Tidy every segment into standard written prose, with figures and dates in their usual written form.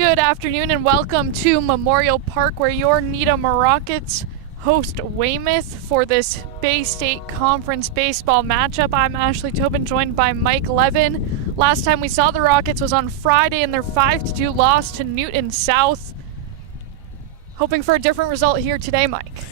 Good afternoon and welcome to Memorial Park, where your Needham Rockets host Weymouth for this Bay State Conference baseball matchup. I'm Ashley Tobin, joined by Mike Levin. Last time we saw the Rockets was on Friday in their 5-2 loss to Newton South. Hoping for a different result here today, Mike.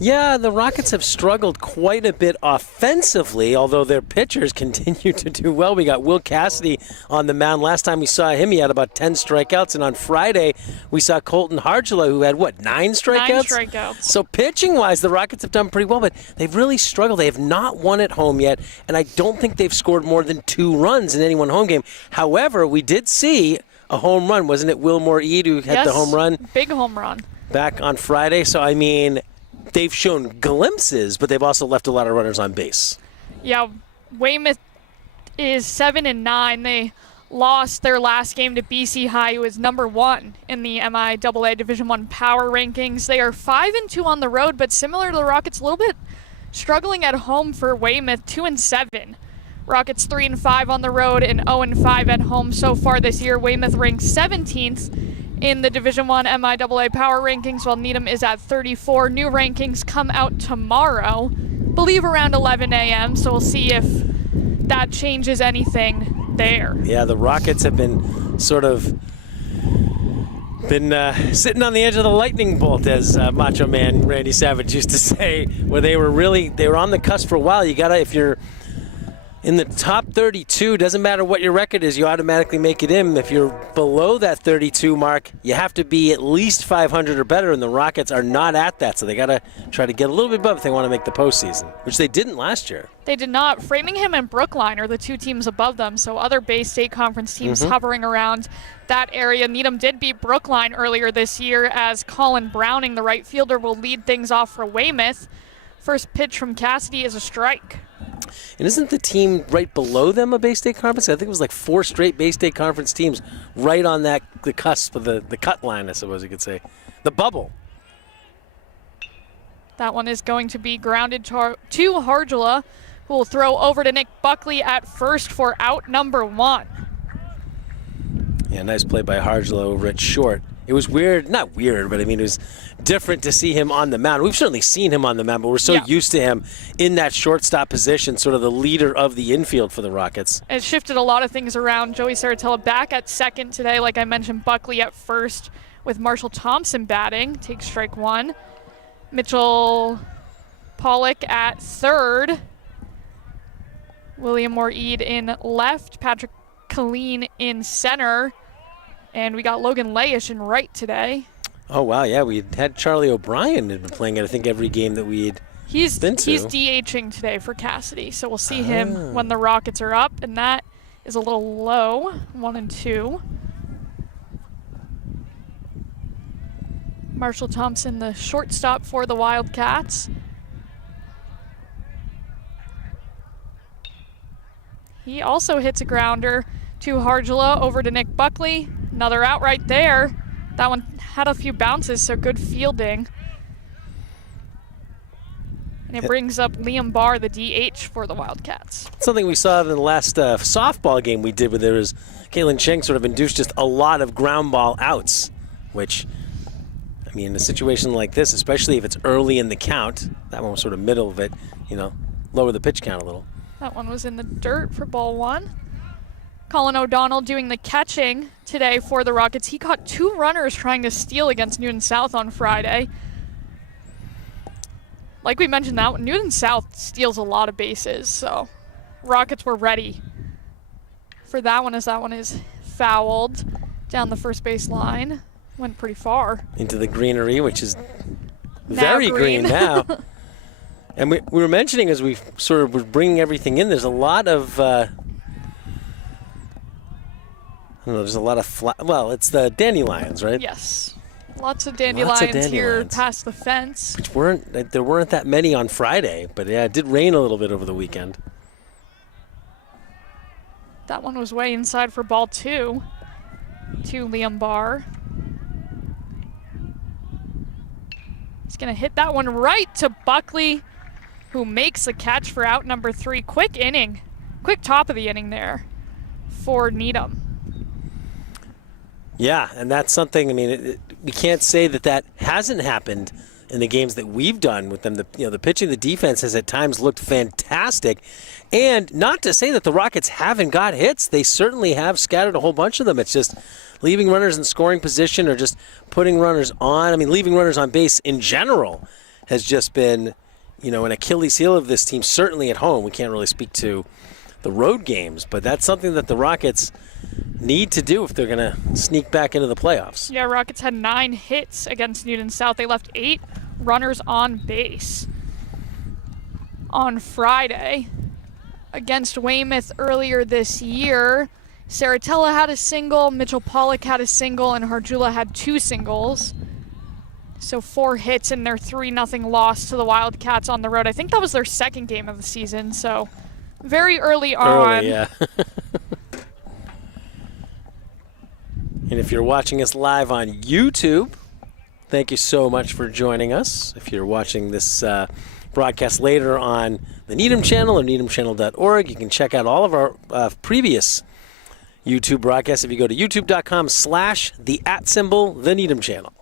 Yeah, the Rockets have struggled quite a bit offensively, although their pitchers continue to do well. We got Will Cassidy on the mound. Last time we saw him, he had about 10 strikeouts. And on Friday, we saw Colton Hargela, who had, 9 strikeouts? 9 strikeouts. So pitching-wise, the Rockets have done pretty well, but they've really struggled. They have not won at home yet, and I don't think they've scored more than 2 runs in any one home game. However, we did see a home run. Wasn't it Wilmore Eid who had the home run? Big home run. Back on Friday. So, I mean, they've shown glimpses, but they've also left a lot of runners on base. Yeah, Weymouth is 7-9. They lost their last game to BC High, who is number 1 in the MIAA Division I power rankings. They are 5-2 on the road, but similar to the Rockets, a little bit struggling at home for Weymouth, 2-7. Rockets 3-5 on the road and 0-5 at home so far this year. Weymouth ranks 17th in the Division I MIAA power rankings, while Needham is at 34. New rankings come out tomorrow, believe around 11 a.m., so we'll see if that changes anything there. Yeah, the Rockets have been sitting on the edge of the lightning bolt, as Macho Man Randy Savage used to say, where they were on the cusp for a while. You gotta, if you're in the top 32, doesn't matter what your record is, you automatically make it in. If you're below that 32 mark, you have to be at least 500 or better, and the Rockets are not at that, so they got to try to get a little bit above if they want to make the postseason, which they didn't last year. They did not. Framingham and Brookline are the 2 teams above them, so other Bay State Conference teams hovering around that area. Needham did beat Brookline earlier this year, as Colin Browning, the right fielder, will lead things off for Weymouth. First pitch from Cassidy is a strike. And isn't the team right below them a Bay State Conference? I think it was like 4 straight Bay State Conference teams right on the cusp of the cut line, I suppose you could say. The bubble. That one is going to be grounded to Hargela, who will throw over to Nick Buckley at first for out number 1. Yeah, nice play by Hargela over at short. It was weird, not weird, but I mean, it was different to see him on the mound. We've certainly seen him on the mound, but we're so used to him in that shortstop position, sort of the leader of the infield for the Rockets. It shifted a lot of things around. Joey Saratella back at second today. Like I mentioned, Buckley at first with Marshall Thompson batting. Takes strike 1. Mitchell Pollock at third. William Moore-Eid in left. Patrick Killeen in center. And we got Logan Layish in right today. Oh, wow, yeah, we had Charlie O'Brien had been playing it, I think, every game that we'd been to. He's DHing today for Cassidy, so we'll see him when the Rockets are up, and that is a little low, 1-2. Marshall Thompson, the shortstop for the Wildcats. He also hits a grounder to Hargela over to Nick Buckley. Another out right there. That one had a few bounces, so good fielding. And it brings up Liam Barr, the DH for the Wildcats. Something we saw in the last softball game we did, where there was Kaylin Cheng sort of induced just a lot of ground ball outs, which, I mean, in a situation like this, especially if it's early in the count, that one was sort of middle of it, lower the pitch count a little. That one was in the dirt for ball 1. Colin O'Donnell doing the catching today for the Rockets. He caught 2 runners trying to steal against Newton South on Friday. Like we mentioned, that one, Newton South steals a lot of bases, so Rockets were ready for that one, as that one is fouled down the first base line. Went pretty far. Into the greenery, which is very green now. And we were mentioning, as we sort of were bringing everything in, there's a lot of there's a lot of well, it's the dandelions, right? Yes. Lots of dandelions here past the fence. Which there weren't that many on Friday, but yeah, it did rain a little bit over the weekend. That one was way inside for ball 2 to Liam Barr. He's going to hit that one right to Buckley, who makes the catch for out number 3. Quick top of the inning there for Needham. Yeah, and that's something. I mean, we can't say that hasn't happened in the games that we've done with them. The pitching, the defense has at times looked fantastic, and not to say that the Rockets haven't got hits. They certainly have scattered a whole bunch of them. It's just leaving runners in scoring position or just putting runners on. I mean, leaving runners on base in general has just been, an Achilles heel of this team. Certainly at home, we can't really speak to the road games, but that's something that the Rockets need to do if they're going to sneak back into the playoffs. Yeah, Rockets had 9 hits against Newton South. They left 8 runners on base. On Friday, against Weymouth earlier this year, Saratella had a single, Mitchell Pollock had a single, and Harjula had 2 singles. So 4 hits in their 3-0 loss to the Wildcats on the road. I think that was their second game of the season, so very early on. Early, yeah. And if you're watching us live on YouTube, thank you so much for joining us. If you're watching this broadcast later on the Needham channel or needhamchannel.org, you can check out all of our previous YouTube broadcasts if you go to youtube.com/the Needham channel.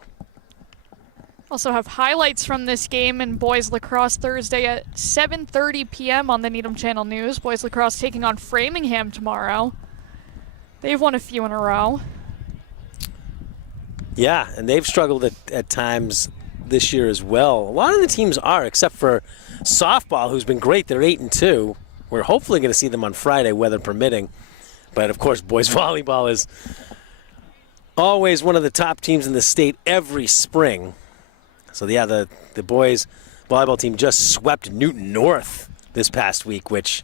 Also have highlights from this game in boys lacrosse Thursday at 7:30 p.m. on the Needham Channel News. Boys lacrosse taking on Framingham tomorrow. They've won a few in a row. Yeah, and they've struggled at times this year as well. A lot of the teams are, except for softball, who's been great. They're 8-2. We're hopefully going to see them on Friday, weather permitting. But, of course, boys volleyball is always one of the top teams in the state every spring. So, yeah, the boys volleyball team just swept Newton North this past week, which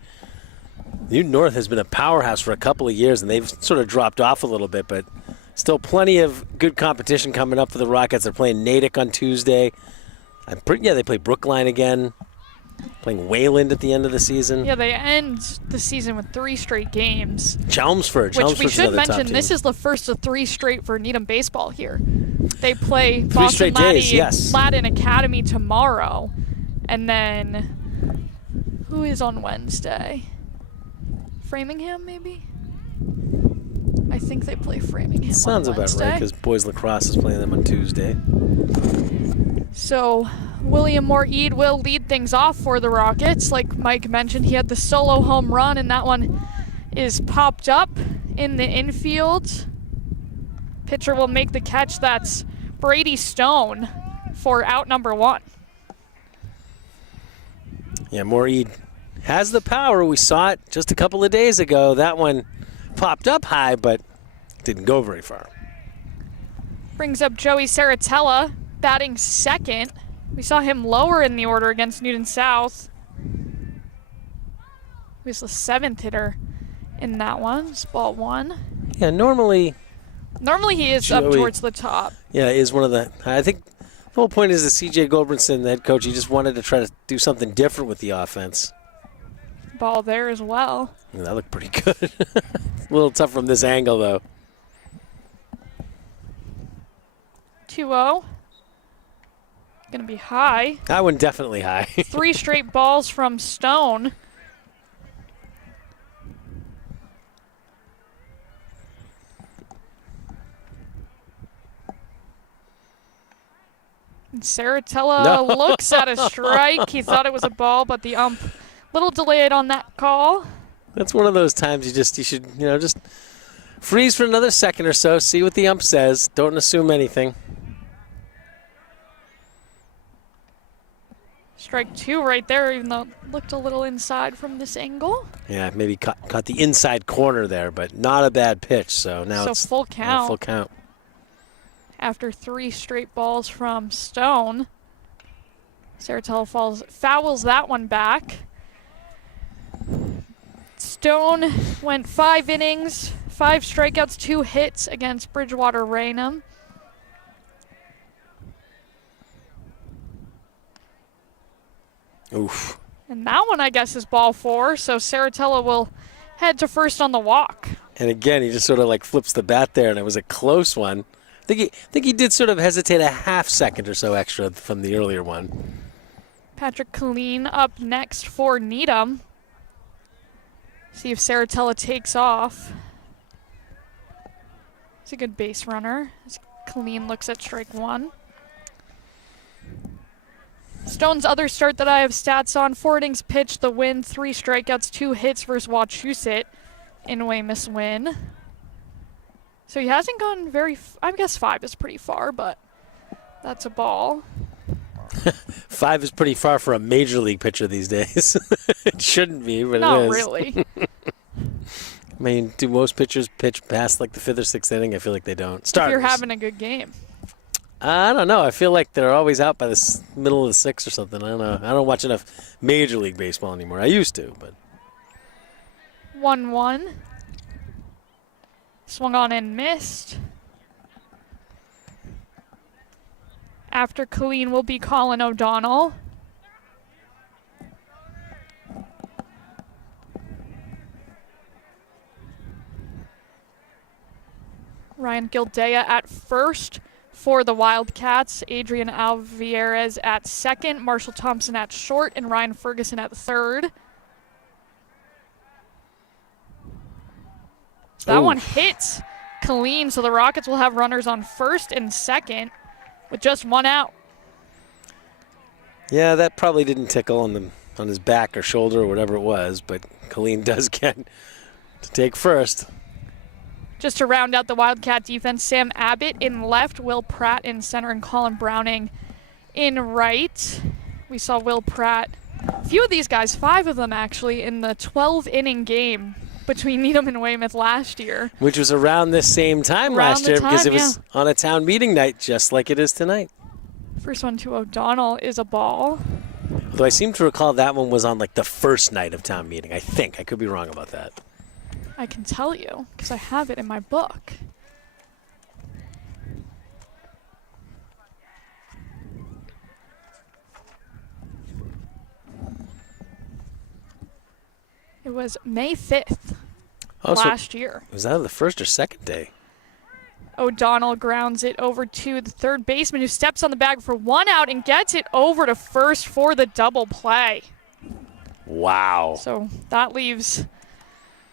Newton North has been a powerhouse for a couple of years, and they've sort of dropped off a little bit, but still plenty of good competition coming up for the Rockets. They're playing Natick on Tuesday. They play Brookline again. Playing Wayland at the end of the season. Yeah, they end the season with 3 straight games. Chelmsford. Which we should mention, this is the first of 3 straight for Needham baseball here. They play Boston Latin Academy tomorrow. And then, who is on Wednesday? Framingham, maybe? I think they play Framingham Sounds on Wednesday. about right, because boys lacrosse is playing them on Tuesday. So William Moore-Eid will lead things off for the Rockets. Like Mike mentioned, he had the solo home run, and that one is popped up in the infield. Pitcher will make the catch. That's Brady Stone for out number 1. Yeah, Moore-Eid has the power. We saw it just a couple of days ago. That one popped up high, but didn't go very far. Brings up Joey Saratella, batting second. We saw him lower in the order against Newton South. He was the 7th hitter in that one. It's ball 1. Yeah, normally he is Joey, up towards the top. Yeah, is one of the. I think the whole point is that C.J. Goldbranson, the head coach, he just wanted to try to do something different with the offense. Ball there as well. Yeah, that looked pretty good. A little tough from this angle, though. 2-0. Going to be high. That one definitely high. 3 straight balls from Stone. And Saratella looks at a strike. He thought it was a ball, but the ump little delayed on that call. That's one of those times you should just freeze for another second or so, see what the ump says. Don't assume anything. Strike 2 right there, even though it looked a little inside from this angle. Yeah, maybe caught the inside corner there, but not a bad pitch. So now it's full count. Full count. After 3 straight balls from Stone, Saratella fouls that one back. Stone went 5 innings, 5 strikeouts, 2 hits against Bridgewater Raynham. Oof. And that one, I guess, is ball 4, so Saratella will head to first on the walk. And again, he just sort of like flips the bat there, and it was a close one. I think he did sort of hesitate a half second or so extra from the earlier one. Patrick Colleen up next for Needham. See if Saratella takes off. It's a good base runner. As Colleen looks at strike one. Stone's other start that I have stats on, 4 innings pitched, the win, 3 strikeouts, 2 hits versus Wachusett in Weymouth's win. So he hasn't gone I guess 5 is pretty far, but that's a ball. 5 is pretty far for a major league pitcher these days. It shouldn't be, but Not it is. really. I mean, do most pitchers pitch past like the 5th or 6th inning? I feel like they don't. If Starters. you're having a good game. I don't know. I feel like they're always out by the middle of the 6th or something. I don't know. I don't watch enough Major League Baseball anymore. I used to, but 1-1. Swung on and missed. After Colleen will be Colin O'Donnell. Ryan Gildea at first for the Wildcats. Adrian Alvarez at second. Marshall Thompson at short. And Ryan Ferguson at third. That one hits Colleen, so the Rockets will have runners on first and second with just 1 out. yeah, that probably didn't tickle on his back or shoulder or whatever it was, but Colleen does get to take first. Just to round out the Wildcat defense, Sam Abbott in left, Will Pratt in center, and Colin Browning in right. We saw Will Pratt, a few of these guys, 5 of them actually, in the 12-inning game between Needham and Weymouth last year. Which was around this same time last year because it was on a town meeting night just like it is tonight. First one to O'Donnell is a ball. Although I seem to recall that one was on like the first night of town meeting. I think. I could be wrong about that. I can tell you because I have it in my book. It was May 5th last year. Was that the first or second day? O'Donnell grounds it over to the third baseman who steps on the bag for 1 out and gets it over to first for the double play. Wow. So that leaves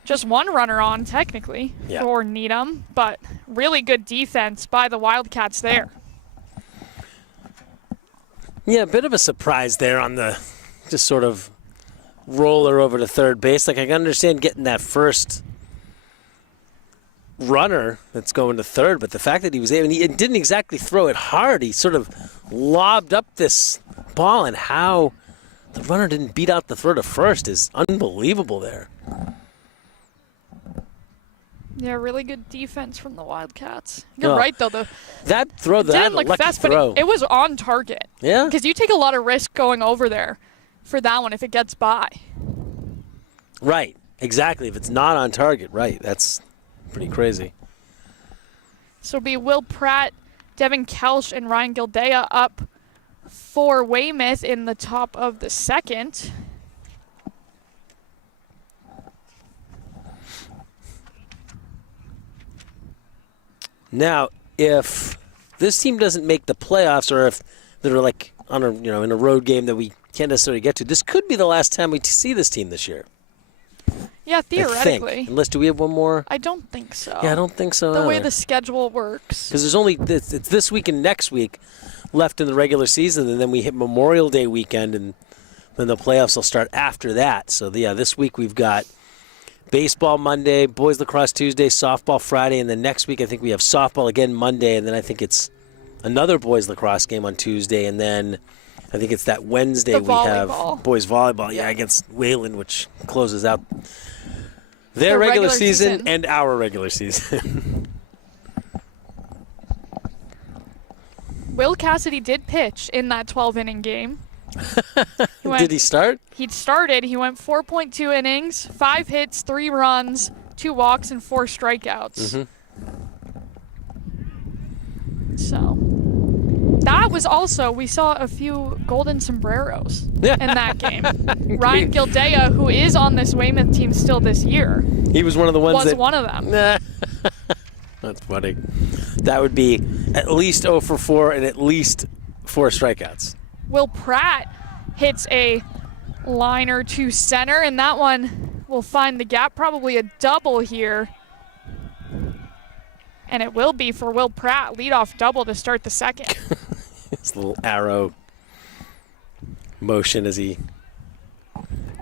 just 1 runner on technically for Needham, but really good defense by the Wildcats there. Yeah, a bit of a surprise there on the just sort of roller over to third base. Like I can understand getting that first runner that's going to third, but the fact that he was able, he didn't exactly throw it hard. He sort of lobbed up this ball, and how the runner didn't beat out the throw to first is unbelievable there. Yeah, really good defense from the Wildcats. You're right, though. That throw, that didn't look lucky fast, throw. but it was on target. Yeah. Because you take a lot of risk going over there for that one if it gets by. Right. Exactly. If it's not on target, right. That's pretty crazy. So it'll be Will Pratt, Devin Kelsch, and Ryan Gildea up for Weymouth in the top of the second. Now, if this team doesn't make the playoffs, or if they're like on a in a road game that we can't necessarily get to, this could be the last time we see this team this year. Yeah, I theoretically. think. Unless, do we have one more? I don't think so. Yeah, I don't think so. The way the schedule works. Because there's only it's this week and next week left in the regular season, and then we hit Memorial Day weekend, and then the playoffs will start after that. So this week we've got baseball Monday, boys lacrosse Tuesday, softball Friday, and then next week I think we have softball again Monday, and then I think it's another boys lacrosse game on Tuesday, and then I think it's that Wednesday we have boys volleyball, against Wayland, which closes out their regular season and our regular season. Will Cassidy did pitch in that 12-inning game. Did he start? He started. He went 4.2 innings, 5 hits, 3 runs, 2 walks, and 4 strikeouts. So that was also, we saw a few golden sombreros in that game. Ryan Gildea, who is on this Weymouth team still this year, he was one of the ones one of them. That's funny. That would be at least 0 for 4 and at least 4 strikeouts. Will Pratt hits a liner to center, and that one will find the gap, probably a double here. And it will be for Will Pratt, leadoff double to start the second. His little arrow motion as he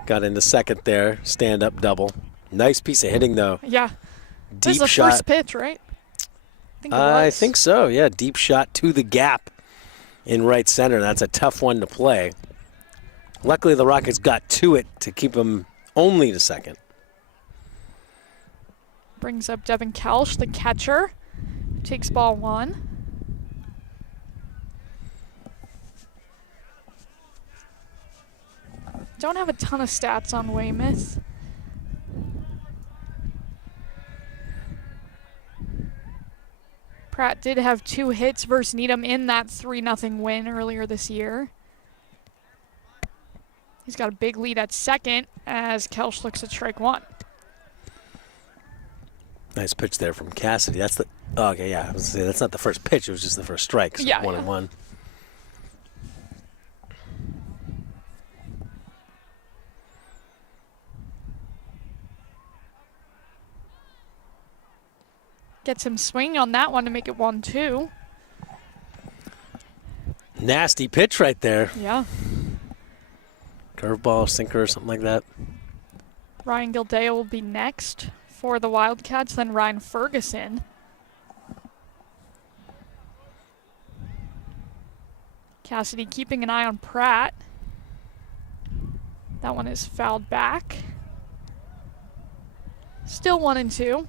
got into second there. Stand-up double. Nice piece of hitting, though. Yeah. Deep This is the shot. first pitch, right? I think so, yeah. Deep shot to the gap in right center. That's a tough one to play. Luckily, the Rockets got to it to keep him only to second. Brings up Devin Kelch, the catcher. Takes ball 1. Don't have a ton of stats on Weymouth. Pratt did have 2 hits versus Needham in that 3-0 win earlier this year. He's got a big lead at second as Kelch looks at strike 1. Nice pitch there from Cassidy. That's the okay, yeah. I was gonna say that's not the first pitch. It was just the first strike. So Yeah, 1-1. Gets him swinging on that one to make it 1-2. Nasty pitch right there. Yeah. Curveball, sinker, or something like that. Ryan Gildea will be next for the Wildcats, then Ryan Ferguson. Cassidy keeping an eye on Pratt. That one is fouled back. Still 1-2.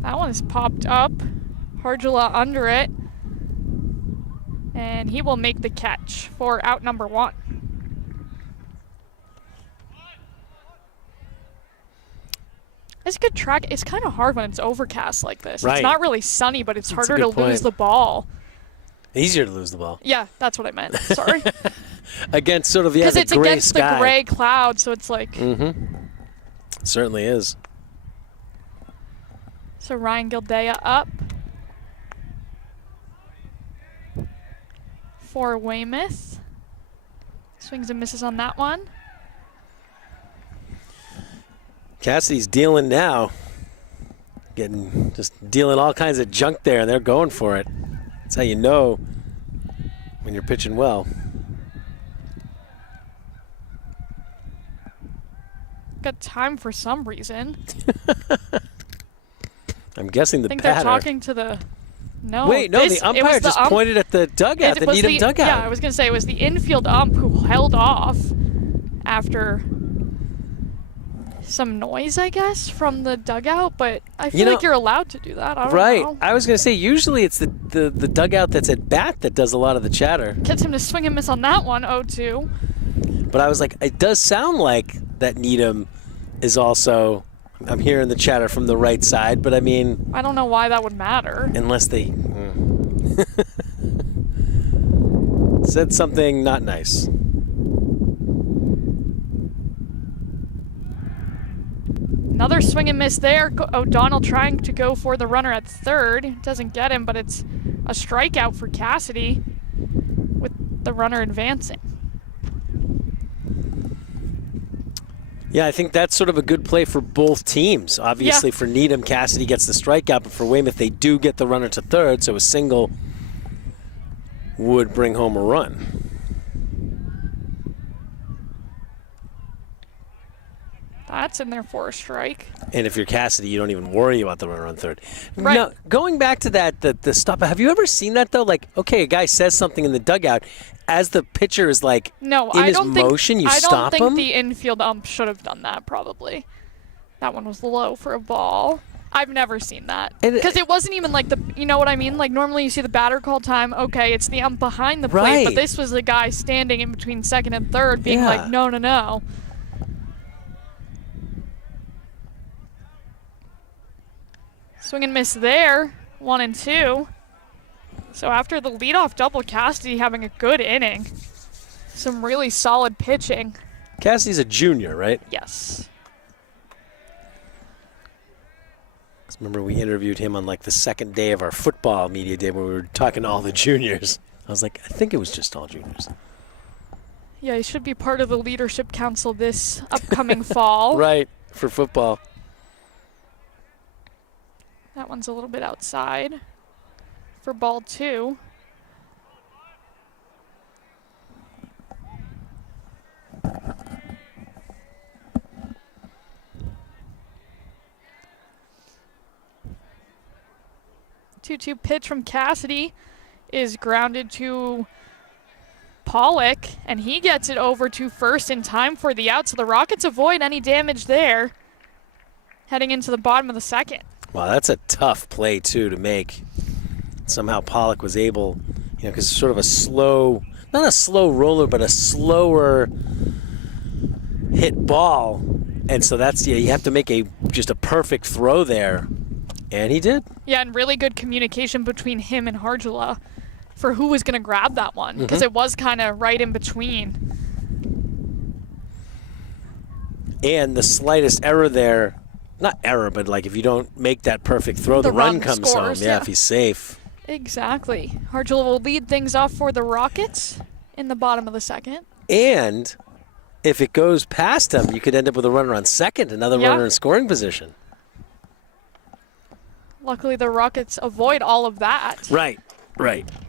That one is popped up. Harjula under it. And he will make the catch for out number 1. It's a good track. It's kind of hard when it's overcast like this. Right. It's not really sunny, but it's That's a harder to good point. lose the ball. Easier to lose the ball. Yeah, that's what I meant. Sorry. Against sort of, yeah, Because the it's gray against sky. the gray cloud, so it's like... Mm-hmm. It certainly is. So Ryan Gildea up for Weymouth. Swings and misses on that one. Cassidy's dealing now. Just dealing all kinds of junk there, and they're going for it. That's how you know when you're pitching well. Got time for some reason. I'm guessing the I think batter. they're talking to the... No. Wait, no, the umpire just pointed at the dugout, the Needham dugout. Yeah, I was going to say it was the infield ump who held off after some noise, I guess, from the dugout, but I feel like you're allowed to do that. I don't know. I was going to say, usually it's the dugout that's at bat that does a lot of the chatter. Gets him to swing and miss on that one, 0-2. But I was like, it does sound like that Needham is also... I'm hearing the chatter from the right side, but I mean... I don't know why that would matter. Unless they... said something not nice. Another swing and miss there. O'Donnell trying to go for the runner at third. Doesn't get him, but it's a strikeout for Cassidy with the runner advancing. Yeah, I think that's sort of a good play for both teams. Obviously, for Needham, Cassidy gets the strikeout, but for Weymouth, they do get the runner to third, so a single would bring home a run. That's in there for a strike. And if you're Cassidy, you don't even worry about the runner on third. Right. Now, going back to that, the stop, have you ever seen that, though? Like, okay, a guy says something in the dugout. As the pitcher is, like, no, in his motion, you stop him? I don't think the infield ump should have done that, probably. That one was low for a ball. I've never seen that. Because it wasn't even like the, you know what I mean? Like, normally you see the batter call time. Okay, it's the ump behind the plate. Right. But this was the guy standing in between second and third being like, no, no, no. Swing and miss there, 1-2. So after the leadoff double, Cassidy having a good inning. Some really solid pitching. Cassidy's a junior, right? Yes. Remember we interviewed him on like the second day of our football media day when we were talking to all the juniors. I was like, I think it was just all juniors. Yeah, he should be part of the leadership council this upcoming fall. Right, for football. That one's a little bit outside for ball 2. Two-two pitch from Cassidy is grounded to Pollock, and he gets it over to first in time for the out, so the Rockets avoid any damage there heading into the bottom of the second. Wow, that's a tough play, too, to make. Somehow Pollock was able, because it's sort of a slow, not a slow roller, but a slower hit ball. And so that's, you have to make just a perfect throw there. And he did. Yeah, and really good communication between him and Harjula for who was going to grab that one, because it was kind of right in between. And the slightest error there, not error, but like if you don't make that perfect throw, the run comes scores, home. Yeah, if he's safe. Exactly. Harjula will lead things off for the Rockets in the bottom of the second. And if it goes past him, you could end up with a runner on second, another runner in scoring position. Luckily, the Rockets avoid all of that. Right.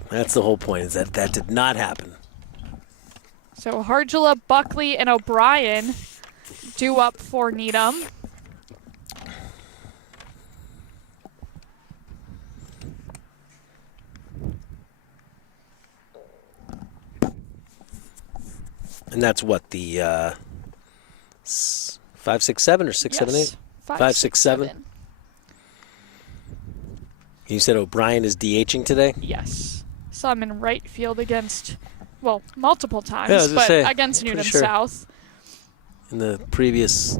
That's the whole point, is that did not happen. So Harjula, Buckley, and O'Brien due up for Needham. And that's what, the 5, 6, 7 or 6, 7, 8? 5, 6, 7. You said O'Brien is DHing today? Yes. Saw him in right field against, well, multiple times, but against Needham South. In the previous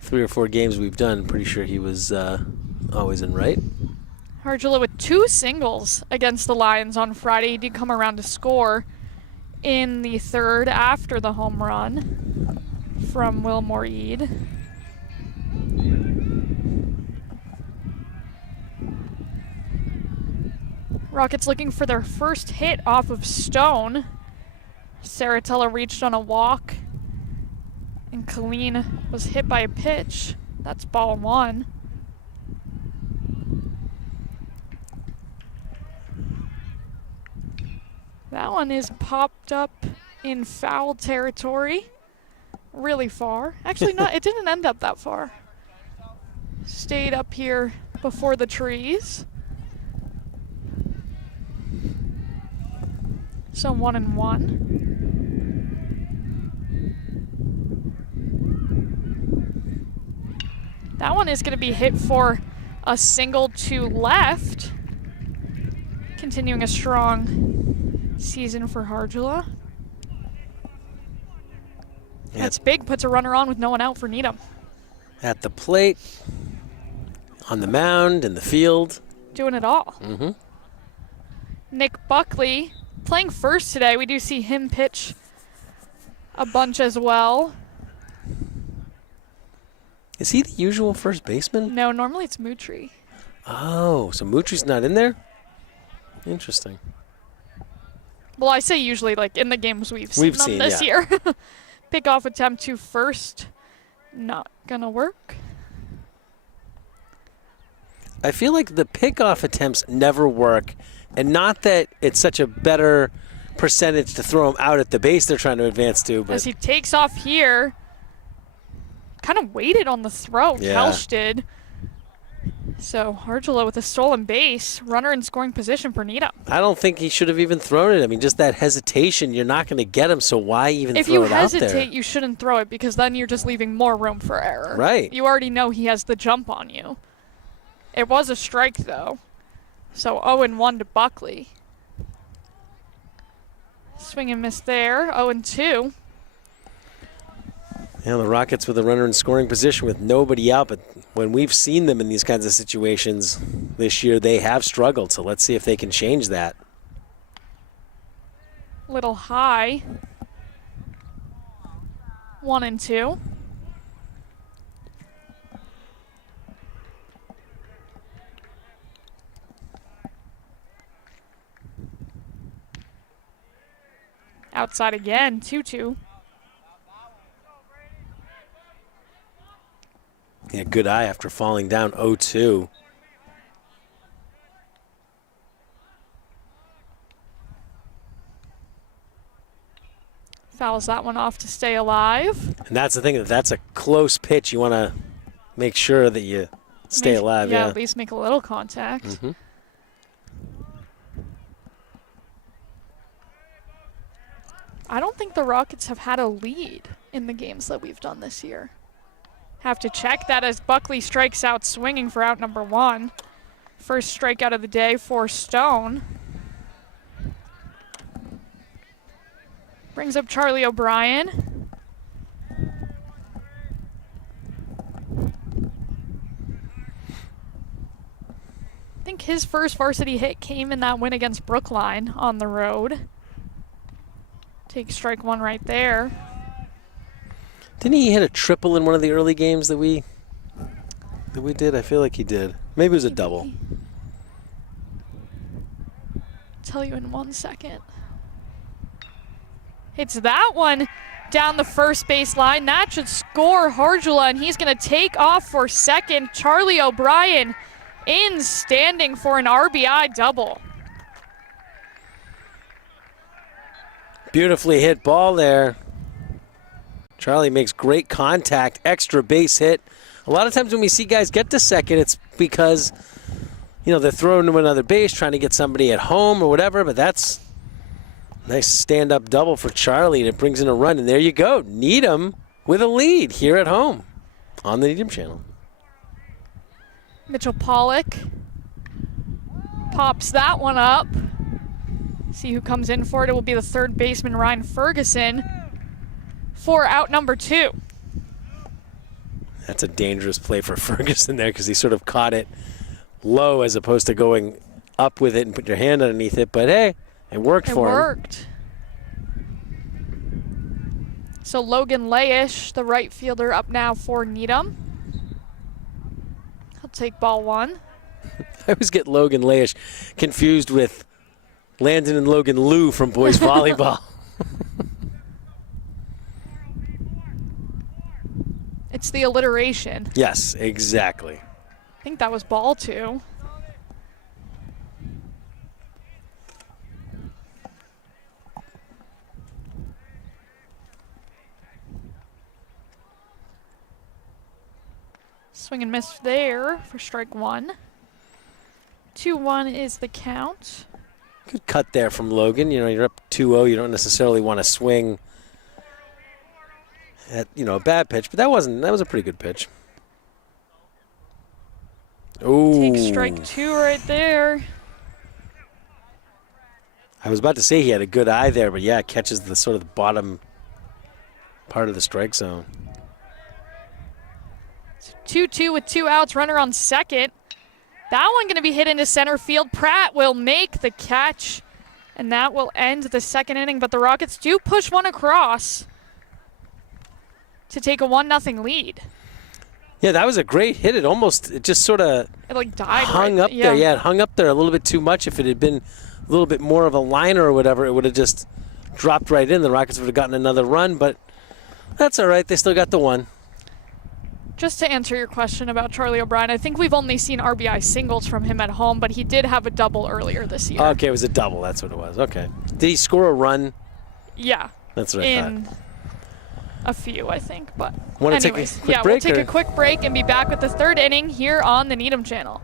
3 or 4 games we've done, pretty sure he was always in right. Harjula with 2 singles against the Lions on Friday. He did come around to score in the third after the home run from Wilmore Eade. Rockets looking for their first hit off of Stone. Saratella reached on a walk, and Colleen was hit by a pitch. That's ball 1. That one is popped up in foul territory. Really far. Actually, not. It didn't end up that far. Stayed up here before the trees. So 1-1. That one is going to be hit for a single to left. Continuing a strong season for Harjula. Yep. That's big, puts a runner on with no one out for Needham. At the plate, on the mound, in the field. Doing it all. Nick Buckley playing first today. We do see him pitch a bunch as well. Is he the usual first baseman? No, normally it's Moutry. Oh, so Moutri's not in there? Interesting. Well, I say usually, like in the games we've seen them this year. Pickoff attempt to first. Not gonna work. I feel like the pickoff attempts never work, and not that it's such a better percentage to throw them out at the base they're trying to advance to. But as he takes off here, kind of waited on the throw. Kelsch did. So Harjula with a stolen base, runner in scoring position for Needham. I don't think he should have even thrown it. I mean, just that hesitation, you're not going to get him, so why even throw it out there? If you hesitate, you shouldn't throw it, because then you're just leaving more room for error. Right. You already know he has the jump on you. It was a strike, though. So 0-1 to Buckley. Swing and miss there, 0-2. Yeah, the Rockets with a runner in scoring position with nobody out, but when we've seen them in these kinds of situations this year, they have struggled, so let's see if they can change that. Little high. 1-2. Outside again, 2-2. Yeah, good eye after falling down 0-2. Fouls that one off to stay alive. And that's the thing, that's a close pitch. You want to make sure that you stay alive. Yeah, at least make a little contact. Mm-hmm. I don't think the Rockets have had a lead in the games that we've done this year. Have to check that as Buckley strikes out swinging for out number 1. First strikeout of the day for Stone. Brings up Charlie O'Brien. I think his first varsity hit came in that win against Brookline on the road. Take strike 1 right there. Didn't he hit a triple in one of the early games that we did? I feel like he did. Maybe it was a double. Tell you in 1 second. Hits that one down the first base line. That should score Harjula, and he's going to take off for second. Charlie O'Brien in standing for an RBI double. Beautifully hit ball there. Charlie makes great contact, extra base hit. A lot of times when we see guys get to second, it's because, you know, they're throwing to another base, trying to get somebody at home or whatever, but that's a nice stand-up double for Charlie, and it brings in a run. And there you go, Needham with a lead here at home on the Needham channel. Mitchell Pollock pops that one up. See who comes in for it. It will be the third baseman, Ryan Ferguson, for out number 2. That's a dangerous play for Ferguson there because he sort of caught it low as opposed to going up with it and put your hand underneath it. But hey, it worked for him. It worked. So Logan Layish, the right fielder, up now for Needham. He'll take ball 1. I always get Logan Layish confused with Landon and Logan Liu from boys volleyball. It's the alliteration. Yes, exactly. I think that was ball 2. Swing and miss there for strike 1. 2-1 is the count. Good cut there from Logan. You know, you're up 2-0. You don't necessarily want to swing at, you know, a bad pitch, but that was a pretty good pitch. Ooh. Take strike 2 right there. I was about to say he had a good eye there, but yeah, catches the sort of the bottom part of the strike zone. 2-2 with 2 outs, runner on second. That one going to be hit into center field. Pratt will make the catch, and that will end the second inning, but the Rockets do push one across to take a 1-0 lead. Yeah, that was a great hit. It just sort of died hung right up there. Yeah, it hung up there a little bit too much. If it had been a little bit more of a liner or whatever, it would have just dropped right in. The Rockets would have gotten another run, but that's all right. They still got the one. Just to answer your question about Charlie O'Brien, I think we've only seen RBI singles from him at home, but he did have a double earlier this year. Okay, it was a double. That's what it was. Okay. Did he score a run? Yeah. That's what I thought. A few, I think. But anyways, we'll take a quick break and be back with the third inning here on the Needham channel.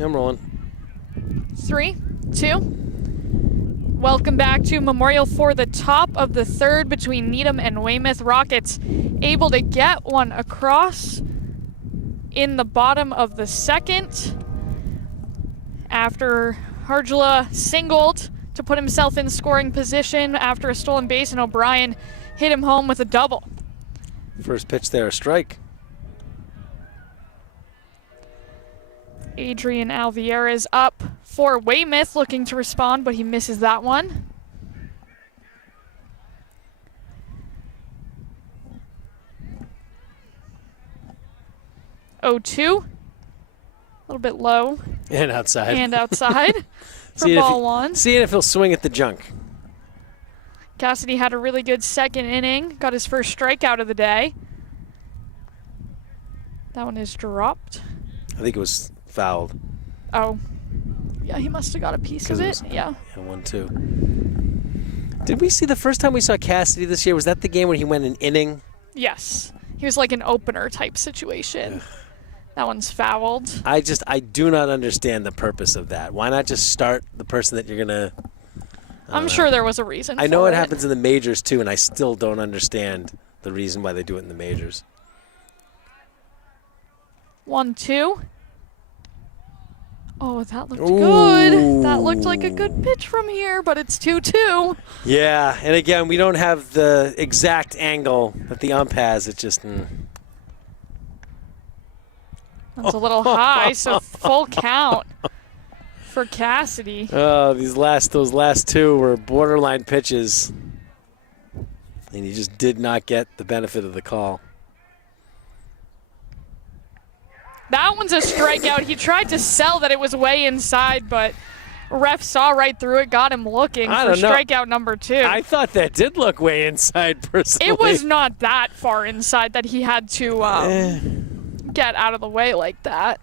I'm rolling. 3, 2. Welcome back to Memorial for the top of the third between Needham and Weymouth. Rockets able to get one across in the bottom of the second after Harjula singled to put himself in scoring position after a stolen base, and O'Brien hit him home with a double. First pitch there, a strike. Adrian Alviera is up for Weymouth, looking to respond, but he misses that one. Oh, 2. A little bit low. And outside. And outside for ball 1. Seeing if he'll swing at the junk. Cassidy had a really good second inning, got his first strikeout of the day. That one is dropped. I think it was fouled. Oh. Yeah, he must have got a piece of it. Yeah. Yeah, 1-2. Did we see the first time we saw Cassidy this year? Was that the game when he went an inning? Yes. He was like an opener type situation. That one's fouled. I do not understand the purpose of that. Why not just start the person that you're going to... I'm sure there was a reason I know for it happens in the majors too, and I still don't understand the reason why they do it in the majors. 1-2. Oh, that looked good. That looked like a good pitch from here, but it's 2-2. Yeah, and again, we don't have the exact angle that the ump has. It just... That's a little high, so full count for Cassidy. Oh, those last two were borderline pitches, and he just did not get the benefit of the call. That one's a strikeout. He tried to sell that it was way inside, but ref saw right through it, got him looking for strikeout number 2. I thought that did look way inside, personally. It was not that far inside that he had to get out of the way like that.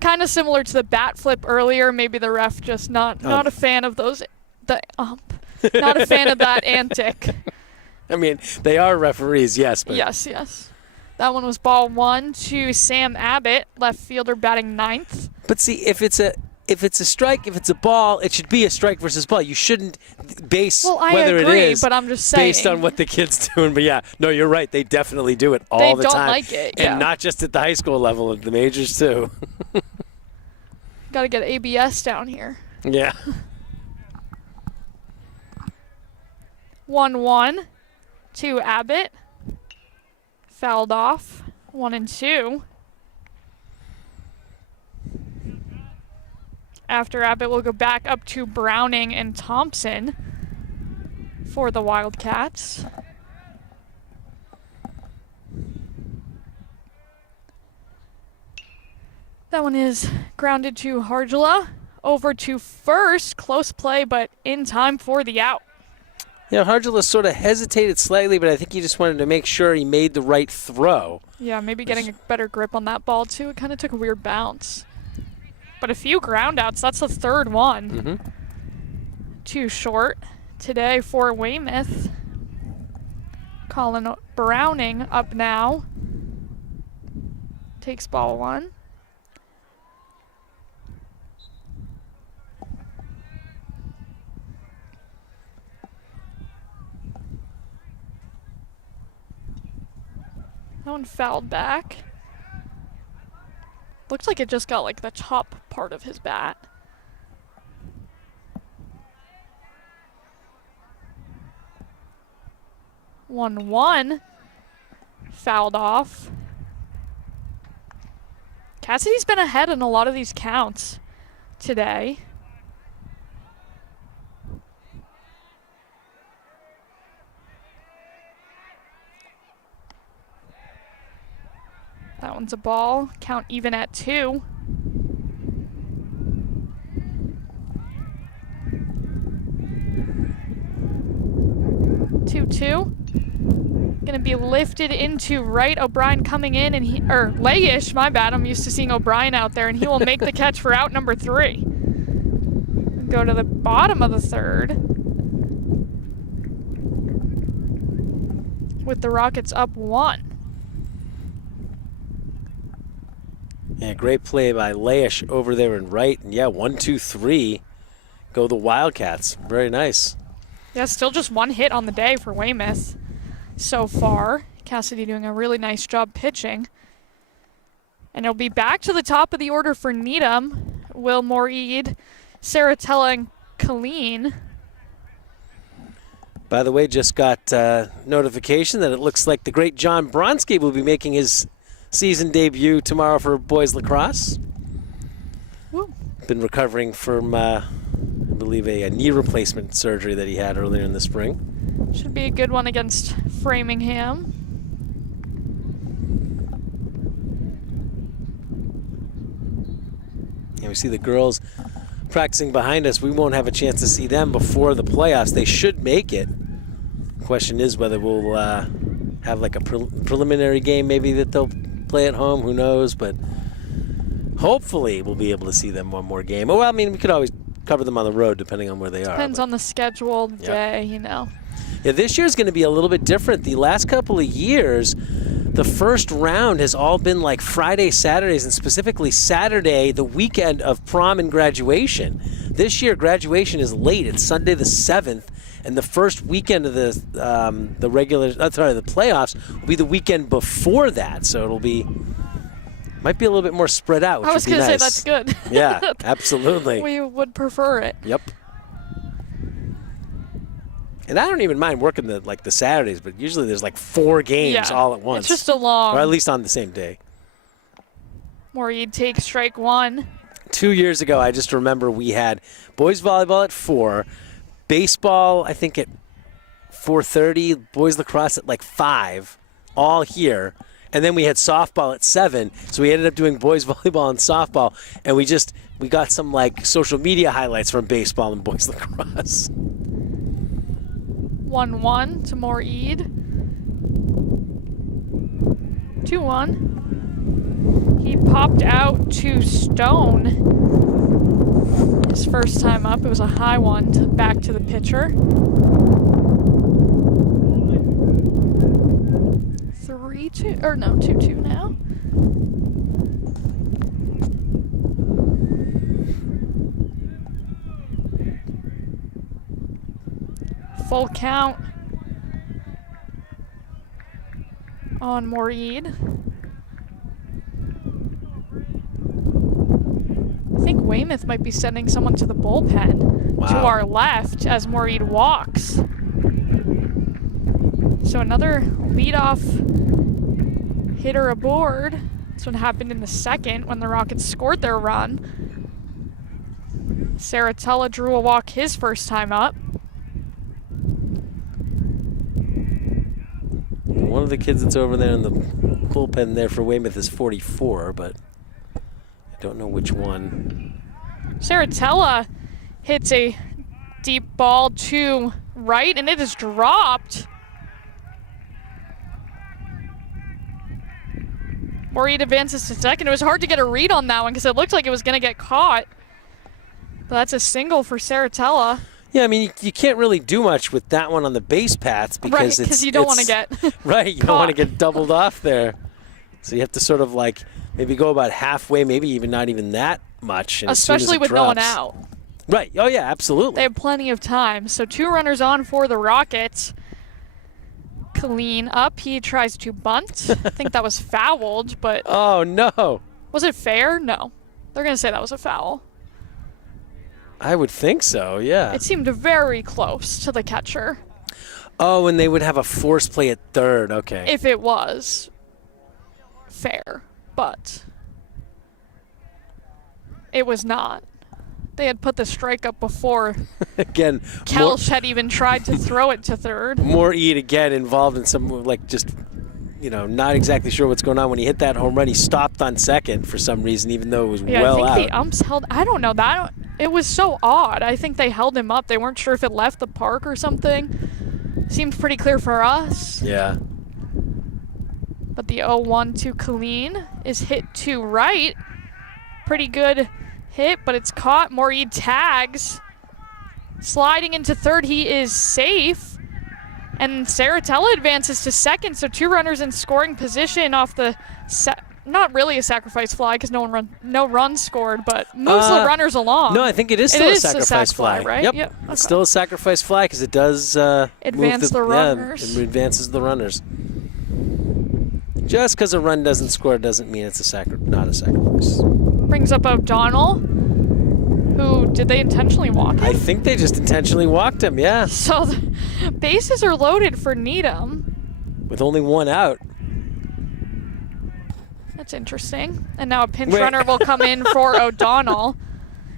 Kind of similar to the bat flip earlier. Maybe the ref just not a fan of those. Not a fan of that antic. I mean, they are referees, yes. But Yes. That one was ball 1 to Sam Abbott, left fielder batting 9th. But see, if it's a strike, if it's a ball, it should be a strike versus ball. You shouldn't base whether agree, it is but I'm just saying, based on what the kid's doing. But yeah, no, you're right. They definitely do it all the time. They don't like it, yeah. And not just at the high school level, at the majors too. Got to get ABS down here. Yeah. 1-1 to Abbott. Fouled off. 1-2. After Abbott, we'll go back up to Browning and Thompson for the Wildcats. That one is grounded to Harjula. Over to first. Close play, but in time for the out. Yeah, Harjula sort of hesitated slightly, but I think he just wanted to make sure he made the right throw. Yeah, maybe getting a better grip on that ball, too. It kind of took a weird bounce. But a few ground outs. That's the third one. Mm-hmm. Too short today for Weymouth. Colin Browning up now. Takes ball 1. That one fouled back. Looks like it just got like the top part of his bat. One fouled off. Cassidy's been ahead in a lot of these counts today. That one's a ball. Count even at 2. Gonna be lifted into right. O'Brien coming in, and Layish, my bad. I'm used to seeing O'Brien out there, and he will make the catch for out number 3. Go to the bottom of the third with the Rockets up 1. Yeah, great play by Leish over there in right. And yeah, 1, 2, 3. Go the Wildcats. Very nice. Yeah, still just one hit on the day for Weymouth so far. Cassidy doing a really nice job pitching. And it'll be back to the top of the order for Needham. Will Moreed, Saratella, and Colleen. By the way, just got notification that it looks like the great John Bronski will be making his season debut tomorrow for boys lacrosse. Woo. Been recovering from, I believe, a knee replacement surgery that he had earlier in the spring. Should be a good one against Framingham. And we see the girls practicing behind us. We won't have a chance to see them before the playoffs. They should make it. Question is whether we'll have like a preliminary game maybe that they'll play at home. Who knows? But hopefully we'll be able to see them one more game. Well, I mean, we could always cover them on the road depending on where they are. Depends on the scheduled day, you know. Yeah, this year's going to be a little bit different. The last couple of years, the first round has all been like Friday, Saturdays, and specifically Saturday, the weekend of prom and graduation. This year, graduation is late. It's Sunday the 7th, and the first weekend of the playoffs will be the weekend before that. So it'll be might be a little bit more spread out. Which I was going to say that's good. Yeah, absolutely. We would prefer it. Yep. And I don't even mind working the Saturdays, but usually there's like 4 games all at once. It's just a long. Or at least on the same day. Moreed takes strike 1. 2 years ago, I just remember we had boys volleyball at 4, baseball I think at 4:30, boys lacrosse at like 5, all here. And then we had softball at 7, so we ended up doing boys volleyball and softball, and we got some like social media highlights from baseball and boys lacrosse. 1-1 to Moreed. 2-1. He popped out to Stone. His first time up, it was a high one back to the pitcher. 3-2, or no, 2-2 now. Full count on Moreed. I think Weymouth might be sending someone to the bullpen to our left as Moreed walks. So another leadoff hitter aboard. This one happened in the second when the Rockets scored their run. Saratella drew a walk his first time up. One of the kids that's over there in the bullpen there for Weymouth is 44, but I don't know which one. Saratella hits a deep ball to right, and it is dropped. Moreed advances to second. It was hard to get a read on that one because it looked like it was going to get caught. But that's a single for Saratella. Yeah, I mean, you can't really do much with that one on the base paths because because you don't want to get right. You don't want to get doubled off there, so you have to sort of like maybe go about halfway, maybe even not even that much. And especially with no one out. Right. Oh yeah, absolutely. They have plenty of time. So 2 runners on for the Rockets. Colleen up. He tries to bunt. I think that was fouled, but oh no. Was it fair? No. They're gonna say that was a foul. I would think so, yeah. It seemed very close to the catcher. Oh, and they would have a force play at third. Okay. If it was fair, but it was not. They had put the strike up before. Again, Kelch had even tried to throw it to third. Moreed again involved in some like just not exactly sure what's going on. When he hit that home run, he stopped on second for some reason, even though it was well out. I think the umps held. I don't know that. It was so odd. I think they held him up. They weren't sure if it left the park or something. Seemed pretty clear for us. Yeah. But the 0-1 to Colleen is hit to right. Pretty good hit, but it's caught. Moreed tags. Sliding into third, he is safe. And Saratella advances to second, so 2 runners in scoring position off the not really a sacrifice fly because no runs scored, but moves the runners along. No, I think it is still a sacrifice fly. right? Yep. Okay. It's still a sacrifice fly because it does advance the runners. Yeah, it advances the runners. Just because a run doesn't score doesn't mean it's not a sacrifice. Brings up O'Donnell. Who, did they intentionally walk him? I think they just intentionally walked him, yeah. So the bases are loaded for Needham. With only one out. That's interesting. And now a pinch runner will come in for O'Donnell.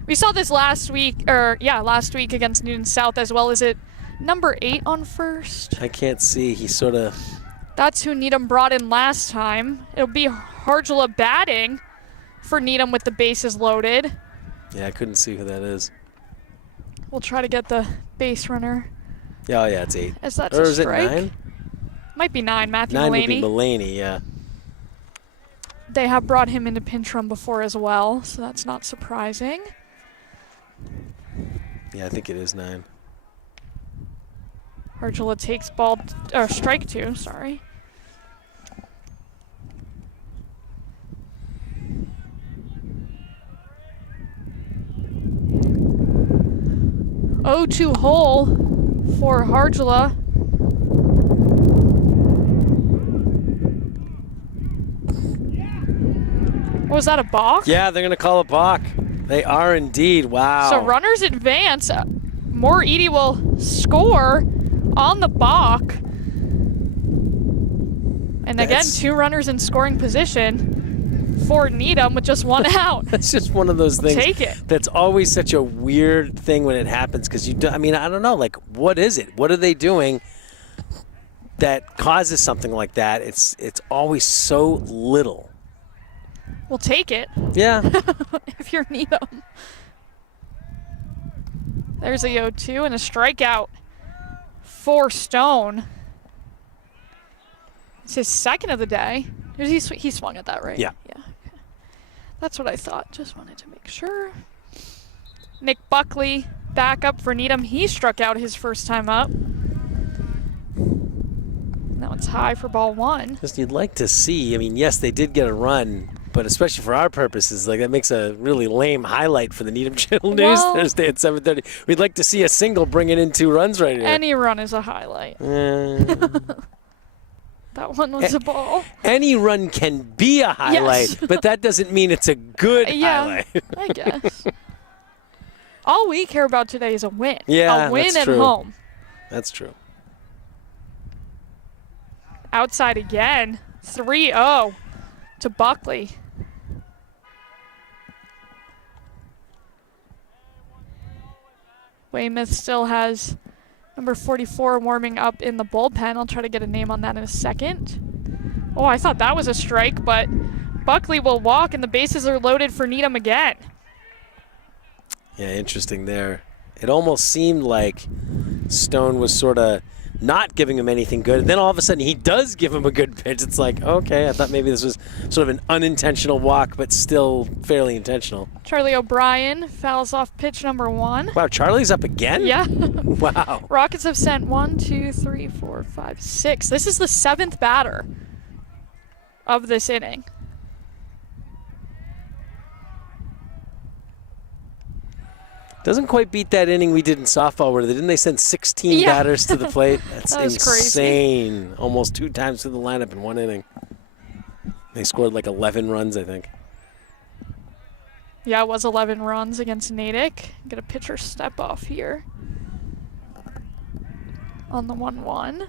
We saw this last week against Newton South, as well as number 8 on first. I can't see. He sort of... That's who Needham brought in last time. It'll be Harjula batting for Needham with the bases loaded. Yeah, I couldn't see who that is. We'll try to get the base runner. Oh, yeah, it's 8. As that's or a is strike. it 9? Might be 9, Matthew 9 Mullaney. would be Mullaney, yeah. They have brought him into pinch run before as well, so that's not surprising. Yeah, I think it is 9. Harjula takes strike 2, sorry. O2 hole for Harjula. Was that a balk? Yeah, they're going to call a balk. They are indeed. Wow. So runners advance. More Edie will score on the balk. And again, 2 runners in scoring position for Needham with just 1 out. That's just one of those things. Take it. That's always such a weird thing when it happens because I don't know. Like, what is it? What are they doing that causes something like that? It's always so little. We'll take it. Yeah. If you're Needham. There's a 0-2 and a strikeout for Stone. It's his second of the day. He swung at that, right? Yeah. Yeah. Okay. That's what I thought. Just wanted to make sure. Nick Buckley back up for Needham. He struck out his first time up. Now it's high for ball 1. Just you'd like to see. I mean, yes, they did get a run, but especially for our purposes, like that makes a really lame highlight for the Needham Channel News Thursday at 7:30. We'd like to see a single bringing in 2 runs right here. Any run is a highlight. That one was a ball. Any run can be a highlight, yes. but that doesn't mean it's a good highlight. I guess. All we care about today is a win. Yeah, a win that's at true. home. That's true. Outside again. 3-0 to Buckley. Weymouth still has number 44 warming up in the bullpen. I'll try to get a name on that in a second. Oh, I thought that was a strike, but Buckley will walk and the bases are loaded for Needham again. Yeah, interesting there. It almost seemed like Stone was sort of not giving him anything good. And then all of a sudden he does give him a good pitch. It's like, okay, I thought maybe this was sort of an unintentional walk, but still fairly intentional. Charlie O'Brien fouls off pitch number 1. Wow, Charlie's up again? Yeah. Wow. Rockets have sent 1, 2, 3, 4, 5, 6. This is the 7th batter of this inning. Doesn't quite beat that inning we did in softball where didn't they send 16 batters to the plate? That's that was insane. Crazy. Almost 2 times to the lineup in 1 inning. They scored like 11 runs, I think. Yeah, it was 11 runs against Natick. Get a pitcher step off here on the 1-1.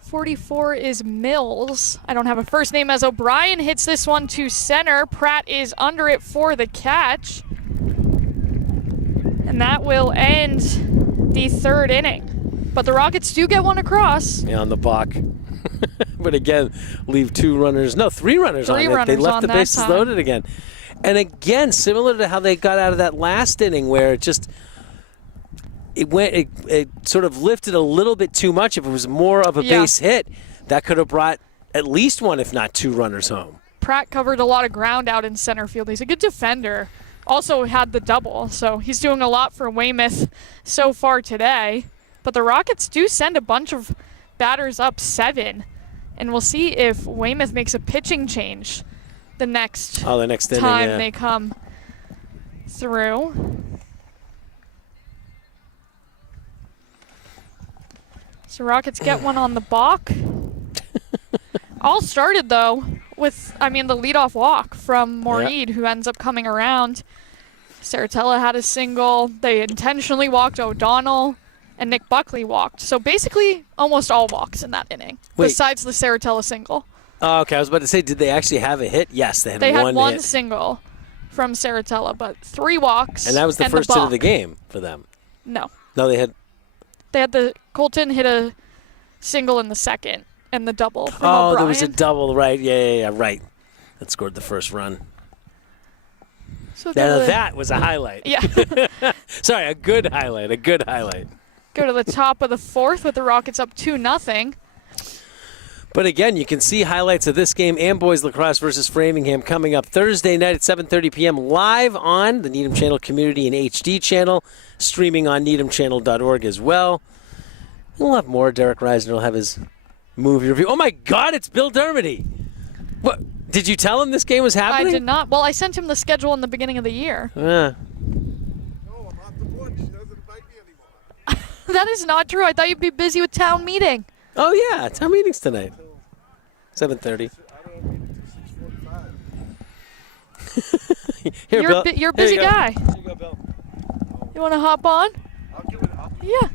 44 is Mills. I don't have a first name as O'Brien hits this one to center. Pratt is under it for the catch. And that will end the 3rd inning. But the Rockets do get 1 across. Yeah, on the balk. But again, leave 3 runners on it. They left the bases loaded again. And again, similar to how they got out of that last inning where it sort of lifted a little bit too much. If it was more of a base hit, that could have brought at least 1, if not 2 runners home. Pratt covered a lot of ground out in center field. He's a good defender. Also had the double, so he's doing a lot for Weymouth so far today. But the Rockets do send a bunch of batters up 7 And we'll see if Weymouth makes a pitching change the next the next inning, time they come through. So Rockets get one on the balk. All started, though, with, the leadoff walk from Moreed, who ends up coming around. Saratella had a single. They intentionally walked O'Donnell, and Nick Buckley walked. So basically, almost all walks in that inning, besides the Saratella single. Oh, okay. I was about to say, did they actually have a hit? Yes, they had They one had one hit. single from Saratella, but 3 walks. And that was the first hit of the game for them. No. No, they had Colton hit a single in the second, and the double from O'Brien. O'Brien. There was a double, right? Yeah, right. That scored the first run. So now that was a highlight. Yeah. Sorry, a good highlight. Go to the top of the 4th with the Rockets up 2-0. But again, you can see highlights of this game and boys lacrosse versus Framingham coming up Thursday night at 7:30 p.m. live on the Needham Channel Community and HD channel, streaming on needhamchannel.org as well. We'll have more. Derek Reisner will have his movie review. Oh my God, it's Bill Dermody. What? Did you tell him this game was happening? I did not. Well, I sent him the schedule in the beginning of the year. No, I'm off the board. She doesn't invite me anymore. That is not true. I thought you'd be busy with town meeting. Oh yeah, town meeting's tonight. 7:30. I don't know, until 6:45. Here, Bill. You're a busy guy. Here you go, Bill. You want to hop on? I'll give it up. Yeah.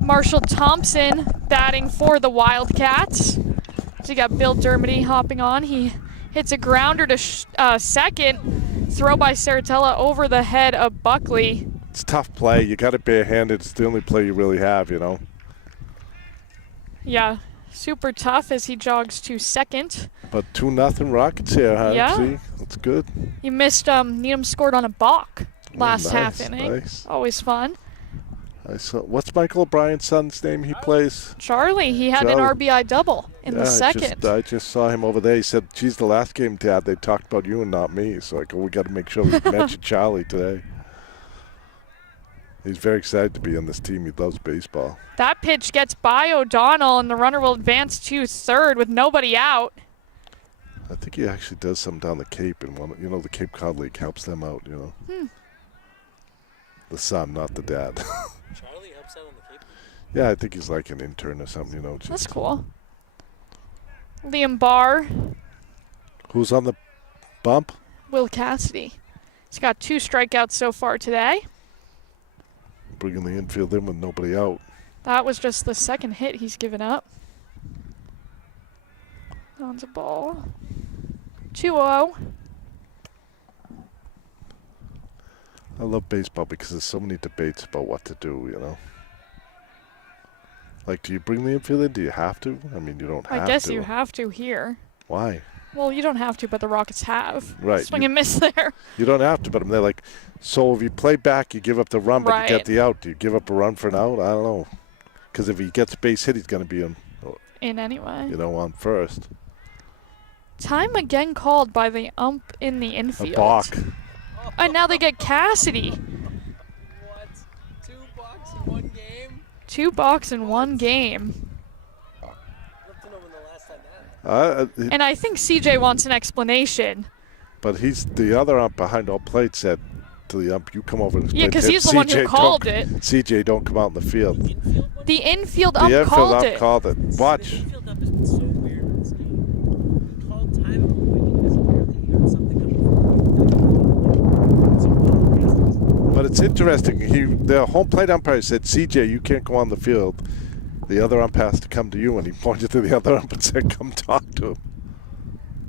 Marshall Thompson batting for the Wildcats. So you got Bill Dermody hopping on. He hits a grounder to second. Throw by Saratella over the head of Buckley. It's a tough play. You got it barehanded. It's the only play you really have, you know. Yeah, super tough as he jogs to second. But 2-0 Rockets here, huh? Yeah. See, that's good. You missed Needham scored on a balk last nice, half inning. nice. Always fun. I saw. What's Michael O'Brien's son's name? He plays. Charlie, he had an Charlie. RBI double in the second. I just saw him over there. He said, "Geez, the last game, Dad, they talked about you and not me." So I go, we got to make sure we mention Charlie today. He's very excited to be on this team. He loves baseball. That pitch gets by O'Donnell, and the runner will advance to third with nobody out. I think he actually does some down the Cape, and one, you know, the Cape Cod League helps them out. You know, the son, not the dad. Charlie helps out on the Cape. Yeah, I think he's like an intern or something. You know, just That's cool. Liam Barr, Who's on the bump? Will Cassidy. He's got 2 strikeouts so far today. Bringing the infield in with nobody out. That was just the second hit he's given up. On the ball. 2-0. I love baseball because there's so many debates about what to do, you know. Like, do you bring the infield in? Do you have to? I mean, you don't have to. I guess you have to here. Why? Well, you don't have to, but the Rockets have. Right. Swing and miss there. You don't have to, but they're like, so if you play back, you give up the run, but you get the out. Do you give up a run for an out? I don't know. Because if he gets a base hit, he's going to be In anyway. you know, on first. Time again called by the ump in the infield. A balk. And now they get Cassidy. What? 2 balks in one game? 2 balks in one game. Love to know when the last time that happened. And I think CJ wants an explanation. But he's the other ump behind all plate said to the ump, you come over and Yeah, because hit. he's the one who CJ called don't- it. CJ, don't come out in the field. The infield The ump infield called ump it. called it. Watch. The infield up has been so weird in this game. He called time because apparently he heard something coming. But it's interesting. The home plate umpire said, CJ, you can't go on the field. The other ump has to come to you, and he pointed to the other ump and said, come talk to him.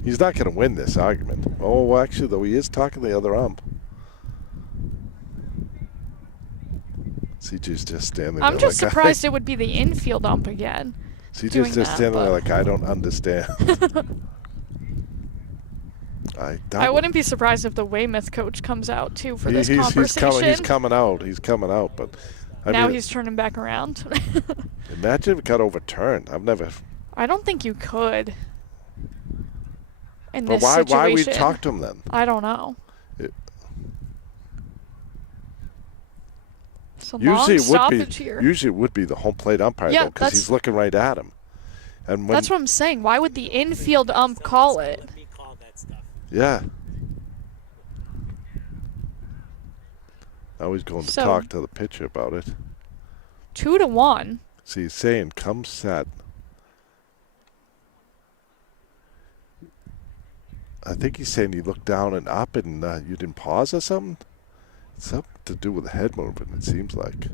He's not going to win this argument. Oh, well, actually, though, he is talking to the other ump. CJ's just standing there. I'm just like, surprised it would be the infield ump again. CJ's doing just that, standing there but- like, I don't understand. I wouldn't be surprised if the Weymouth coach comes out too for this he's conversation. he's coming out. He's coming out. But now mean, he's turning back around. imagine if it got overturned. I've never. I don't think you could. In But this why? situation. Why we talk to him then? I don't know. It's a long Usually it would stoppage be. here. Usually it would be the home plate umpire Yeah, though, because he's looking right at him. And when, That's what I'm saying. Why would the infield ump call it? Let me call that stuff. yeah. Now he's going to So- talk to the pitcher about it. 2-1. See, he's saying, come set. I think he's saying you looked down and up and you didn't pause or something. It's something to do with the head movement, it seems like.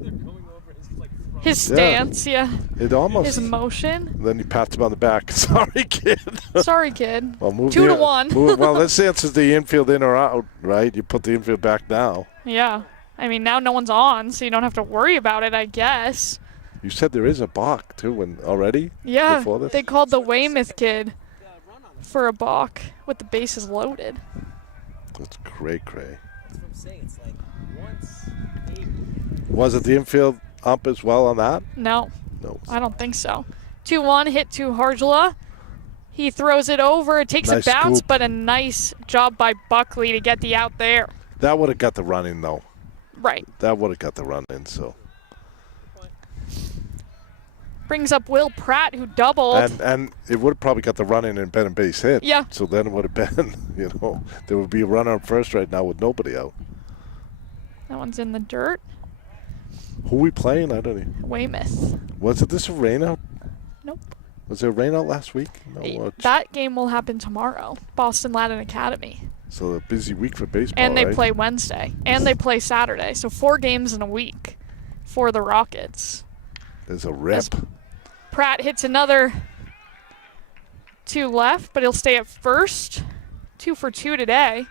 They're going over his like front. His stance, yeah. It almost. His motion. And then he pats him on the back. Sorry, kid. Sorry, kid. Well, move 2-1. Well, this answers the infield in or out, right? You put the infield back now. Yeah. I mean, now no one's on, so you don't have to worry about it, I guess. You said there is a balk too, when already. Yeah, Before this? they called the Weymouth kid for a balk with the bases loaded. That's cray. That's what I'm saying. It's like once, maybe. Was it the infield ump as well on that? No, No. I don't think so. 2-1 hit to Harjula. He throws it over. It takes Nice a bounce, scoop. but a nice job by Buckley to get the out there. That would have got the run in though. Right. That would have got the run in. So. Brings up Will Pratt, who doubled. And it would have probably got the run in and been a base hit. Yeah. So then it would have been, there would be a runner on first right now with nobody out. That one's in the dirt. Who we playing? I don't even. Weymouth. Was it this a rain out? Nope. Was there rain out last week? No. That game will happen tomorrow. Boston Latin Academy. So a busy week for baseball, And they right? play Wednesday. And they play Saturday. So 4 games in a week for the Rockets. There's a rip. As Pratt hits another 2 left, but he'll stay at first. 2 for 2 today.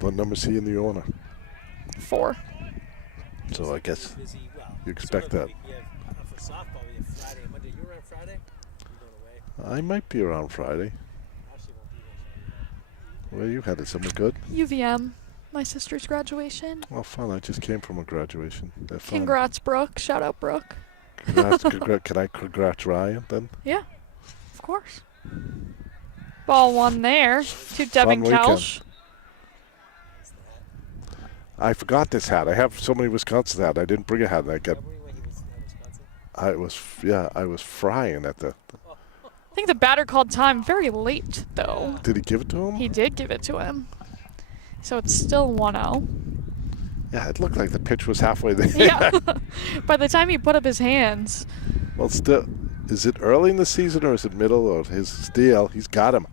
What number is he in the owner? 4. So I guess Busy. Well, you expect sort of that. We have, for softball, we have Friday and Monday. You around Friday? You're going away. I might be around Friday. Ashley won't be there. Where you headed? Somewhere good? UVM. My sister's graduation. Well, fun. I just came from a graduation. They're fun. Congrats, Brooke. Shout out, Brooke. Can I congrats Ryan then? Yeah, of course. Ball 1 there to Devin weekend. Kelsch. I forgot this hat. I have so many Wisconsin hats. I didn't bring a hat. And I got. Remember when he was in Wisconsin? I was frying at the. I think the batter called time very late, though. Did he give it to him? He did give it to him. So it's still 1-0. Yeah, it looked like the pitch was halfway there. Yeah. By the time he put up his hands. Well, still, is it early in the season or is it middle or his steal? He's got him.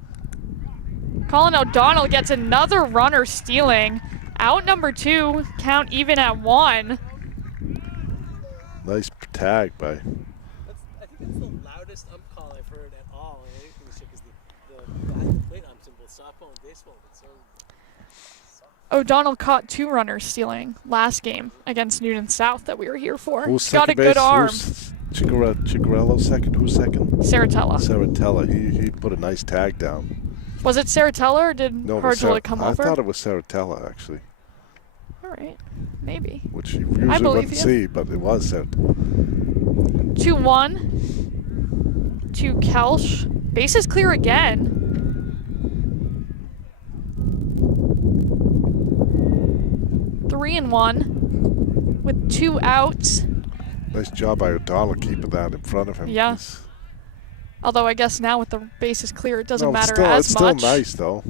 Colin O'Donnell gets another runner stealing. Out number 2, count even at 1. Nice tag by. I think that's the loudest ump call I've heard at all in anything this year because the plate umps in both softball and baseball. It's so O'Donnell caught 2 runners stealing last game against Newton South that we were here for. Who's He's got a second good base? arm. Who's Chigarello second? Who's second? Saratella. Saratella. He put a nice tag down. Was it Saratella or did No, it was Harjula come I over? thought it was Saratella actually, All right, maybe. which you usually believe wouldn't you. see, but it was Saratella. 2-1 to Kelsch. Bases clear again. Three and 1 with 2 outs. Nice job by O'Donnell keeping that in front of him. Yeah. He's- Although I guess now with the bases clear, it doesn't No, matter still, as it's much. still nice though.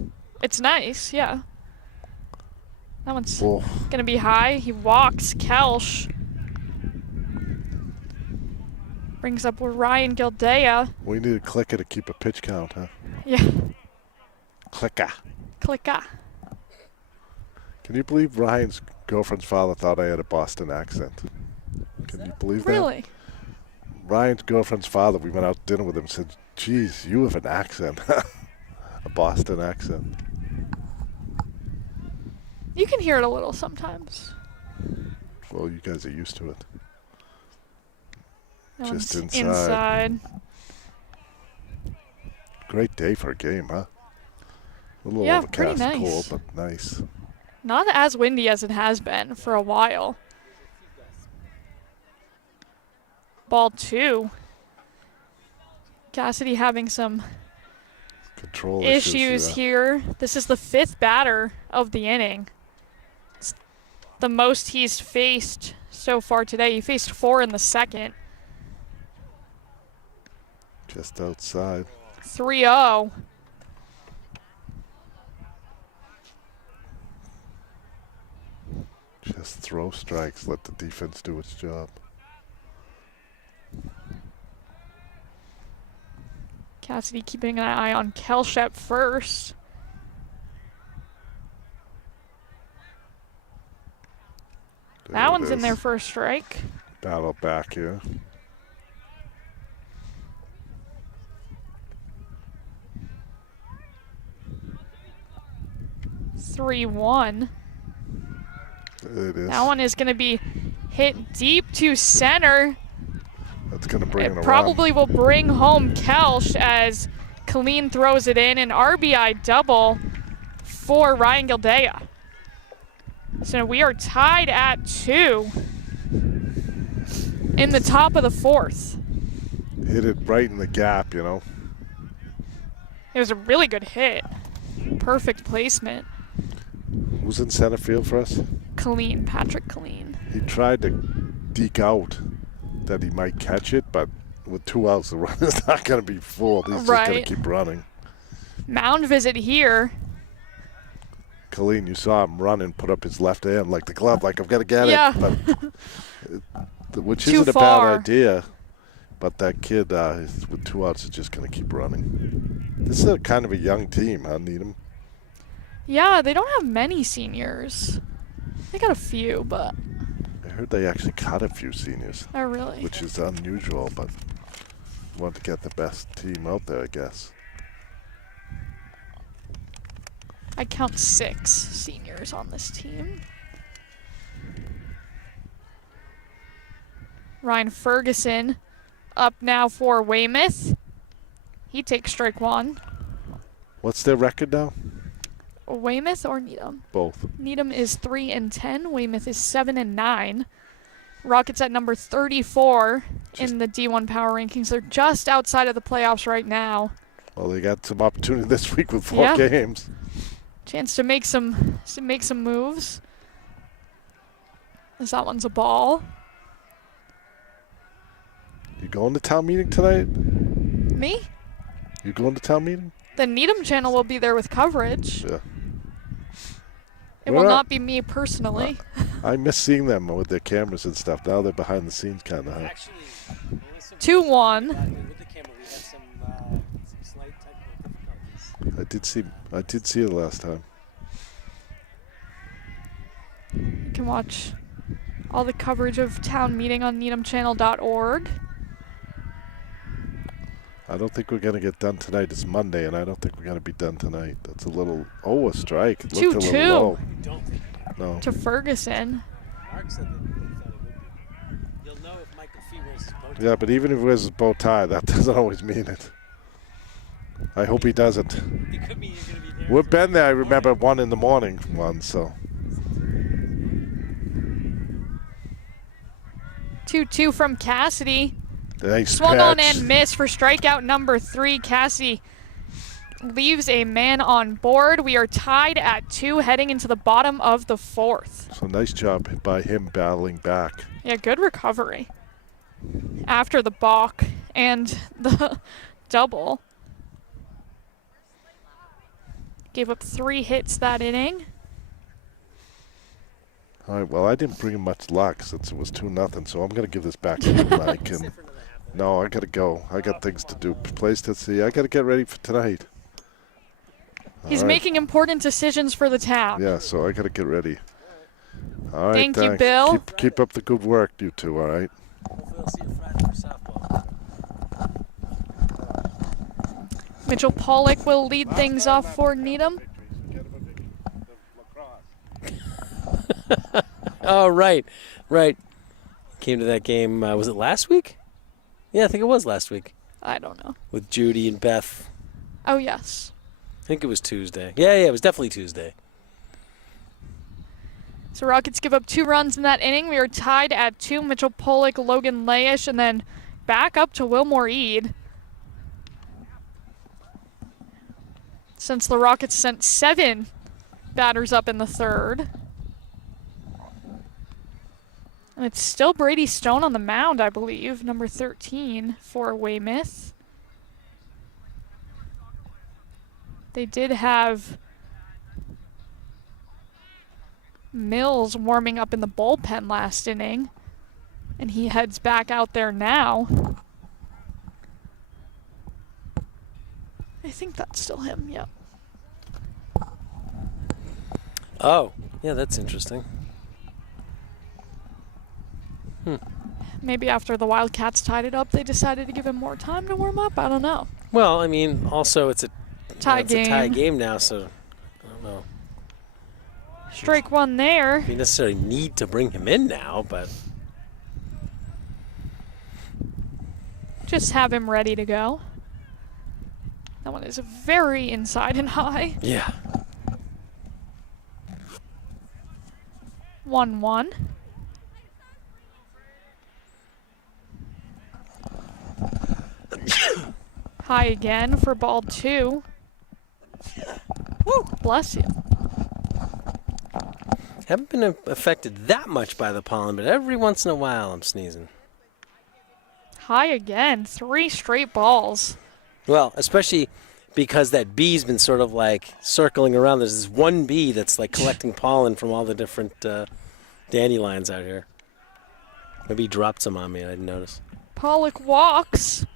It's nice, yeah. That one's Oh, gonna be high. He walks Kelsch. Brings up Ryan Gildea. we need a clicker to keep a pitch count, huh? Yeah, Clicker. clicka. Can you believe Ryan's girlfriend's father thought I had a Boston accent? Can you believe that? Really? Ryan's girlfriend's father, we went out to dinner with him, said, geez, you have an accent. A Boston accent. You can hear it a little sometimes. Well, you guys are used to it. That Just one's inside. Great day for a game, huh? A little Yeah, pretty overcast, nice. cold, but nice. Not as windy as it has been for a while. Ball 2. Cassidy having some Control issues yeah. here. This is the 5th batter of the inning. It's the most he's faced so so far today. He faced 4 in the second. Just outside. 3-0. Just throw strikes. Let the defense do its job. Cassidy keeping an eye on Kelshep first. That one's in there for a strike. Battle back here. Three one. It is. That one is going to be hit deep to center. That's going to bring in a Probably will bring home Kelsch as Colleen throws it in. An RBI double for Ryan Gildea. So we are tied at 2 in the top of the 4th. Hit it right in the gap, you know. It was a really good hit. Perfect placement. Who's in center field for us? Colleen, Patrick Colleen. He tried to deke out that he might catch it, but with 2 outs, the run is not going to be full. He's just going to keep running. Mound visit here. Colleen, you saw him run and put up his left hand like the glove, like I've got to get Yeah. it. But, which Too isn't a far. bad idea. But that kid with 2 outs is just going to keep running. This is a kind of a young team, huh, Needham? Yeah, they don't have many seniors. They got a few, but. I heard they actually caught a few seniors, Oh, really? which is unusual, but want to get the best team out there, I guess. I count 6 seniors on this team. Ryan Ferguson up now for Weymouth. He takes strike 1. What's their record now? Weymouth or Needham? Both. Needham is 3-10. Weymouth is 7-9. Rockets at number 34 in the D1 power rankings. They're just outside of the playoffs right now. Well, they got some opportunity this week with 4 games. Chance to make some moves. As that one's a ball. You going to town meeting tonight? Me? You going to town meeting? The Needham channel will be there with coverage. Yeah. It will not be me personally. I miss seeing them with their cameras and stuff. Now they're behind the scenes kind of. Huh? 2-1. I did see it last time. You can watch all the coverage of town meeting on needhamchannel.org. I don't think we're going to get done tonight. It's Monday, and I don't think we're going to be done tonight. That's a little... Oh, a strike. It looked a little low. 2-2 No. to Ferguson. Mark said that they thought it would be. You'll know if Michael Fee wears his bow tie. Yeah, but even if he wears his bow tie, that doesn't always mean it. I hope he doesn't. It could mean you're going to be there. We've been there, I remember, 1 in the morning one, so... 2-2 from Cassidy. Nice Swung pitch. on and missed for strikeout number 3. Cassidy leaves a man on board. We are tied at 2 heading into the bottom of the 4th. So nice job by him battling back. Yeah, good recovery. After the balk and the double. Gave up 3 hits that inning. All right, well, I didn't bring him much luck since it was 2-0, so I'm going to give this back to you, Mike. And no, I got to go. I got things to do. Place to see. I got to get ready for tonight. He's making important decisions for the town. Yeah, so I got to get ready. All right, Thank you, thanks. Bill. Keep up the good work, you two, all right? We'll see you Friday for softball. Mitchell Pollock will lead things off for Needham. Oh, right. Came to that game, was it last week? Yeah, I think it was last week. I don't know. With Judy and Beth. Oh, yes. I think it was Tuesday. Yeah, it was definitely Tuesday. So Rockets give up 2 runs in that inning. We are tied at 2. Mitchell Pollock, Logan Layish, and then back up to Wilmore Eade. Since the Rockets sent 7 batters up in the 3rd. And it's still Brady Stone on the mound, I believe, number 13 for Weymouth. They did have Mills warming up in the bullpen last inning, and he heads back out there now. I think that's still him, yep. Oh, yeah, that's interesting. Maybe after the Wildcats tied it up, they decided to give him more time to warm up. I don't know. Well, I mean, also it's a Tie it's a tie game. game now, so I don't know. Strike one there. We necessarily need to bring him in now, but Just have him ready to go. That one is very inside and high. yeah. 1-1. High again for ball 2. Woo, bless you. Haven't been affected that much by the pollen, but every once in a while I'm sneezing. High again. 3 straight balls. Well, especially because that bee's been sort of like circling around. There's this one bee that's like collecting pollen from all the different dandelions out here. Maybe he dropped some on me. I didn't notice. Pollock walks.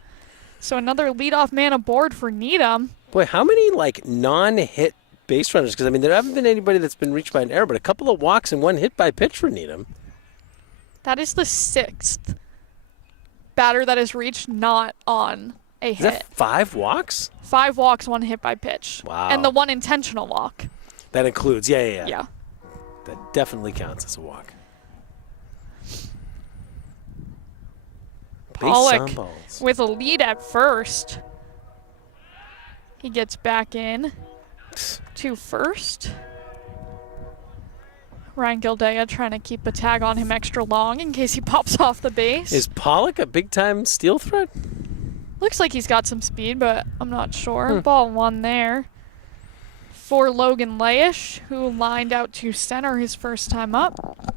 So another leadoff man aboard for Needham. Boy, how many like non-hit base runners? Because I mean, there haven't been anybody that's been reached by an error, but a couple of walks and 1 hit by pitch for Needham. That is the 6th batter that is reached not on a Is hit. that 5 walks? 5 walks, 1 hit by pitch. Wow. And the 1 intentional walk. That includes, yeah. Yeah. That definitely counts as a walk. Base Pollock on balls. with a lead at first. He gets back in to first. Ryan Gildea trying to keep a tag on him extra long in case he pops off the base. Is Pollock a big-time steal threat? Looks like he's got some speed, but I'm not sure. Ball 1 there for Logan Layish, who lined out to center his first time up.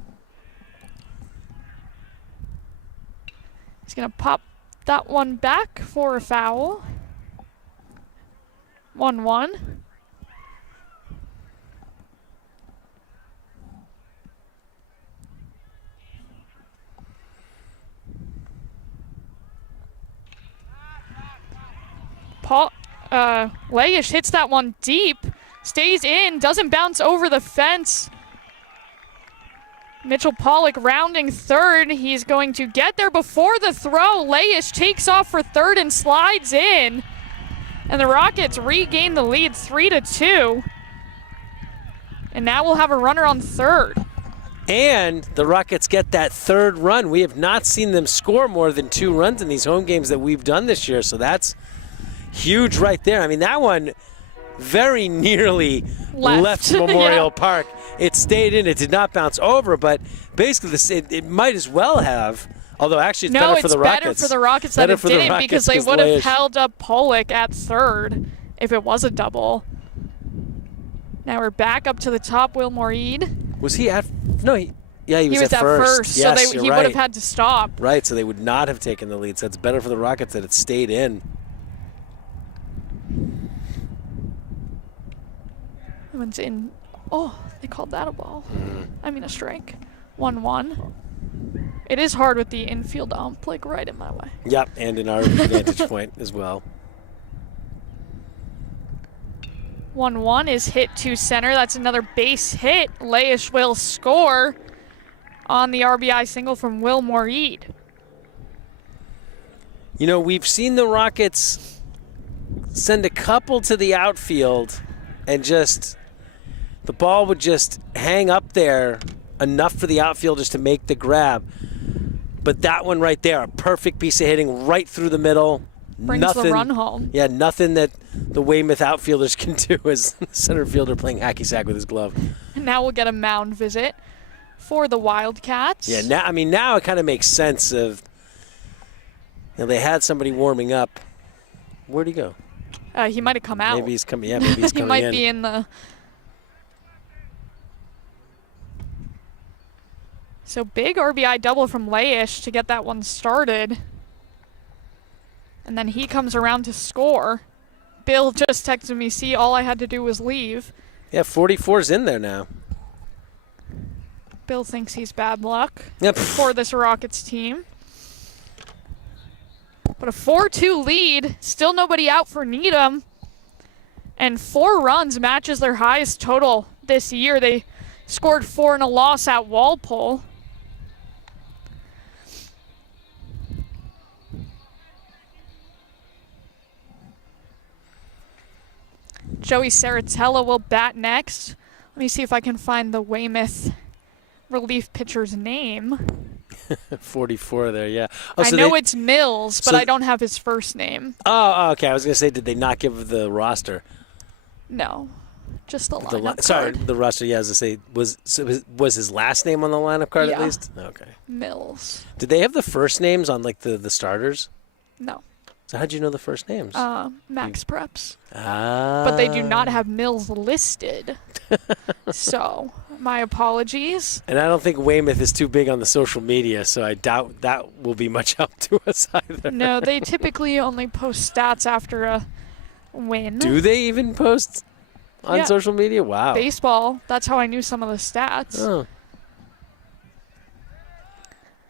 He's going to pop that one back for a foul. 1-1. Layish hits that one deep, stays in, doesn't bounce over the fence. Mitchell Pollock rounding third. He's going to get there before the throw. Layish takes off for third and slides in. And the Rockets regain the lead 3-2. And now we'll have a runner on third. And the Rockets get that 3rd run. We have not seen them score more than 2 runs in these home games that we've done this year, so that's huge right there. I mean, that one very nearly left Memorial Yeah. Park. It stayed in. It did not bounce over, but basically it might as well have. Although actually it's better for the Rockets. No, it's better for the Rockets that it didn't because they would have held up Pollock at third if it was a double. Now we're back up to the top. Wilmore Eid. Was he at? No, he was at first. Yes, so he would have had to stop. Right, so they would not have taken the lead. So it's better for the Rockets that it stayed in. That one's in. Oh, they called that a ball. I mean a strike. 1-1. It is hard with the infield ump, like right in my way. Yep, and in our vantage point as well. 1-1 is hit to center. That's another base hit. Layish will score on the RBI single from Wilmore Eid. You know, we've seen the Rockets send a couple to the outfield and just the ball would just hang up there enough for the outfielders to make the grab. But that one right there, a perfect piece of hitting right through the middle. Brings the run home. Yeah, nothing that the Weymouth outfielders can do as the center fielder playing hacky sack with his glove. And now we'll get a mound visit for the Wildcats. Yeah, now it kind of makes sense of, they had somebody warming up. Where'd he go? He might have come out. Maybe he's coming. Yeah, maybe he's he coming might in. be in the. So big RBI double from Leish to get that one started. And then he comes around to score. Bill just texted me, see, all I had to do was leave. Yeah, 44's in there now. Bill thinks he's bad luck Yep. for this Rockets team. But a 4-2 lead, still nobody out for Needham. And 4 runs matches their highest total this year. They scored 4 in a loss at Walpole. Joey Saratella will bat next. Let me see if I can find the Weymouth relief pitcher's name. 44 there, yeah. Oh, I so know it's Mills, but so- I don't have his first name. Oh, okay. I was going to say, did they not give the roster? No, just the The lineup sorry, card. the roster, yeah, I was going to say, was his last name on the lineup card at Yeah. least? Okay. Mills. Did they have the first names on, like, the starters? No, So how'd you know the first names? Max Preps. Ah. But they do not have Mills listed. So, my apologies. And I don't think Weymouth is too big on the social media, so I doubt that will be much help to us either. No, they typically only post stats after a win. Do they even post on Yeah. social media? Wow. Baseball, that's how I knew some of the stats. Oh.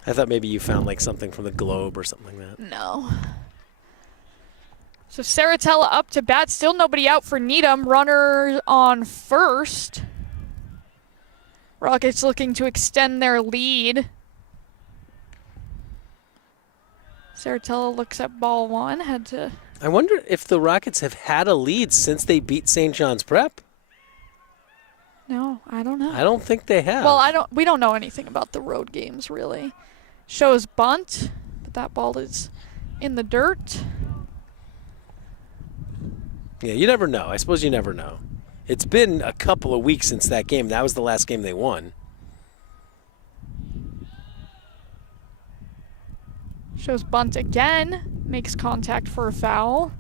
I thought maybe you found like something from the Globe or something like that. No. So Saratella up to bat. Still nobody out for Needham. Runner on first. Rockets looking to extend their lead. Saratella looks at ball one. Had to. I wonder if the Rockets have had a lead since they beat St. John's Prep. No, I don't know. I don't think they have. Well, we don't know anything about the road games really. Shows bunt, but that ball is in the dirt. Yeah, you never know. I suppose you never know. It's been a couple of weeks since that game. That was the last game they won. Shows bunt again. Makes contact for a foul.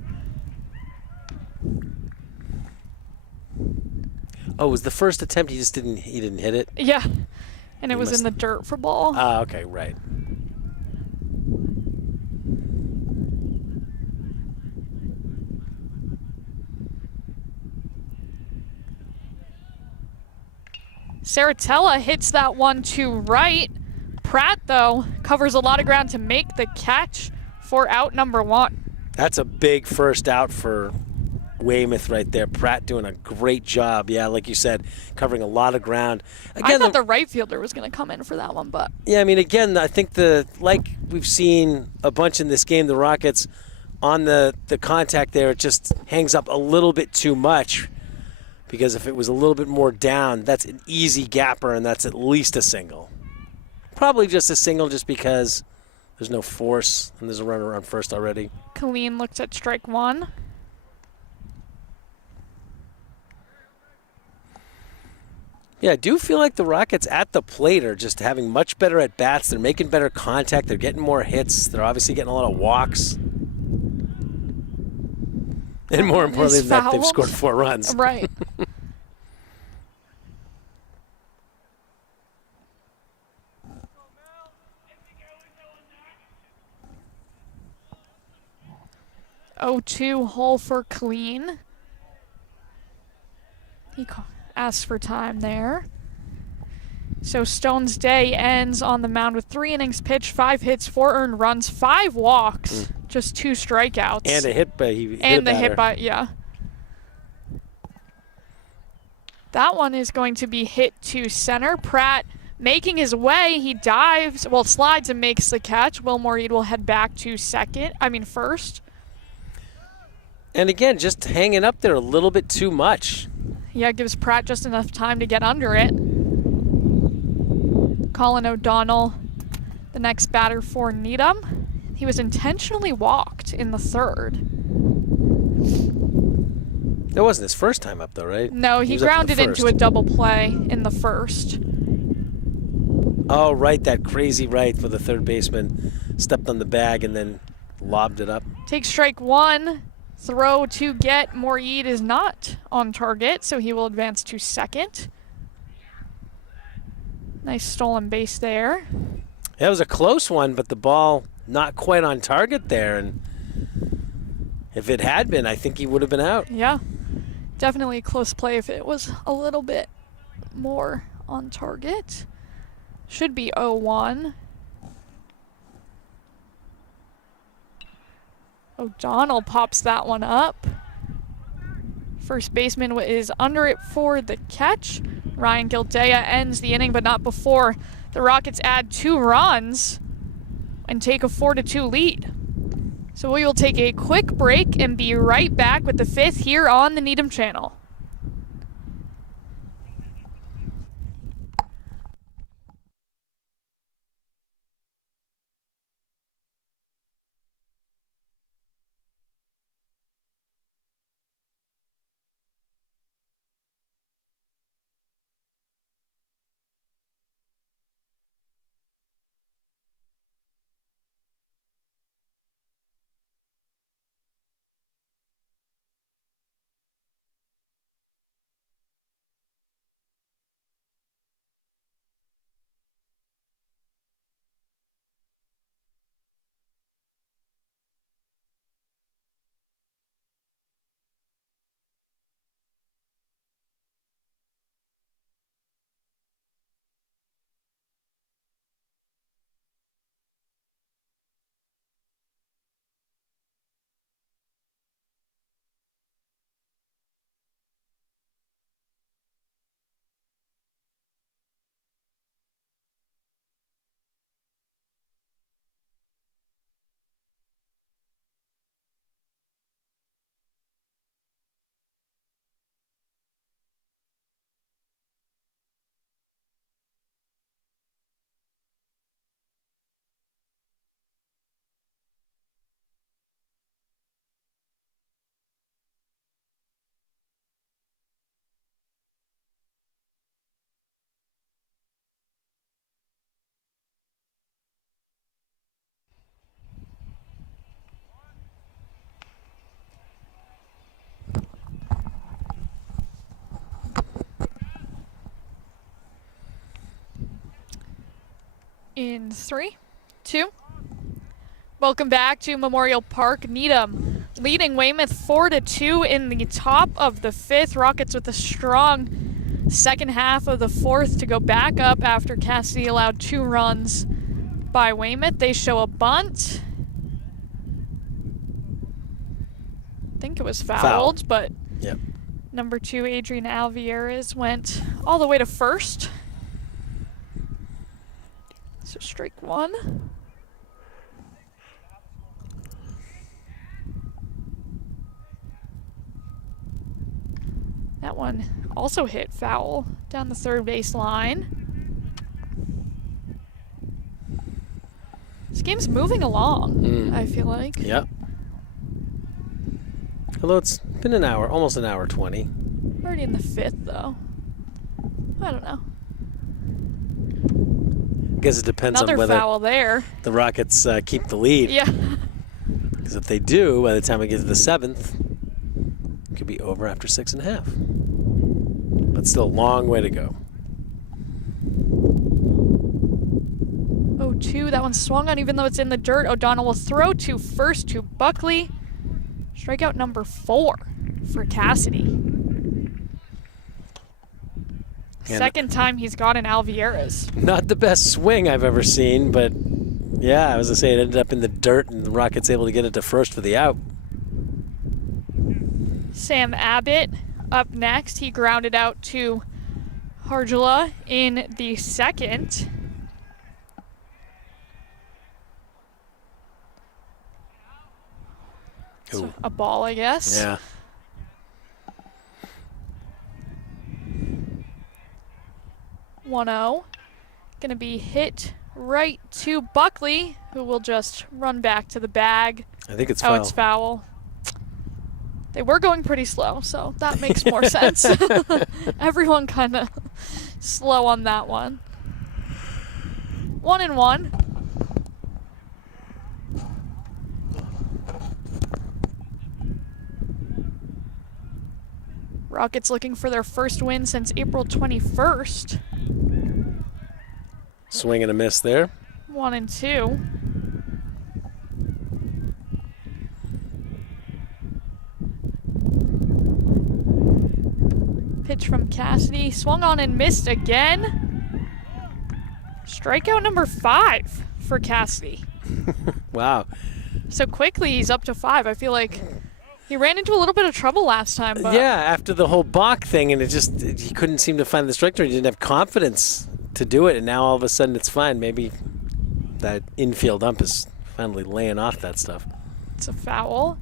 Oh, it was the first attempt. He didn't hit it. Yeah. And it He was must- in the dirt for ball. Ah, okay, right. Saratella hits that one to right. Pratt, though, covers a lot of ground to make the catch for out number one. That's a big first out for Weymouth right there. Pratt doing a great job. Yeah, like you said, covering a lot of ground. I thought the right fielder was going to come in for that one, but Yeah, I mean, again, I think like we've seen a bunch in this game, the Rockets on the contact there, it just hangs up a little bit too much. Because if it was a little bit more down, that's an easy gapper, and that's at least a single. Probably just a single just because there's no force, and there's a runner on first already. Colleen looks at strike one. Yeah, I do feel like the Rockets at the plate are just having much better at-bats. They're making better contact. They're getting more hits. They're obviously getting a lot of walks. And more importantly than that, they've fouled. scored 4 runs. Right. Oh, 2 hole for Colleen. He asks for time there. So Stone's day ends on the mound with 3 innings pitched, 5 hits, 4 earned runs, 5 walks, just 2 strikeouts. And a hit by he hit a And the batter. hit by, yeah. That one is going to be hit to center. Pratt making his way. He dives, well, slides and makes the catch. Wilmore Eid will head back to first. And again, just hanging up there a little bit too much. Yeah, gives Pratt just enough time to get under it. Colin O'Donnell, the next batter for Needham. He was intentionally walked in the third. That wasn't his first time up, though, right? No, he was up in the grounded into first. a double play in the first. Oh, right, that crazy right for the third baseman. Stepped on the bag and then lobbed it up. Takes strike one. Throw to get Moreed is not on target, so he will advance to second. Nice stolen base there. That was a close one, but the ball not quite on target there. And if it had been, I think he would have been out. Yeah, definitely a close play if it was a little bit more on target. Should be 0-1. O'Donnell pops that one up. First baseman is under it for the catch. Ryan Gildea ends the inning, but not before the Rockets add 2 runs and take a 4-2 lead. So we will take a quick break and be right back with the 5th here on the Needham channel. In 3, 2. Welcome back to Memorial Park. Needham leading Weymouth 4-2 in the top of the 5th. Rockets with a strong second half of the 4th to go back up after Cassidy allowed 2 runs by Weymouth. They show a bunt. I think it was fouled. But yep. Number 2, Adrian Alvieres, went all the way to first. So strike 1. That one also hit foul down the third base line. This game's moving along, I feel like. Yep. Although it's been an hour, almost an hour 20. Already in the 5th, though. I don't know. I guess it depends Another on whether foul there. the Rockets keep the lead. Yeah. Because if they do, by the time we get to the 7th, it could be over after 6.5. But still a long way to go. 0-2. That one swung on even though it's in the dirt. O'Donnell will throw to first to Buckley. Strikeout number 4 for Cassidy. Second time he's got an Alvieres. Not the best swing I've ever seen, but yeah, I was going to say it ended up in the dirt and the Rockets able to get it to first for the out. Sam Abbott up next. He grounded out to Harjula in the 2nd. So a ball, I guess. Yeah. Going to be hit right to Buckley, who will just run back to the bag. I think it's foul. Oh, it's foul. They were going pretty slow, so that makes more sense. Everyone kind of slow on that one. 1-1. Rockets looking for their first win since April 21st. Swing and a miss there. 1-2. Pitch from Cassidy. Swung on and missed again. Strikeout number 5 for Cassidy. Wow. So quickly he's up to 5. I feel like he ran into a little bit of trouble last time. But Yeah, after the whole Bach thing, and he couldn't seem to find the strike zone. He didn't have confidence to do it, and now all of a sudden it's fine. Maybe that infield ump is finally laying off that stuff. it's a foul.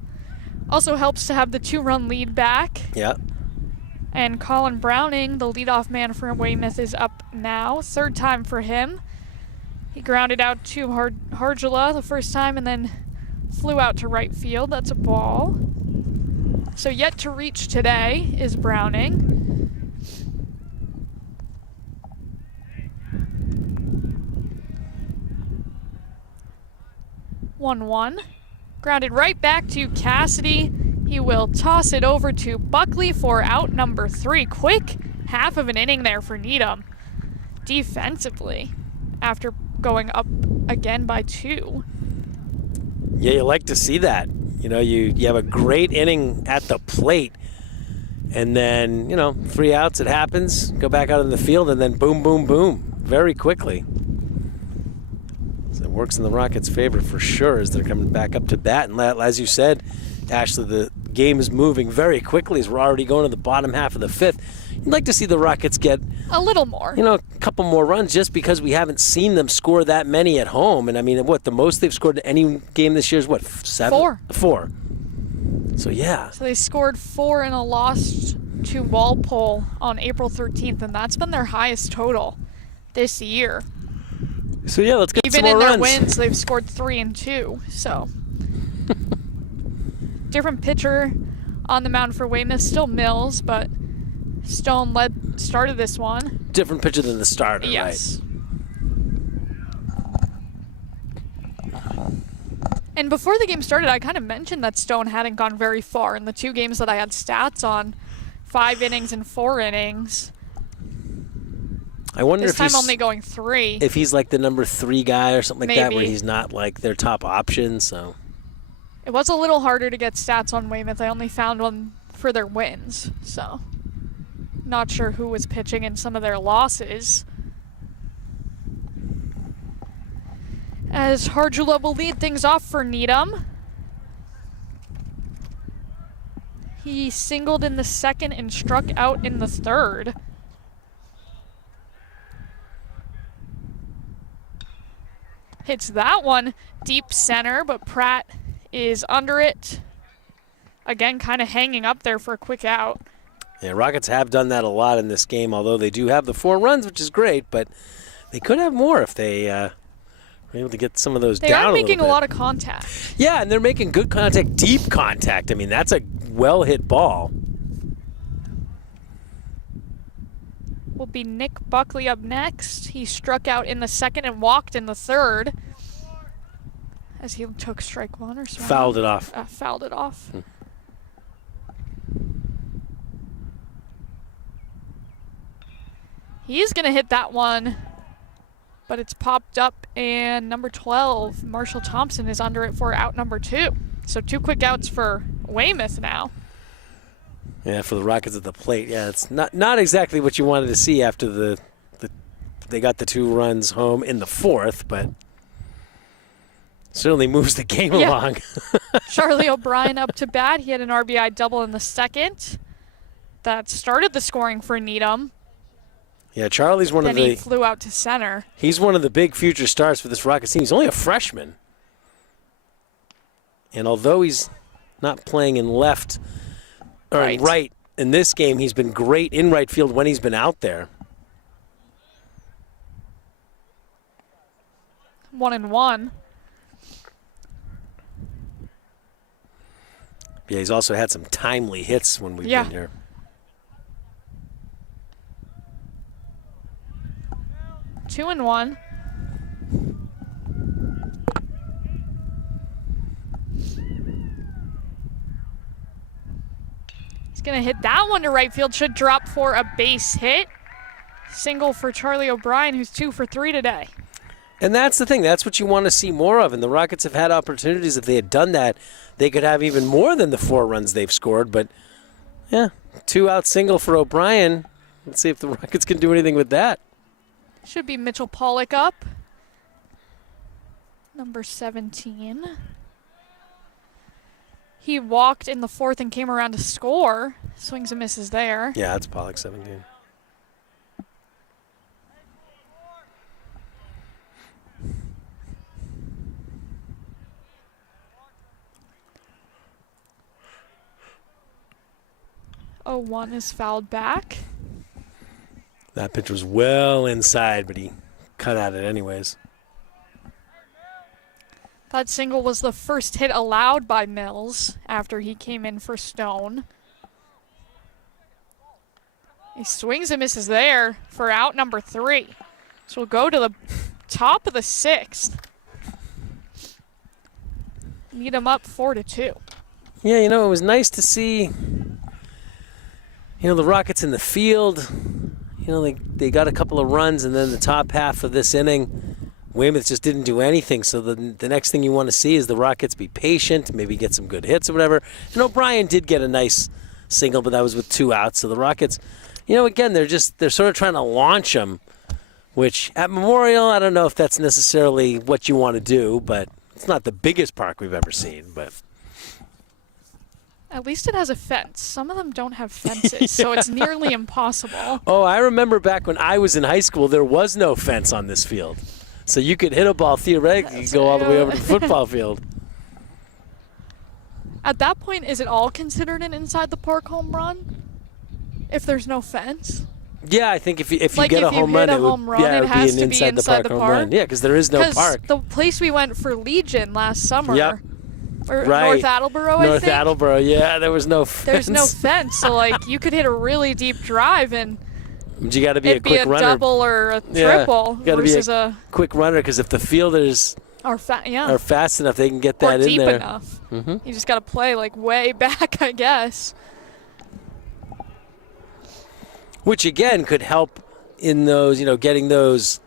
Also helps to have the 2-run lead back. Yeah. And Colin Browning, the leadoff man for Weymouth, is up now. 3rd time for him. He grounded out to Harjula the first time and then flew out to right field. That's a ball. So yet to reach today is Browning. One. Grounded right back to Cassidy. He will toss it over to Buckley for out number 3. Quick half of an inning there for Needham defensively after going up again by 2. Yeah, you like to see that. You know, you have a great inning at the plate, and then, 3 outs, it happens, go back out in the field, and then boom, boom, boom, very quickly. So it works in the Rockets' favor for sure as they're coming back up to bat. And as you said, Ashley, the game is moving very quickly as we're already going to the bottom half of the 5th. You'd like to see the Rockets get a little more. A couple more runs just because we haven't seen them score that many at home. And I mean, the most they've scored in any game this year is 7? 4. So, yeah. So they scored 4 in a loss to Walpole on April 13th, and that's been their highest total this year. So, yeah, let's get some more runs. Even in runs. their wins, they've scored 3 and 2. So, different pitcher on the mound for Weymouth, still Mills, but Stone started this one. Different pitcher than the starter, yes. Right? And before the game started, I kind of mentioned that Stone hadn't gone very far in the 2 games that I had stats on, 5 innings and 4 innings. I wonder this if time he's only going 3. If he's like the number 3 guy or something like that, where Maybe. he's not like their top option. So It was a little harder to get stats on Weymouth. I only found one for their wins, so not sure who was pitching in some of their losses. As Harjula will lead things off for Needham. He singled in the 2nd and struck out in the 3rd. Hits that one deep center, but Pratt is under it. Again, kind of hanging up there for a quick out. yeah, Rockets have done that a lot in this game, although they do have the 4 runs, which is great, but they could have more if they were able to get some of those They down are a little making bit. a lot of contact. Yeah, and they're making good contact, deep contact. I mean, that's a well-hit ball. Will be Nick Buckley up next. He struck out in the 2nd and walked in the 3rd. As he took strike 1 or something. Fouled it off. Fouled it off. He's going to hit that one, but it's popped up, and number 12, Marshall Thompson, is under it for out number 2. So 2 quick outs for Weymouth now. Yeah, for the Rockets at the plate. Yeah, it's not exactly what you wanted to see after they got the 2 runs home in the 4th, but certainly moves the game along. Charlie O'Brien up to bat. He had an RBI double in the 2nd. That started the scoring for Needham. Yeah, Charlie's one Then of the. he flew out to center. He's one of the big future stars for this Rockets team. He's only a freshman, and although he's not playing in left or right in this game, he's been great in right field when he's been out there. 1-1. Yeah, he's also had some timely hits when we've been here. Two and 1. He's going to hit that one to right field. Should drop for a base hit. Single for Charlie O'Brien, who's 2 for 3 today. And that's the thing. That's what you want to see more of. And the Rockets have had opportunities. If they had done that, they could have even more than the 4 runs they've scored. But, yeah, 2-out single for O'Brien. Let's see if the Rockets can do anything with that. Should be Mitchell Pollock up. Number 17. He walked in the 4th and came around to score. Swings and misses there. Yeah, that's Pollock, 17. Oh, 1 is fouled back. That pitch was well inside, but he cut at it anyways. That single was the first hit allowed by Mills after he came in for Stone. He swings and misses there for out number 3. So we'll go to the top of the 6th. Needham up 4-2. Yeah, it was nice to see, the Rockets in the field. They got a couple of runs, and then the top half of this inning, Weymouth just didn't do anything. So the next thing you want to see is the Rockets be patient, maybe get some good hits or whatever. And O'Brien did get a nice single, but that was with 2 outs. So the Rockets, again, they're sort of trying to launch them, which at Memorial, I don't know if that's necessarily what you want to do, but it's not the biggest park we've ever seen. But At least it has a fence. Some of them don't have fences, so it's nearly impossible. Oh, I remember back when I was in high school, there was no fence on this field. So you could hit a ball theoretically, go all the way over to the football field. At that point, is it all considered an inside the park home run? If there's no fence? Yeah, I think if you Like get if a you home hit run, a it would, home run, yeah, it would has be an to be inside the park home run. Yeah, because there is no park. The place we went for Legion last summer, Yep. or Right. North Attleboro, I North think. Attleboro, yeah, there was no fence. There's no fence, so you could hit a really deep drive and But you got to be a it'd be quick a runner. double or a Yeah, triple gotta be versus a quick runner, because if the fielders or are fast enough, they can get or that in deep there. enough. Mm-hmm. You just got to play way back, I guess. Which again could help in those, getting those,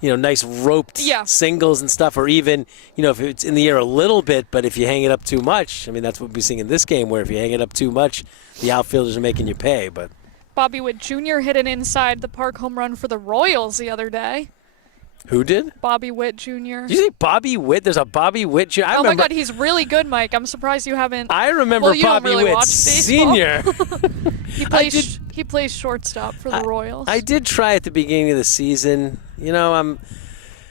nice roped singles and stuff, or even, if it's in the air a little bit, but if you hang it up too much, I mean, that's what we're seeing in this game, where if you hang it up too much, the outfielders are making you pay. But Bobby Witt Jr. hit an inside the park home run for the Royals the other day. who did? Bobby Witt Jr. Did you say Bobby Witt? There's a Bobby Witt Jr. Oh my God, he's really good, Mike. I'm surprised you haven't. I remember Well, you don't Bobby really Witt watch baseball. Senior. He plays shortstop for the Royals. I did try at the beginning of the season.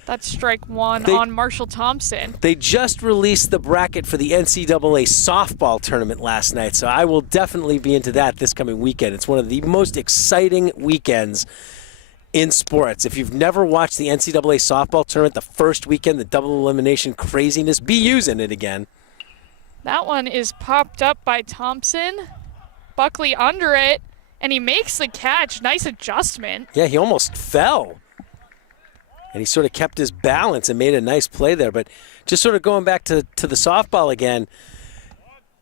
That's strike one They- on Marshall Thompson. They just released the bracket for the NCAA softball tournament last night, so I will definitely be into that this coming weekend. It's one of the most exciting weekends in sports. If you've never watched the NCAA softball tournament, the first weekend, the double elimination craziness, be using it again. That one is popped up by Thompson. Buckley under it, and he makes the catch. Nice adjustment. Yeah, he almost fell. And he sort of kept his balance and made a nice play there. But just sort of going back to the softball again,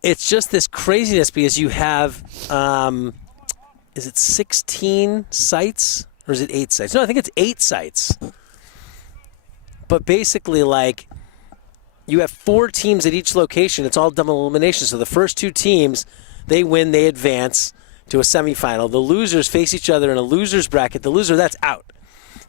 it's just this craziness because you have, is it 16 sites or is it 8 sites? No, I think it's 8 sites. But basically, you have 4 teams at each location. It's all double elimination. So the first 2 teams, they win, they advance to a semifinal. The losers face each other in a loser's bracket. The loser, that's out.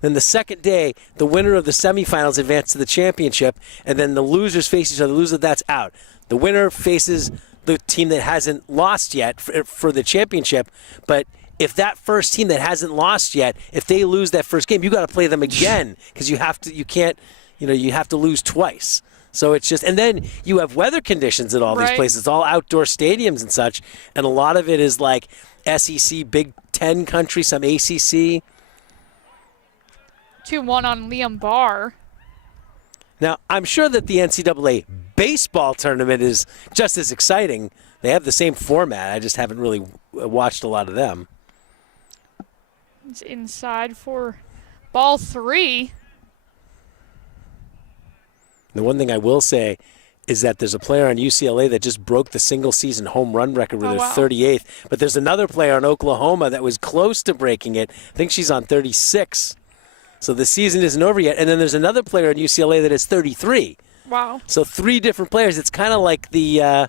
Then the second day, the winner of the semifinals advances to the championship, and then the losers face each other. The loser, that's out. The winner faces the team that hasn't lost yet for the championship. But if that first team that hasn't lost yet, if they lose that first game, you got to play them again because you have to lose twice. So it's just, and then you have weather conditions at all these places. It's all outdoor stadiums and such, and a lot of it is like SEC, Big Ten country, some ACC. 2-1 on Liam Barr. Now, I'm sure that the NCAA baseball tournament is just as exciting. They have the same format. I just haven't really watched a lot of them. It's inside for ball 3. The one thing I will say is that there's a player on UCLA that just broke the single-season home run record with her 38th. But there's another player in Oklahoma that was close to breaking it. I think she's on 36. So the season isn't over yet. And then there's another player at UCLA that is 33. Wow. So 3 different players. It's kind of like the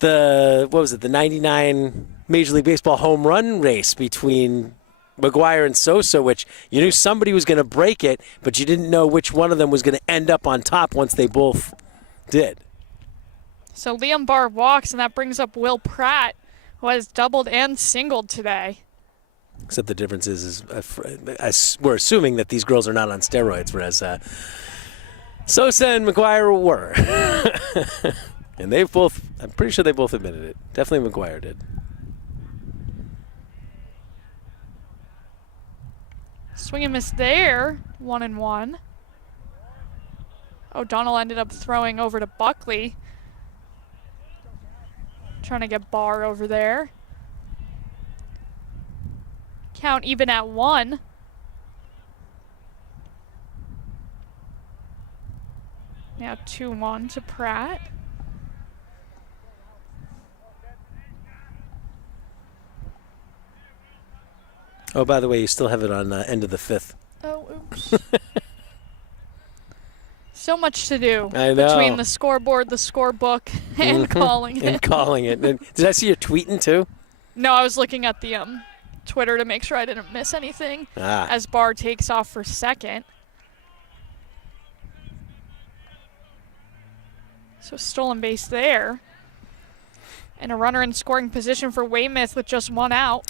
what was it, the 99 Major League Baseball home run race between McGuire and Sosa, which you knew somebody was going to break it, but you didn't know which one of them was going to end up on top once they both did. So Liam Barr walks, and that brings up Will Pratt, who has doubled and singled today. Except the difference is we're assuming that these girls are not on steroids, whereas Sosa and McGuire were. And they've both, I'm pretty sure they both admitted it. Definitely McGuire did. Swing and miss there, 1-1. O'Donnell ended up throwing over to Buckley. Trying to get Barr over there. Count even at 1. Now 2-1 to Pratt. Oh, by the way, you still have it on end of the 5th. Oh, oops. So much to do I know. between the scoreboard, the scorebook, and calling it. And calling it. And did I see you tweeting too? No, I was looking at the Twitter to make sure I didn't miss anything as Barr takes off for second. So stolen base there. And a runner in scoring position for Weymouth with just 1 out.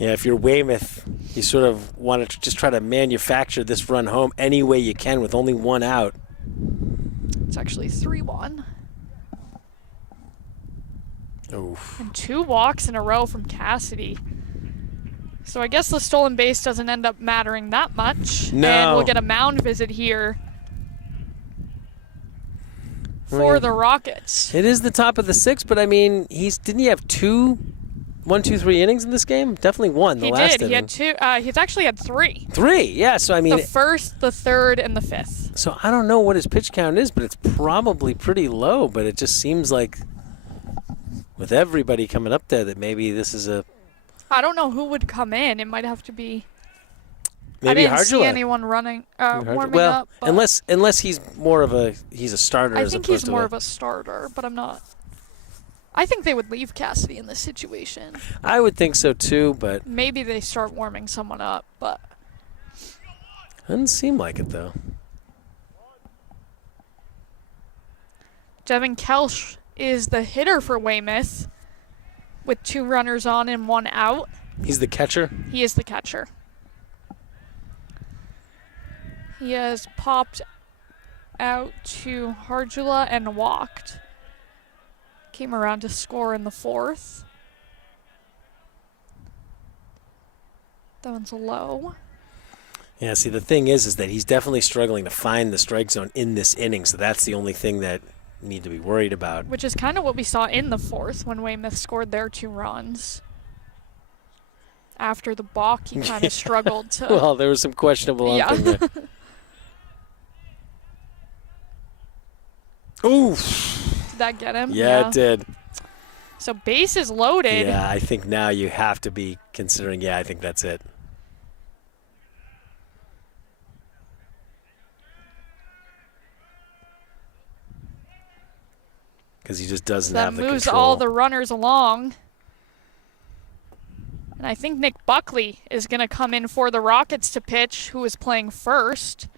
Yeah, if you're Weymouth, you sort of want to just try to manufacture this run home any way you can with only 1 out. It's actually 3-1. Oof. And 2 walks in a row from Cassidy. So I guess the stolen base doesn't end up mattering that much. No. And we'll get a mound visit here for the Rockets. It is the top of the 6th, but I mean, didn't he have 1, 2, 3 innings in this game? Definitely 1 the last inning. He had 2. He's actually had 3. 3, yeah. So I mean, The first, the third, and the 5th. So I don't know what his pitch count is, but it's probably pretty low. But it just seems like with everybody coming up there that maybe this is a. I don't know who would come in. It might have to be. Maybe I didn't see Harjula. anyone running, warming well, up. But unless he's more of a starter. I as think opposed he's to more of a starter, but I'm not. I think they would leave Cassidy in this situation. I would think so too, but Maybe they start warming someone up, but doesn't seem like it though. Devin Kelsch is the hitter for Weymouth with 2 runners on and 1 out. He's the catcher. He is the catcher. He has popped out to Harjula and walked. Came around to score in the 4th. That one's low. Yeah. See, the thing is that he's definitely struggling to find the strike zone in this inning. So that's the only thing that you need to be worried about. Which is kind of what we saw in the 4th when Weymouth scored their 2 runs. After the balk, he kind of struggled to. Well, there was some questionable umping there. Oof. Did that get him? Yeah, it did. So base is loaded. Yeah, I think now you have to be considering, I think that's it. Because he just doesn't That have the moves control. all the runners along. And I think Nick Buckley is going to come in for the Rockets to pitch, who is playing first.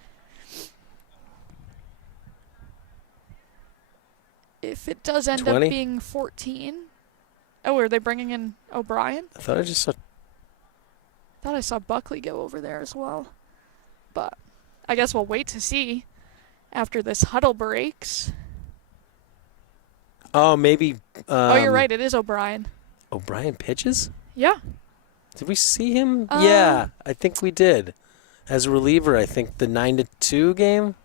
If it does end 20? up being 14. Oh, are they bringing in O'Brien? I thought I just saw. Thought I saw Buckley go over there as well. But I guess we'll wait to see after this huddle breaks. Oh, maybe. Oh, you're right. It is O'Brien. O'Brien pitches? Yeah. Did we see him? Yeah, I think we did. As a reliever, I think the 9-2 game.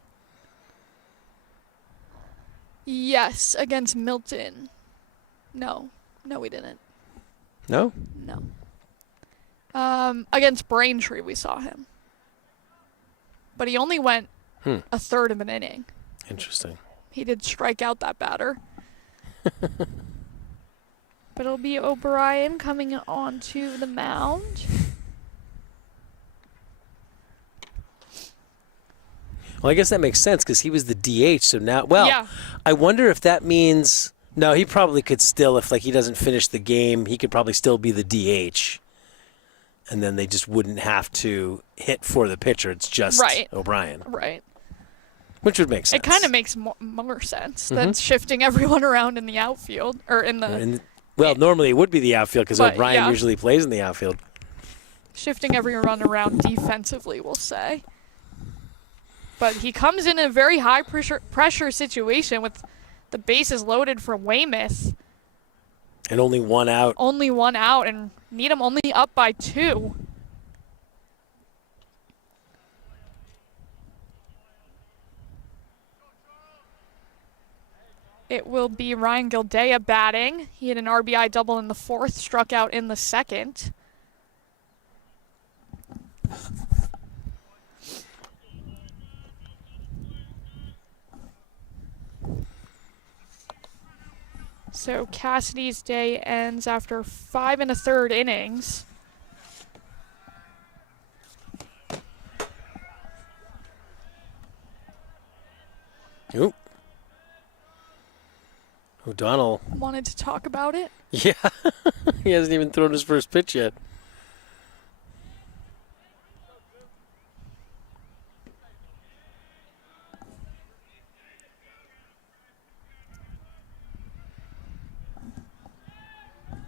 Yes, against Milton. No, we didn't. No? No. Against Braintree, we saw him. But he only went a third of an inning. Interesting. He did strike out that batter. But it'll be O'Brien coming onto the mound. Well, I guess that makes sense because he was the DH. So now, well, Yeah. I wonder if that means no. He probably could still, if like he doesn't finish the game, he could probably still be the DH, and then they just wouldn't have to hit for the pitcher. It's just Right. O'Brien, Right. which would make sense. It kind of makes more sense than shifting everyone around in the outfield or in the Well, normally it would be the outfield because But, O'Brien yeah. usually plays in the outfield. shifting everyone around defensively, we'll say. But he comes in a very high pressure situation with the bases loaded for Weymouth. And only one out. Only one out, and Needham only up by 2. It will be Ryan Gildea batting. He had an RBI double in the 4th, struck out in the 2nd. So Cassidy's day ends after 5 1/3 innings. Oop. O'Donnell. Wanted to talk about it. Yeah. He hasn't even thrown his first pitch yet.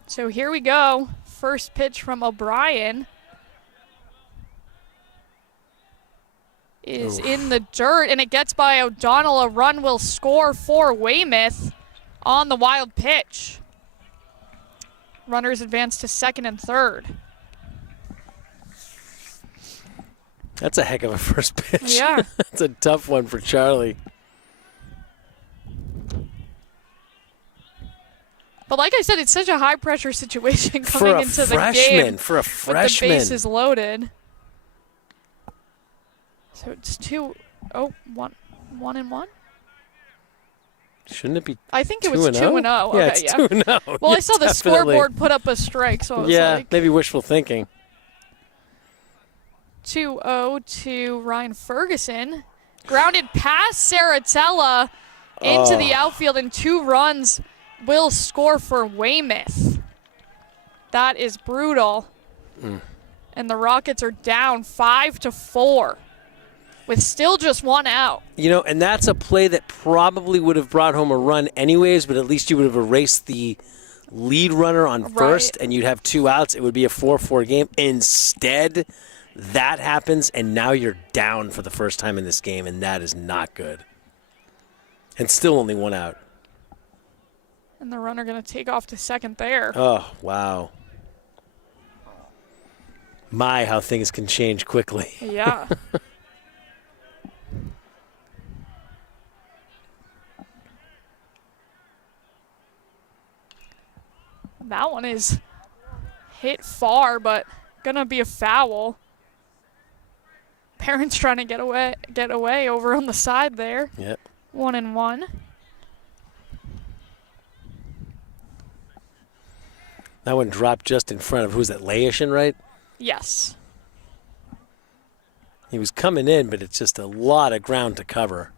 So here we go. First pitch from O'Brien is in the dirt, and it gets by O'Donnell. A run will score for Weymouth on the wild pitch. Runners advance to 2nd and 3rd. That's a heck of a first pitch. Yeah. That's a tough one for Charlie. But like I said, it's such a high-pressure situation For coming a into the freshman, game. for a With freshman. the bases loaded. So it's 1 and 1. Shouldn't it be I think it 2 was and 2 0? and 0. Yeah, Okay, it's yeah. 2 and 0. Well, I Yeah, saw the definitely. scoreboard put up a strike, so I was Yeah, like maybe wishful thinking. 2-0 to Ryan Ferguson. Grounded past Saratella into the outfield, and 2 runs will score for Weymouth. That is brutal. And the Rockets are down 5-4 with still just 1 out. You know, and that's a play that probably would have brought home a run anyways, but at least you would have erased the lead runner on first, and you'd have 2 outs. It would be a 4-4 game. Instead, that happens, and now you're down for the first time in this game, and that is not good. And still only 1 out. And the runner going to take off to 2nd there. Oh, wow. My, how things can change quickly. Yeah. That one is hit far, but gonna be a foul. Parents trying to get away over on the side there. Yep. 1 and 1. That one dropped just in front of, who's that, Laishan, right? Yes. He was coming in, but it's just a lot of ground to cover.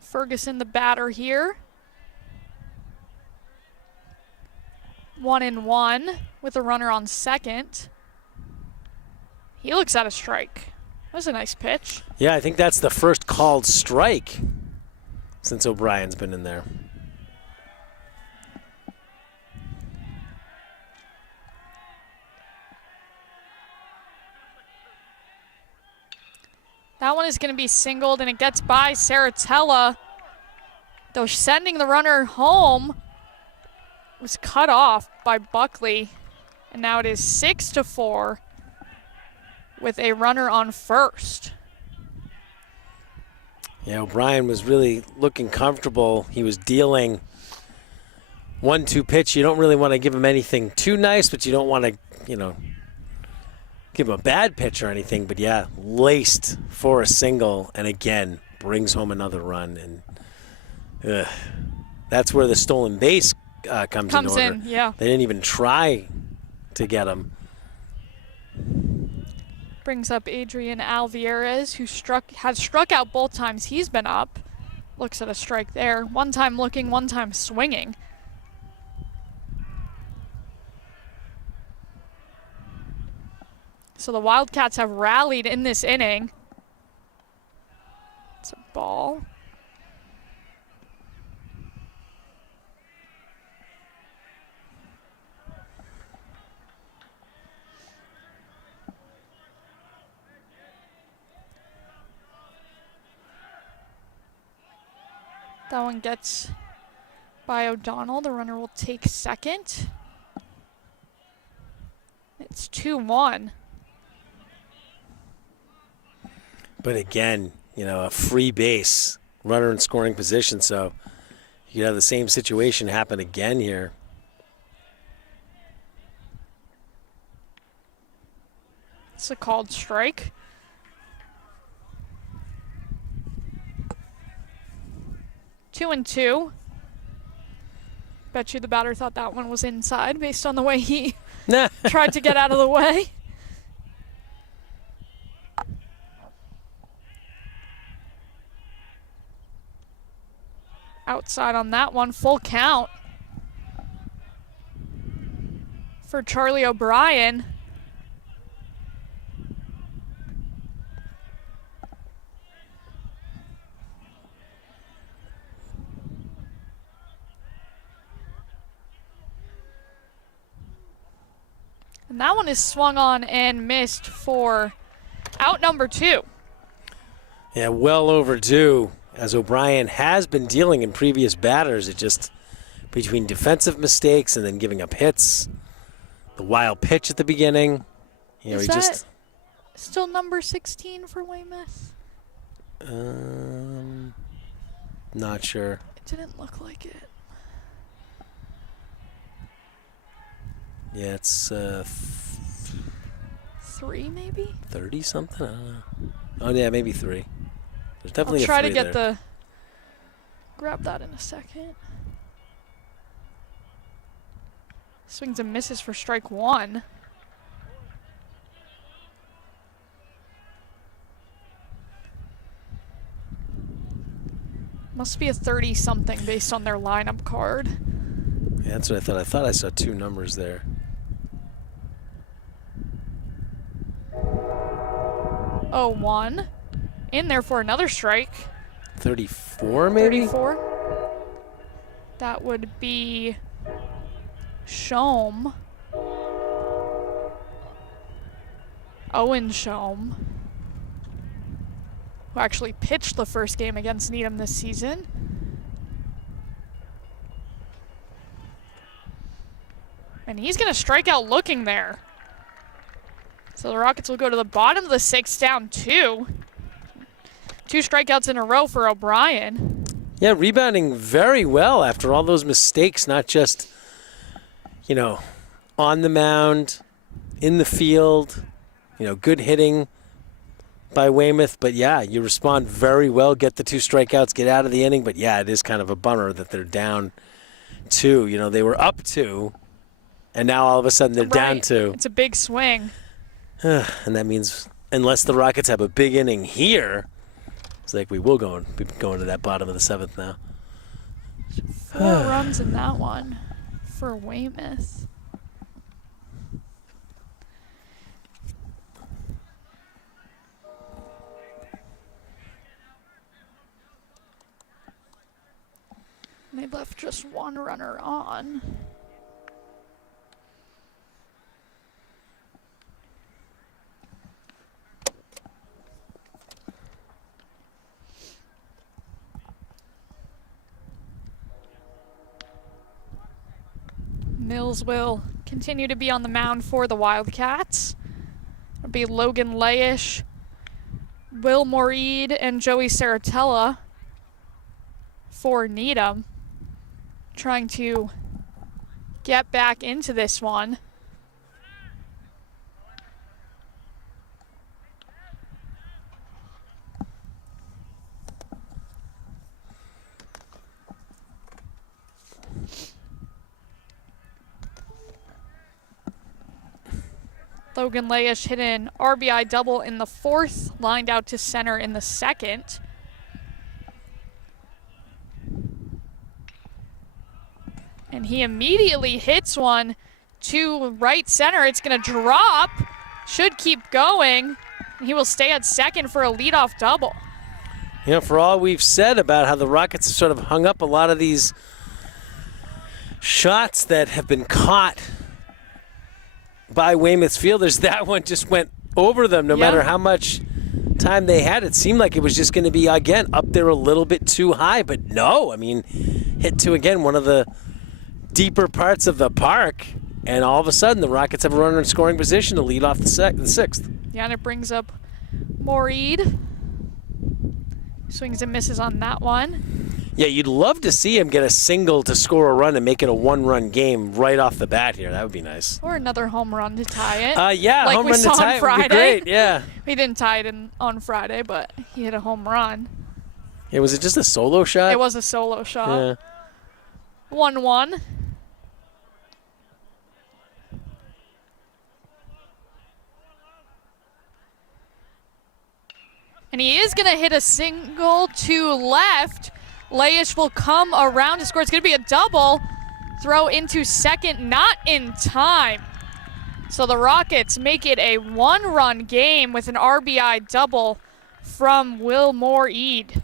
Ferguson, the batter here. 1 and 1 with a runner on 2nd. He looks at a strike. That was a nice pitch. Yeah, I think that's the first called strike since O'Brien's been in there. That one is going to be singled, and it gets by Saratella. Though sending the runner home was cut off by Buckley. And now it is 6-4 with a runner on first. Yeah, O'Brien was really looking comfortable. He was dealing 1-2 pitch. You don't really want to give him anything too nice, but you don't want to, give him a bad pitch or anything. But yeah, laced for a single. And again, brings home another run, and that's where the stolen base comes in order. Yeah. They didn't even try to get him. Brings up Adrian Alvarez, who has struck out both times he's been up. Looks at a strike there. One time looking, one time swinging. So the Wildcats have rallied in this inning. It's a ball. That one gets by O'Donnell. The runner will take second. It's 2-1. But again, a free base, runner in scoring position, so you could have the same situation happen again here. It's a called strike. Two and two. Bet you the batter thought that one was inside based on the way he tried to get out of the way. Outside on that one, full count for Charlie O'Brien. And that one is swung on and missed for out number 2. Yeah, well overdue, as O'Brien has been dealing in previous batters. It just, between defensive mistakes and then giving up hits, the wild pitch at the beginning, Is that still number 16 for Weymouth? Not sure. It didn't look like it. Yeah, it's 3 maybe? 30 something. I don't know. Oh yeah, maybe 3. There's definitely I'll try a 3 to get there. grab that in a second. Swings and misses for strike 1. Must be a 30-something based on their lineup card. Yeah, that's what I thought. I thought I saw 2 numbers there. 0-1. In there for another strike. 34 maybe? 34. That would be Shome. Owen Shome, who actually pitched the first game against Needham this season. And he's going to strike out looking there. So the Rockets will go to the bottom of the 6th, down 2. 2 strikeouts in a row for O'Brien. Yeah, rebounding very well after all those mistakes, not just, on the mound, in the field, good hitting by Weymouth. But yeah, you respond very well, get the 2 strikeouts, get out of the inning. But yeah, it is kind of a bummer that they're down 2. They were up 2, and now all of a sudden they're down 2. It's a big swing. And that means unless the Rockets have a big inning here, it's like we will be going to that bottom of the 7th now. 4 runs in that one for Weymouth. And they left just 1 runner on. Mills will continue to be on the mound for the Wildcats. It'll be Logan Layish, Will Moreed, and Joey Saratella for Needham, trying to get back into this one. Logan Layish hit an RBI double in the fourth, lined out to center in the second. And he immediately hits one to right center. It's going to drop. Should keep going. He will stay at second for a leadoff double. You know, for all we've said about how the Rockets have sort of hung up a lot of these shots that have been caught by Weymouth's fielders, that one just went over them no matter how much time they had. It seemed like it was just going to be, again, up there a little bit too high. But no, I mean, hit to, again, one of the deeper parts of the park. And all of a sudden, the Rockets have a runner in scoring position to lead off the sixth. Yeah, and it brings up Moreed. Swings and misses on that one. Yeah, you'd love to see him get a single to score a run and make it a one-run game right off the bat here. That would be nice. Or another home run to tie it. Yeah, like home we run to saw tie on it Friday. would be great, yeah. We didn't tie it on Friday, but he hit a home run. Yeah, was it just a solo shot? It was a solo shot. Yeah. 1-1. And he is going to hit a single to left. Layish will come around to score. It's going to be a double. Throw into second, not in time. So the Rockets make it a one-run game with an RBI double from Will Moreed.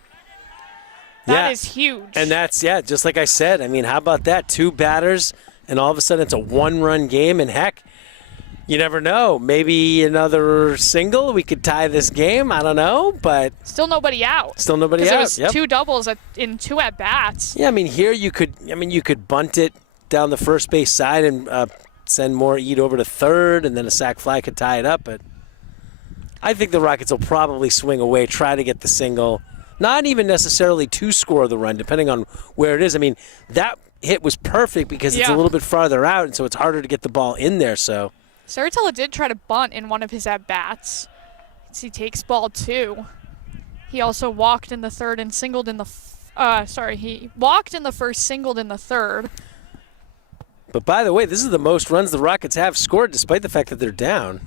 That is huge. And that's, just like I said. I mean, how about that? Two batters, and all of a sudden it's a one-run game. And heck, you never know. Maybe another single, we could tie this game. I don't know, but still nobody out. Still nobody out. It was two doubles in two at-bats. Yeah, I mean, here you could bunt it down the first base side and send Moreed over to third, and then a sac fly could tie it up. But I think the Rockets will probably swing away, try to get the single. Not even necessarily to score the run, depending on where it is. I mean, that hit was perfect because it's a little bit farther out, and so it's harder to get the ball in there. So Saratella did try to bunt in one of his at-bats. He takes ball 2. He also walked in the third and singled in the he walked in the first, singled in the third. But by the way, this is the most runs the Rockets have scored despite the fact that they're down.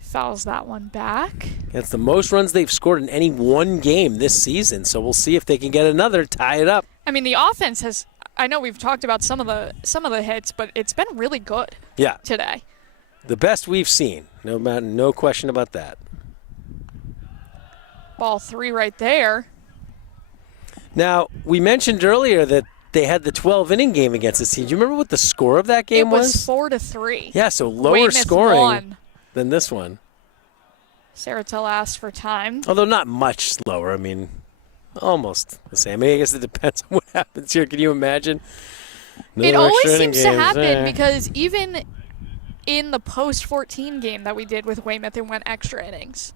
Fouls that one back. It's the most runs they've scored in any one game this season, so we'll see if they can get another, tie it up. I mean, the offense has, I know we've talked about some of the hits, but it's been really good today. The best we've seen, no question about that. Ball 3 right there. Now, we mentioned earlier that they had the 12-inning game against this team. Do you remember what the score of that game was? It was 4-3. Yeah, so lower Weymouth scoring won. Than this one. Saratella asked for time. Although not much slower. I mean, almost the same. I mean, I guess it depends on what happens here. Can you imagine? It always seems to happen because even in the post-14 game that we did with Weymouth, it went extra innings.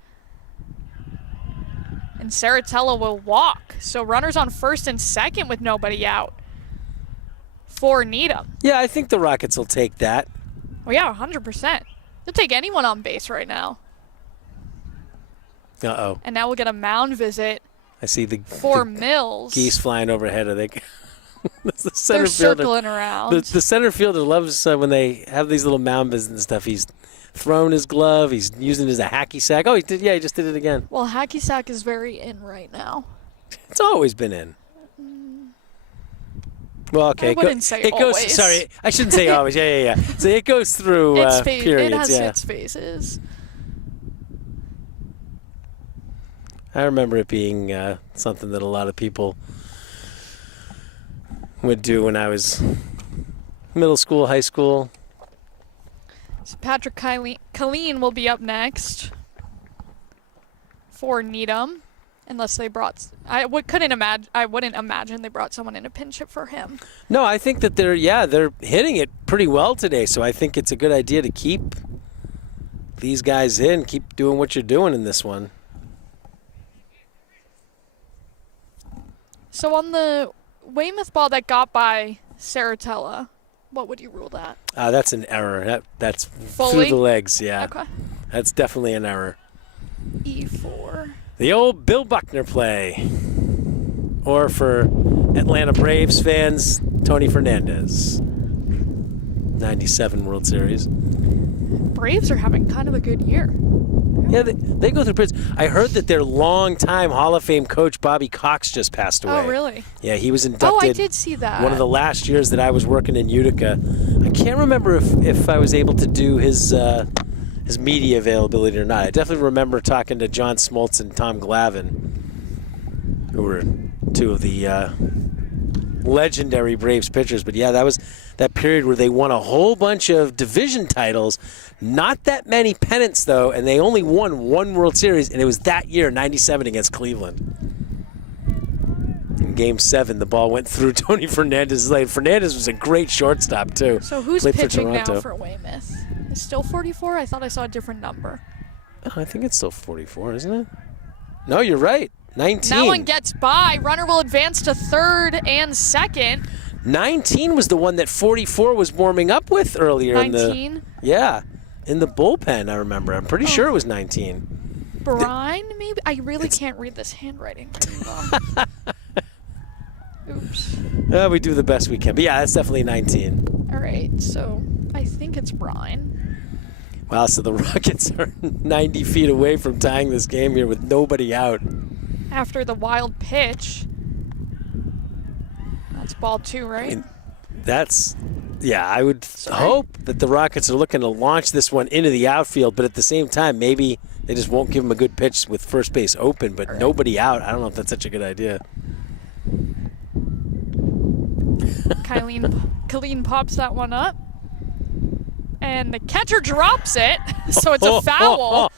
And Saratella will walk. So runners on first and second with nobody out for Needham. Yeah, I think the Rockets will take that. Well, yeah, 100%. They'll take anyone on base right now. Uh-oh. And now we'll get a mound visit. I see the Mills. Geese flying overhead. I think that's the center They're fielder. circling around. The center fielder loves when they have these little mound visits and stuff. He's thrown his glove. He's using it as a hacky sack. Oh, he did. Yeah, he just did it again. Well, hacky sack is very in right now. It's always been in. Well, okay. I wouldn't say it goes. always. Sorry, I shouldn't say always. Yeah. So it goes through periods. It has its phases. I remember it being something that a lot of people would do when I was middle school, high school. So Patrick Colleen will be up next for Needham, unless they brought. I wouldn't imagine they brought someone in a pinch hit for him. No, I think that they're hitting it pretty well today. So I think it's a good idea to keep these guys in, keep doing what you're doing in this one. So on the Weymouth ball that got by Saratella, what would you rule that? That's an error. That's Fully? through the legs, yeah. Okay. That's definitely an error. E4. The old Bill Buckner play. Or for Atlanta Braves fans, Tony Fernandez. 97 World Series. Braves are having kind of a good year. Yeah, they go through periods. I heard that their longtime Hall of Fame coach, Bobby Cox, just passed away. Oh, really? Yeah, he was inducted. Oh, I did see that. One of the last years that I was working in Utica. I can't remember if I was able to do his media availability or not. I definitely remember talking to John Smoltz and Tom Glavine, who were two of the legendary Braves pitchers. But yeah, that was that period where they won a whole bunch of division titles. Not that many pennants, though, and they only won one World Series, and it was that year, 97, against Cleveland. In Game 7, the ball went through Tony Fernandez's leg. Fernandez was a great shortstop, too. So who's Played pitching now Toronto. for Weymouth? Is still 44? I thought I saw a different number. Oh, I think it's still 44, isn't it? No, you're right. 19. That one gets by. Runner will advance to third and second. 19 was the one that 44 was warming up with earlier 19? Yeah, in the bullpen, I remember. I'm pretty sure it was 19. Brine, maybe? I really can't read this handwriting very well. Oops. We do the best we can. But yeah, that's definitely 19. All right, so I think it's Brine. Wow, so the Rockets are 90 feet away from tying this game here with nobody out. After the wild pitch. That's ball 2, right? I mean, yeah, I would hope that the Rockets are looking to launch this one into the outfield, but at the same time, maybe they just won't give him a good pitch with first base open, but nobody out. I don't know if that's such a good idea. Colleen pops that one up. And the catcher drops it, so it's a foul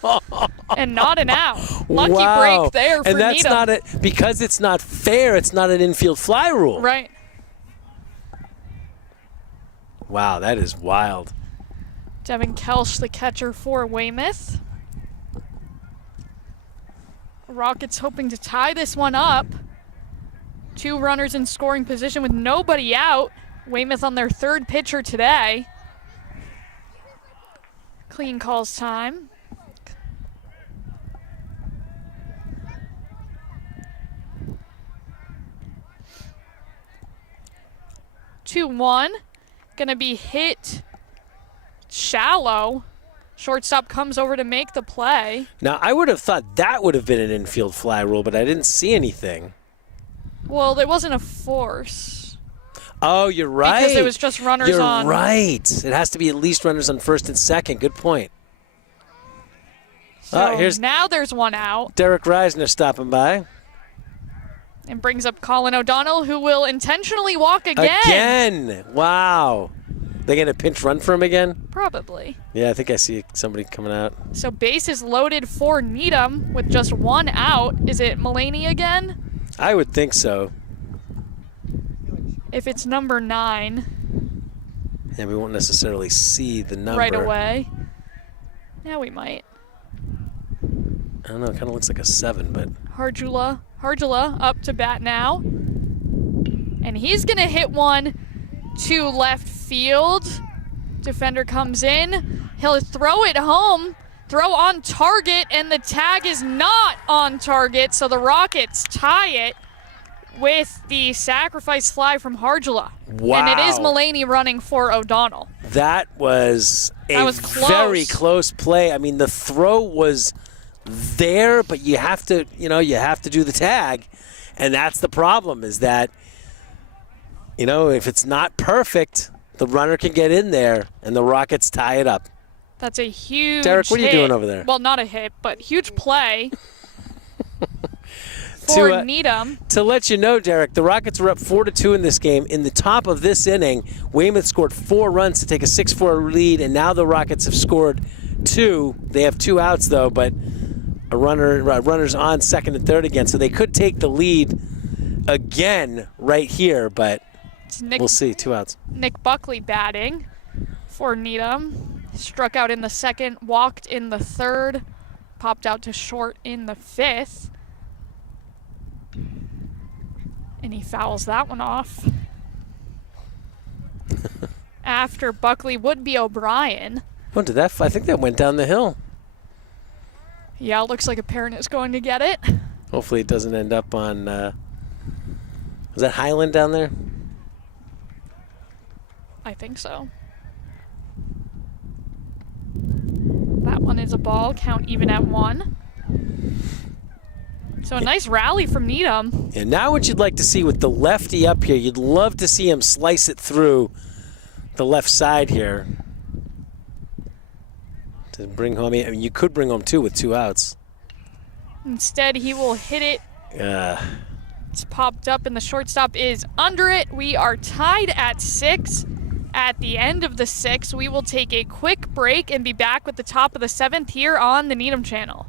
and not an out. Lucky break there for And that's Needham. not it, because it's not fair, it's not an infield fly rule. Right. Wow, that is wild. Devin Kelsch, the catcher for Weymouth. Rockets hoping to tie this one up. 2 runners in scoring position with nobody out. Weymouth on their 3rd pitcher today. Clean calls time. Two one, gonna be hit shallow. Shortstop comes over to make the play. Now, I would have thought that would have been an infield fly rule, but I didn't see anything. Well, there wasn't a force. Oh, you're right. Because it was just runners on. You're right. It has to be at least runners on first and second. Good point. So Here's now there's one out. Derek Reisner stopping by. And brings up Colin O'Donnell, who will intentionally walk again. Again. Wow. They going to pinch run for him again? Probably. Yeah, I think I see somebody coming out. So base is loaded for Needham with just one out. Is it Mulaney again? I would think so. If it's number 9. And we won't necessarily see the number. Right away. Yeah, we might. I don't know. It kind of looks like a 7, but. Harjula up to bat now. And he's going to hit one to left field. Defender comes in. He'll throw it home. Throw on target, and the tag is not on target, so the Rockets tie it with the sacrifice fly from Harjula. Wow. And it is Mulaney running for O'Donnell. That was close. Very close play. I mean, the throw was there, but you have to do the tag. And that's the problem, is that, if it's not perfect, the runner can get in there and the Rockets tie it up. That's a huge Derek, what are you hit. doing over there? Well, not a hit, but huge play for Needham. To let you know, Derek, the Rockets were up 4-2 in this game. In the top of this inning, Weymouth scored 4 runs to take a 6-4 lead, and now the Rockets have scored 2. They have 2 outs, though, but runner's on second and third again, so they could take the lead again right here, but we'll see. 2 outs. Nick Buckley batting for Needham. Struck out in the 2nd, walked in the 3rd, popped out to short in the 5th. And he fouls that one off. After Buckley would be O'Brien. Oh, I think that went down the hill. Yeah, it looks like a parent is going to get it. Hopefully it doesn't end up on, was that Highland down there? I think so. is a ball, count even at 1. So a nice rally from Needham. And now what you'd like to see with the lefty up here, you'd love to see him slice it through the left side here. To bring home, I mean, you could bring home 2 with 2 outs. Instead, he will hit it. It's popped up and the shortstop is under it. We are tied at 6. At the end of the 6th, we will take a quick break and be back with the top of the 7th here on the Needham channel.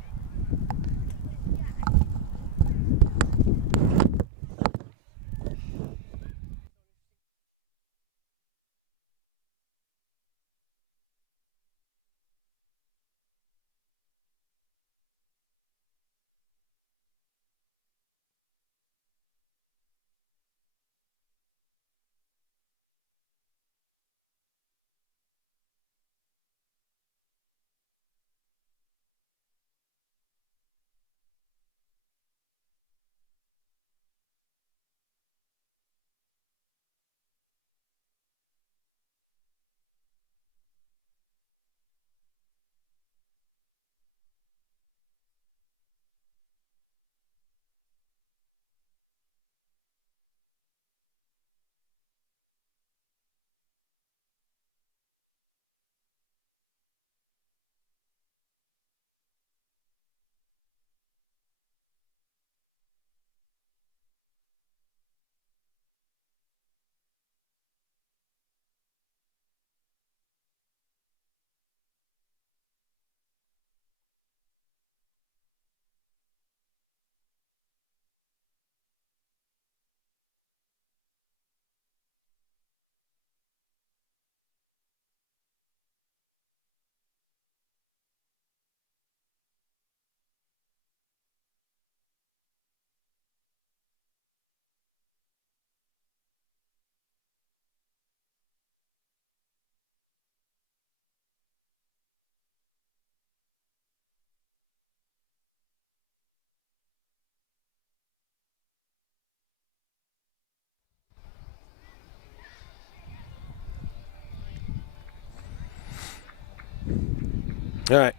All right.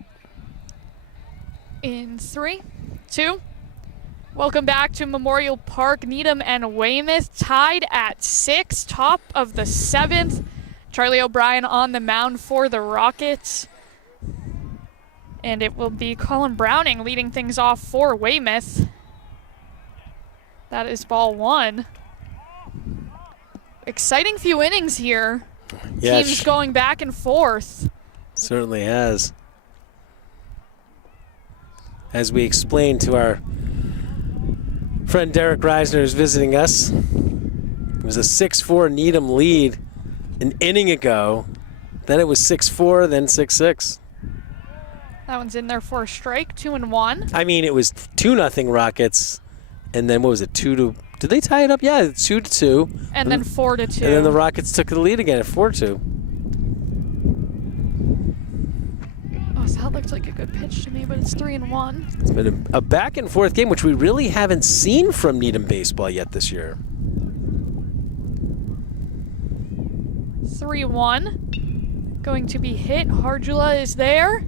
In 3, 2. Welcome back to Memorial Park. Needham and Weymouth tied at 6, top of the 7th. Charlie O'Brien on the mound for the Rockets. And it will be Colin Browning leading things off for Weymouth. That is ball 1. Exciting few innings here. Yeah, Teams going back and forth. Certainly has. As we explained to our friend Derek Reisner who's visiting us, it was a 6-4 Needham lead an inning ago. Then it was 6-4, then 6-6. That one's in there for a strike, 2-1. I mean, it was 2-0 Rockets, and then what was it, 2-2? Did they tie it up? Yeah, 2-2. And then 4-2. And then the Rockets took the lead again at 4-2. Oh, so that looks like a good pitch to me, but it's 3-1. It's been a back and forth game, which we really haven't seen from Needham baseball yet this year. 3-1. Going to be hit. Hardula is there.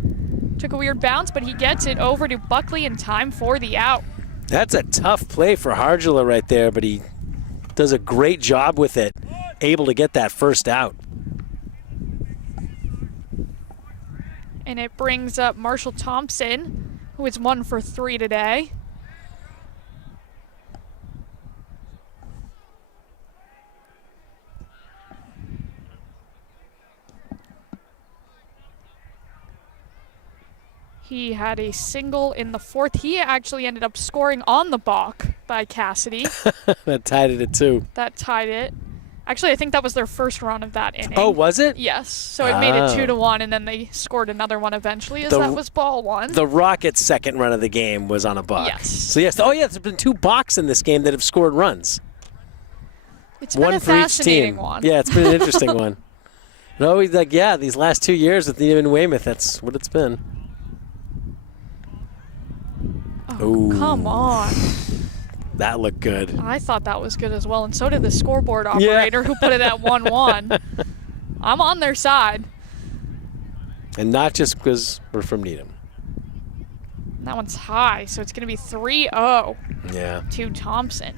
Took a weird bounce, but he gets it over to Buckley in time for the out. That's a tough play for Hardula right there, but he does a great job with it, able to get that first out. And it brings up Marshall Thompson, who is 1 for 3 today. He had a single in the 4th. He actually ended up scoring on the balk by Cassidy. That tied it at 2. That tied it. Actually, I think that was their first run of that inning. Oh, was it? Yes. So it made it 2-1, and then they scored another one eventually, as that was ball 1. The Rockets' second run of the game was on a balk. Yes. So yes. Oh yeah, there's been 2 balks in this game that have scored runs. It's been a for each fascinating team. one. Yeah, it's been an interesting one. And always like, yeah, these last 2 years with Needham and Weymouth, that's what it's been. Oh, come on. That looked good. I thought that was good as well, and so did the scoreboard operator who put it at 1-1. I'm on their side. And not just because we're from Needham. And that one's high, so it's going to be 3-0 Yeah. to Thompson.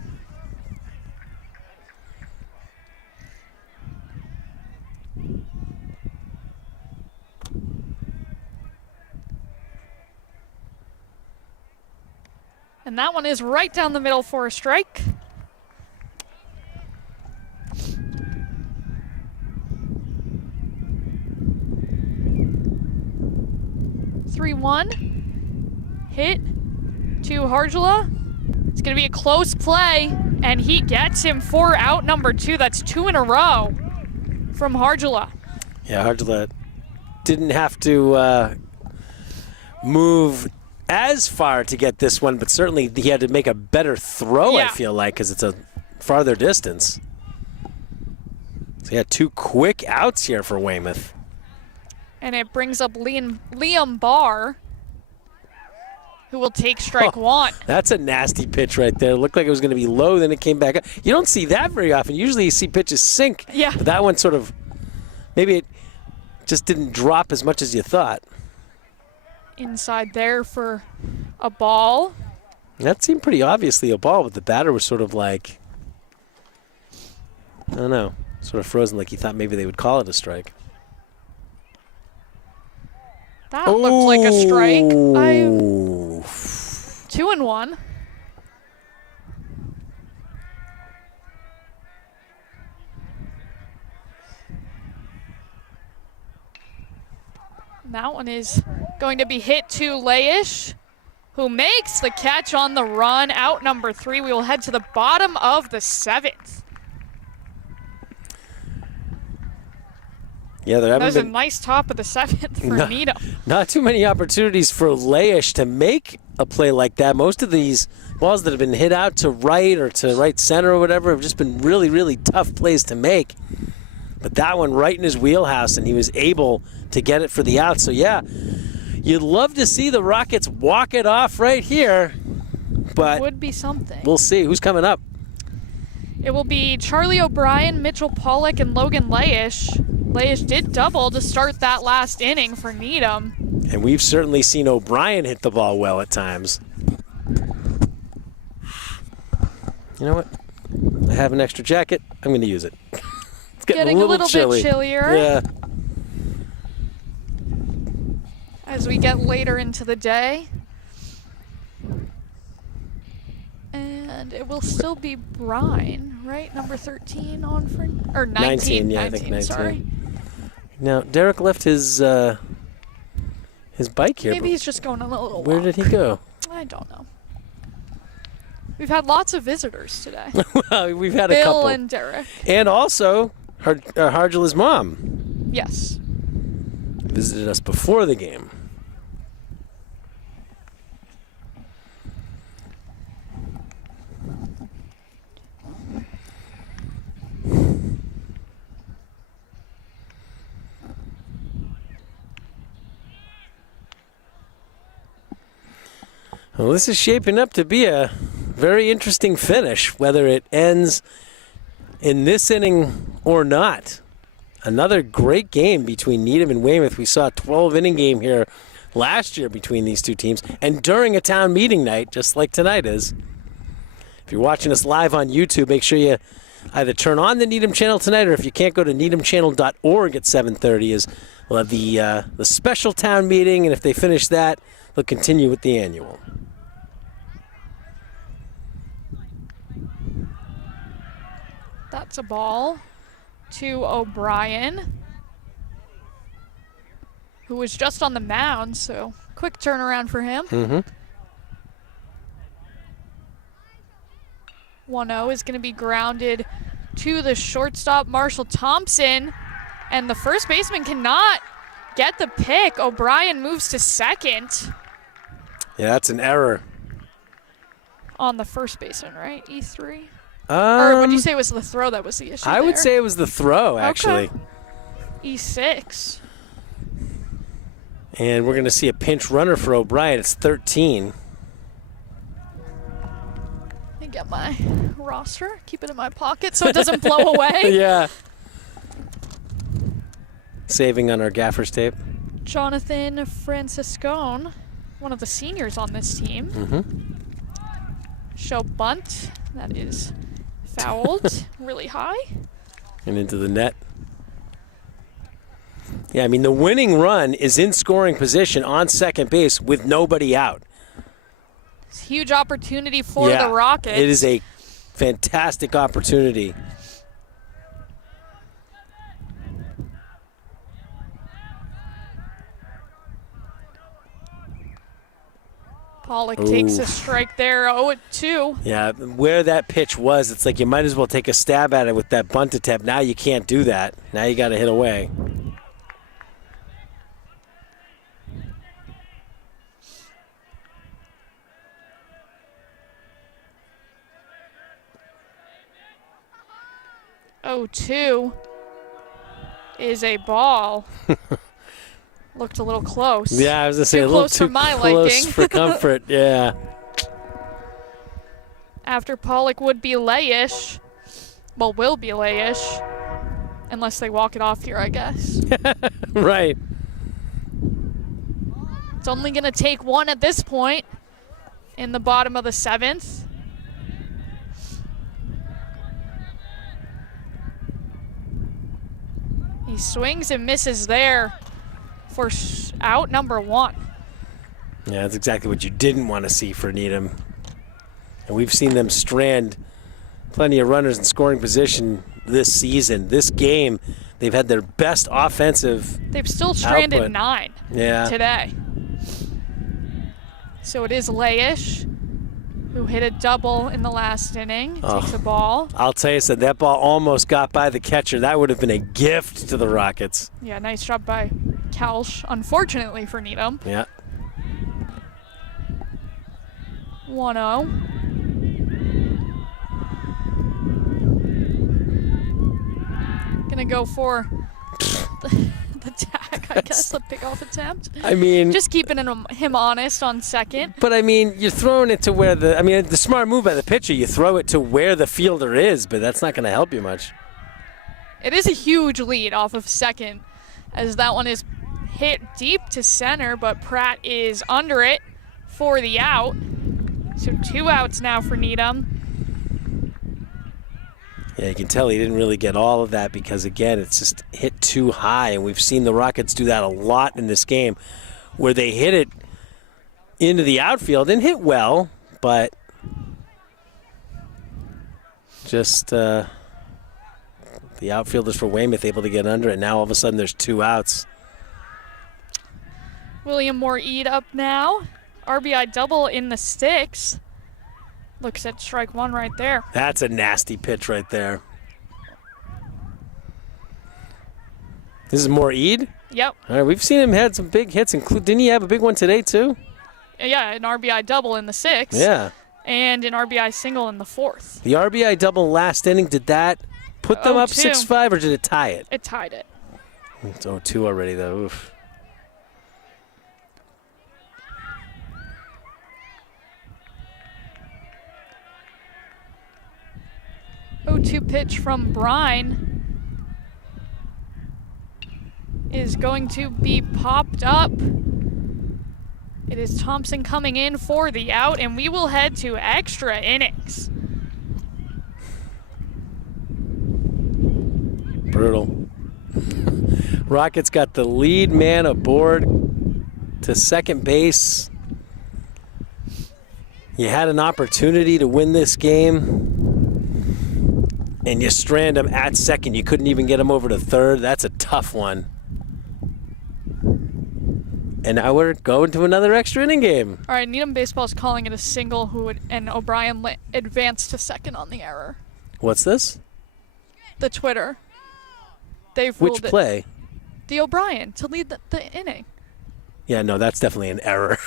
And that one is right down the middle for a strike. Three-one. Hit to Harjula. It's going to be a close play, and he gets him for out number 2. That's 2 in a row from Harjula. Yeah, Harjula didn't have to move as far to get this one, but certainly he had to make a better throw, Yeah. I feel like, because it's a farther distance. So he had 2 quick outs here for Weymouth. And it brings up Liam Barr, who will take strike 1. That's a nasty pitch right there. It looked like it was going to be low, then it came back up. You don't see that very often. Usually you see pitches sink. Yeah. But that one sort of, maybe it just didn't drop as much as you thought. Inside there for a ball. That seemed pretty obviously a ball, but the batter was sort of like, I don't know, sort of frozen, like he thought maybe they would call it a strike. That looked like a strike. Oh. 2-1. That one is going to be hit to Leish, who makes the catch on the run. Out number 3. We will head to the bottom of the 7th. Yeah, there That haven't was a been nice top of the 7th for No. Needham. not too many opportunities for Leish to make a play like that. Most of these balls that have been hit out to right or to right center or whatever have just been really, really tough plays to make. But that one right in his wheelhouse, and he was able to get it for the out. So, yeah, you'd love to see the Rockets walk it off right here, but Would be something. we'll see. Who's coming up? It will be Charlie O'Brien, Mitchell Pollock, and Logan Leish. Leish did double to start that last inning for Needham. And we've certainly seen O'Brien hit the ball well at times. You know what? I have an extra jacket. I'm going to use it. It's Getting a little chilly. bit chillier Yeah. as we get later into the day. And it will still be Brine, right? Number 13 on for, or 19. 19, yeah, I think 19. Sorry. Now, Derek left his bike here. Maybe he's just going on a little Where walk. did he go? I don't know. We've had lots of visitors today. Well, we've had a Bill couple. and Derek. And also, Harjula's mom Yes. visited us before the game. Well, this is shaping up to be a very interesting finish, whether it ends in this inning or not. Another great game between Needham and Weymouth. We saw a 12-inning game here last year between these two teams, and during a town meeting night, just like tonight is. If you're watching us live on YouTube, make sure you either turn on the Needham channel tonight, or if you can't, go to needhamchannel.org at 7:30. As we'll have the special town meeting, and if they finish that, they'll continue with the annual. That's a ball to O'Brien, who was just on the mound, so quick turnaround for him. Mm-hmm. 1-0 is going to be grounded to the shortstop, Marshall Thompson, and the first baseman cannot get the pick. O'Brien moves to second Yeah, that's an error. on the first baseman, right? E3? Or would you say it was the throw that was the issue I would there? say it was the throw, actually. Okay. E6. And we're going to see a pinch runner for O'Brien. It's 13. Let me get my roster, keep it in my pocket so it doesn't blow away. Yeah. Saving on our gaffer's tape. Jonathan Franciscone one of the seniors on this team. Mm-hmm. Show bunt. That is fouled really high. And into the net. Yeah, I mean, the winning run is in scoring position on second base with nobody out. It's a huge opportunity for the Rockets. It is a fantastic opportunity. Pollock takes a strike there, 0-2. Yeah, where that pitch was, it's like you might as well take a stab at it with that bunt attempt. Now you can't do that. Now you got to hit away. Oh, 2 is a ball. Looked a little close. Yeah, I was going to say Too a little close too for my close liking. for comfort. Yeah. After Pollock would be layish. Well, will be layish. Unless they walk it off here, I guess. Right. It's only going to take one at this point in the bottom of the 7th. He swings and misses there for out number 1. Yeah, that's exactly what you didn't want to see for Needham. And we've seen them strand plenty of runners in scoring position this season. This game, they've had their best offensive They've still stranded output. 9 today. So it is Layish, who hit a double in the last inning. Takes a ball. I'll tell you, that ball almost got by the catcher. That would have been a gift to the Rockets. Yeah, nice job by Kalsh, unfortunately for Needham. Yeah. 1-0. Gonna go for the tag, I guess, the pickoff attempt. I mean, just keeping him honest on second. But I mean, you're throwing it to where the smart move by the pitcher, you throw it to where the fielder is, but that's not going to help you much. It is a huge lead off of second, as that one is hit deep to center, but Pratt is under it for the out. So 2 outs now for Needham. Yeah, you can tell he didn't really get all of that because, again, it's just hit too high. And we've seen the Rockets do that a lot in this game where they hit it into the outfield and hit well, but just the outfielders for Weymouth able to get under it. Now all of a sudden there's 2 outs. William Moore-Eid up now. RBI double in the sticks. Looks at strike 1 right there. That's a nasty pitch right there. This is Moore-Eid? Yep. All right, we've seen him had some big hits. Didn't he have a big one today, too? Yeah, an RBI double in the 6th. Yeah. And an RBI single in the 4th. The RBI double last inning, did that put them up 6-5, or did it tie it? It tied it. It's 0-2 already, though. Oof. 0-2 pitch from Brine is going to be popped up. It is Thompson coming in for the out, and we will head to extra innings. Brutal. Rockets got the lead man aboard to second base. You had an opportunity to win this game, and you strand him at second. You couldn't even get him over to third. That's a tough one. And now we're going to another extra inning game. All right, Needham Baseball is calling it a single, and O'Brien advanced to second on the error. What's this? The Twitter. They've ruled Which play? The O'Brien to lead the inning. Yeah, no, that's definitely an error.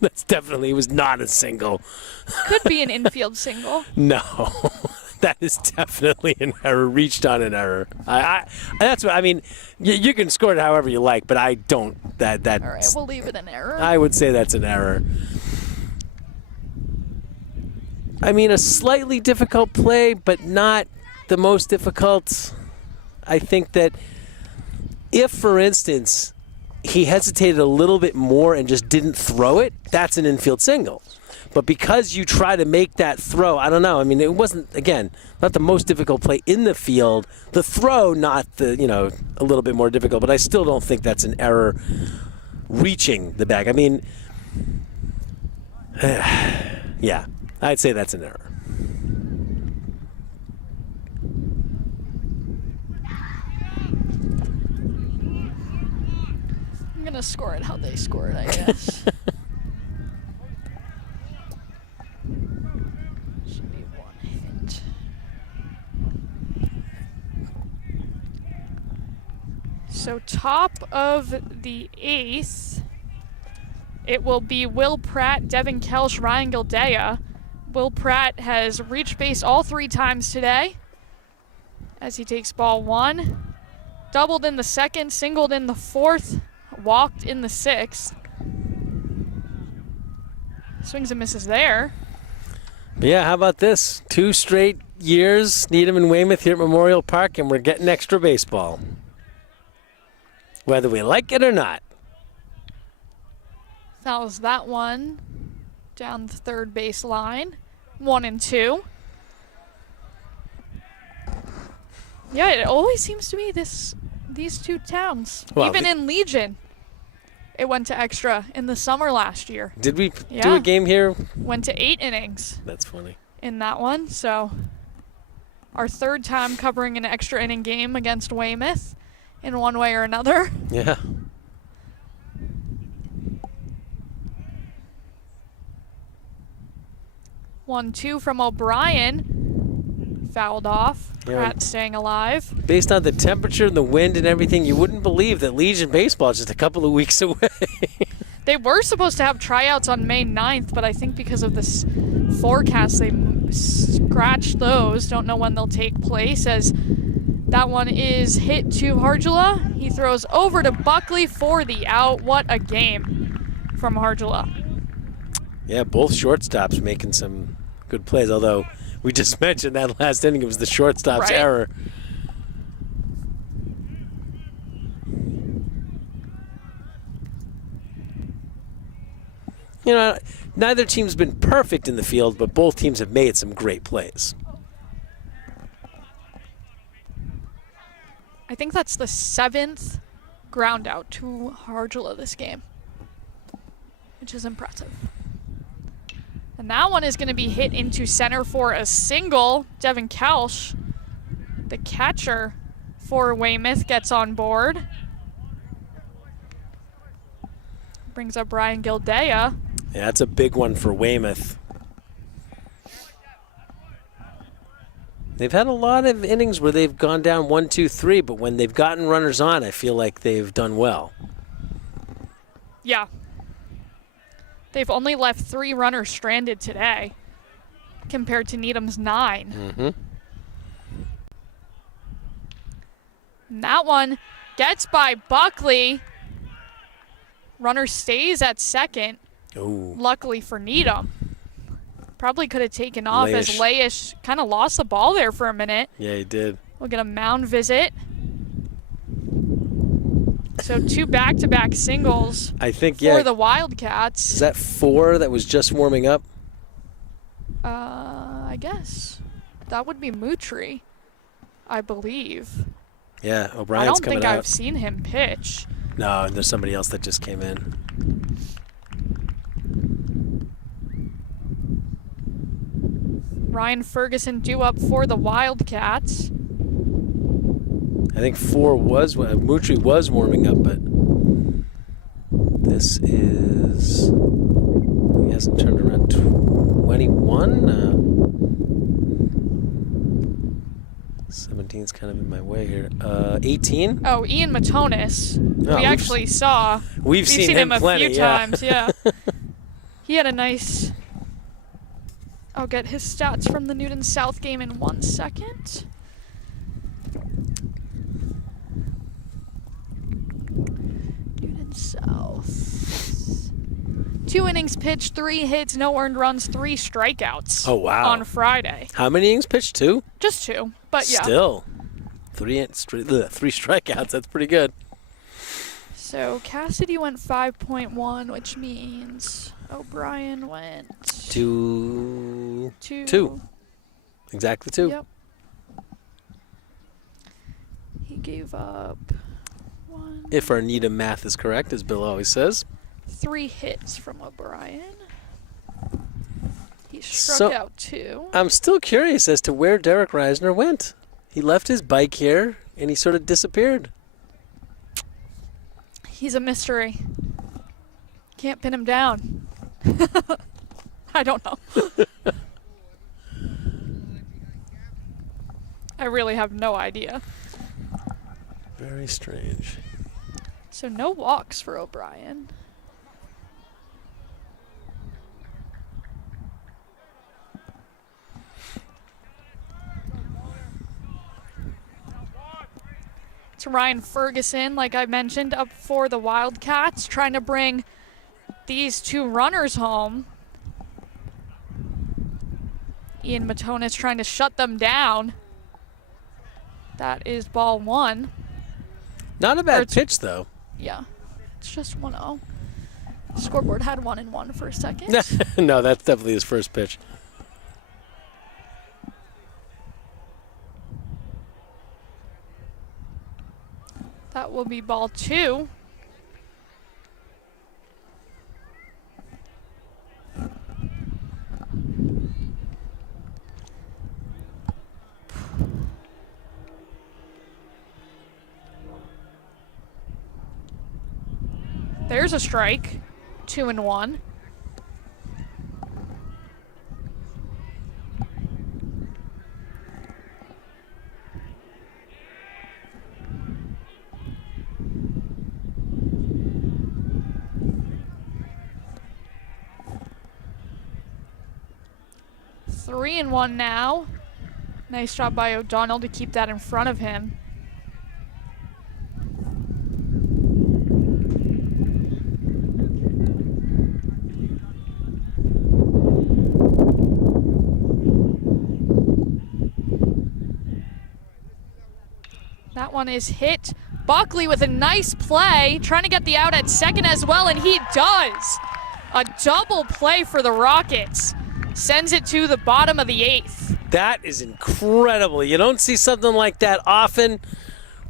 It was not a single. Could be an infield single. No, that is definitely an error. Reached on an error. That's what I mean. You can score it however you like, but I don't. All right, we'll leave it an error. I would say that's an error. I mean, a slightly difficult play, but not the most difficult. I think that if, for instance, he hesitated a little bit more and just didn't throw it, that's an infield single. But because you try to make that throw, I don't know. I mean, it wasn't, again, not the most difficult play in the field. The throw, not a little bit more difficult, but I still don't think that's an error reaching the bag. I mean, yeah, I'd say that's an error. I'm going to score it how they score it, I guess. Should be one hit. So top of the 8th, it will be Will Pratt, Devin Kelsch, Ryan Gildea. Will Pratt has reached base all 3 times today as he takes ball 1. Doubled in the 2nd, singled in the 4th, walked in the 6th. Swings and misses there. Yeah, how about this? 2 straight years, Needham and Weymouth here at Memorial Park, and we're getting extra baseball. Whether we like it or not. Fouls that one down the third base line. 1 and 2. Yeah, it always seems to be these two towns. Well, even in Legion, it went to extra in the summer last year. Did we do Yeah. a game here? Went to 8 innings That's funny. in that one. So our 3rd time covering an extra inning game against Weymouth in one way or another. Yeah. One, 2 from O'Brien. Fouled off. Yeah. Pratt staying alive. Based on the temperature and the wind and everything, you wouldn't believe that Legion baseball is just a couple of weeks away. They were supposed to have tryouts on May 9th, but I think because of this forecast, they scratched those. Don't know when they'll take place, as that one is hit to Harjula. He throws over to Buckley for the out. What a game from Harjula. Yeah, both shortstops making some good plays, although we just mentioned that last inning it was the shortstop's Right. error. Neither team's been perfect in the field, but both teams have made some great plays. I think that's the 7th ground out to Harjula this game, which is impressive. And that one is going to be hit into center for a single. Devin Kelsch, the catcher for Weymouth, gets on board. Brings up Ryan Gildea. Yeah, that's a big one for Weymouth. They've had a lot of innings where they've gone down 1, 2, 3, but when they've gotten runners on, I feel like they've done well. Yeah. They've only left 3 runners stranded today, compared to Needham's 9. Mm-hmm. And that one gets by Buckley. Runner stays at second. Ooh. Luckily for Needham. Probably could have taken off as Layish. Layish kind of lost the ball there for a minute. Yeah, he did. We'll get a mound visit. So 2 back-to-back singles I think, for the Wildcats. Is that 4 that was just warming up? I guess. That would be Mutri, I believe. Yeah, I O'Brien's don't coming think out. I've seen him pitch. No, and there's somebody else that just came in. Ryan Ferguson due up for the Wildcats. I think 4 was, Mutri was warming up, but this is, he hasn't turned around 21? 17's kind of in my way here. 18? Oh, Ian Matonis. Oh, we actually saw. We've seen him a plenty, few yeah. times, yeah. He had a nice. I'll get his stats from the Newton South game in 1 second. Newton South. 2 innings pitched, 3 hits, no earned runs, 3 strikeouts. Oh, wow. On Friday. How many innings pitched? 2? Just 2, but yeah. Still. 3 strikeouts, that's pretty good. So Cassidy went 5.1, which means O'Brien went 2. 2. 2. Exactly 2. Yep. He gave up 1. If our Needham math is correct, as Bill always says. 3 hits from O'Brien. He So- struck out 2. I'm still curious as to where Derek Reisner went. He left his bike here, and he sort of disappeared. He's a mystery. Can't pin him down. I don't know. I really have no idea. Very strange. So no walks for O'Brien. It's Ryan Ferguson, like I mentioned, up for the Wildcats, trying to bring these 2 runners home. Ian Matonis trying to shut them down. That is ball 1. Not a bad pitch, though. Yeah, it's just 1-0. Scoreboard had 1 and 1 for a second. No, that's definitely his first pitch. That will be ball 2. There's a strike. 2 and 1. Three and 1 now. Nice job by O'Donnell to keep that in front of him. That one is hit. Buckley with a nice play, trying to get the out at second as well, and he does. A double play for the Rockets. Sends it to the bottom of the 8th. That is incredible. You don't see something like that often.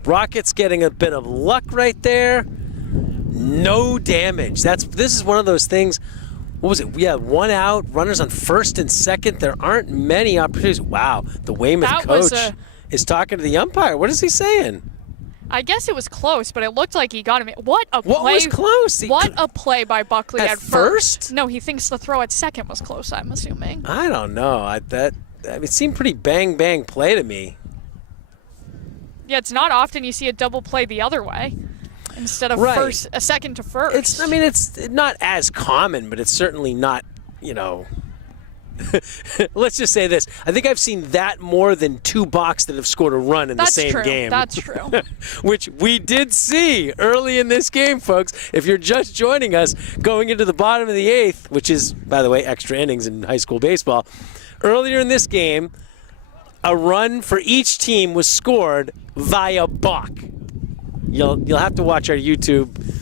Rockets getting a bit of luck right there. No damage. This is one of those things. What was it? We had 1 out, runners on first and second. There aren't many opportunities. Wow, the Weymouth coach is talking to the umpire. What is he saying? I guess it was close, but it looked like he got him. What a play. What was close? What a play by Buckley at first? No, he thinks the throw at second was close, I'm assuming. I don't know. It seemed pretty bang play to me. Yeah, it's not often you see a double play the other way instead of a second to first. It's not as common, but it's certainly not, let's just say this. I think I've seen that more than 2 Bucks that have scored a run in the same game. That's true. Which we did see early in this game, folks. If you're just joining us, going into the bottom of the 8th, which is, by the way, extra innings in high school baseball, earlier in this game, a run for each team was scored via balk. You'll have to watch our YouTube.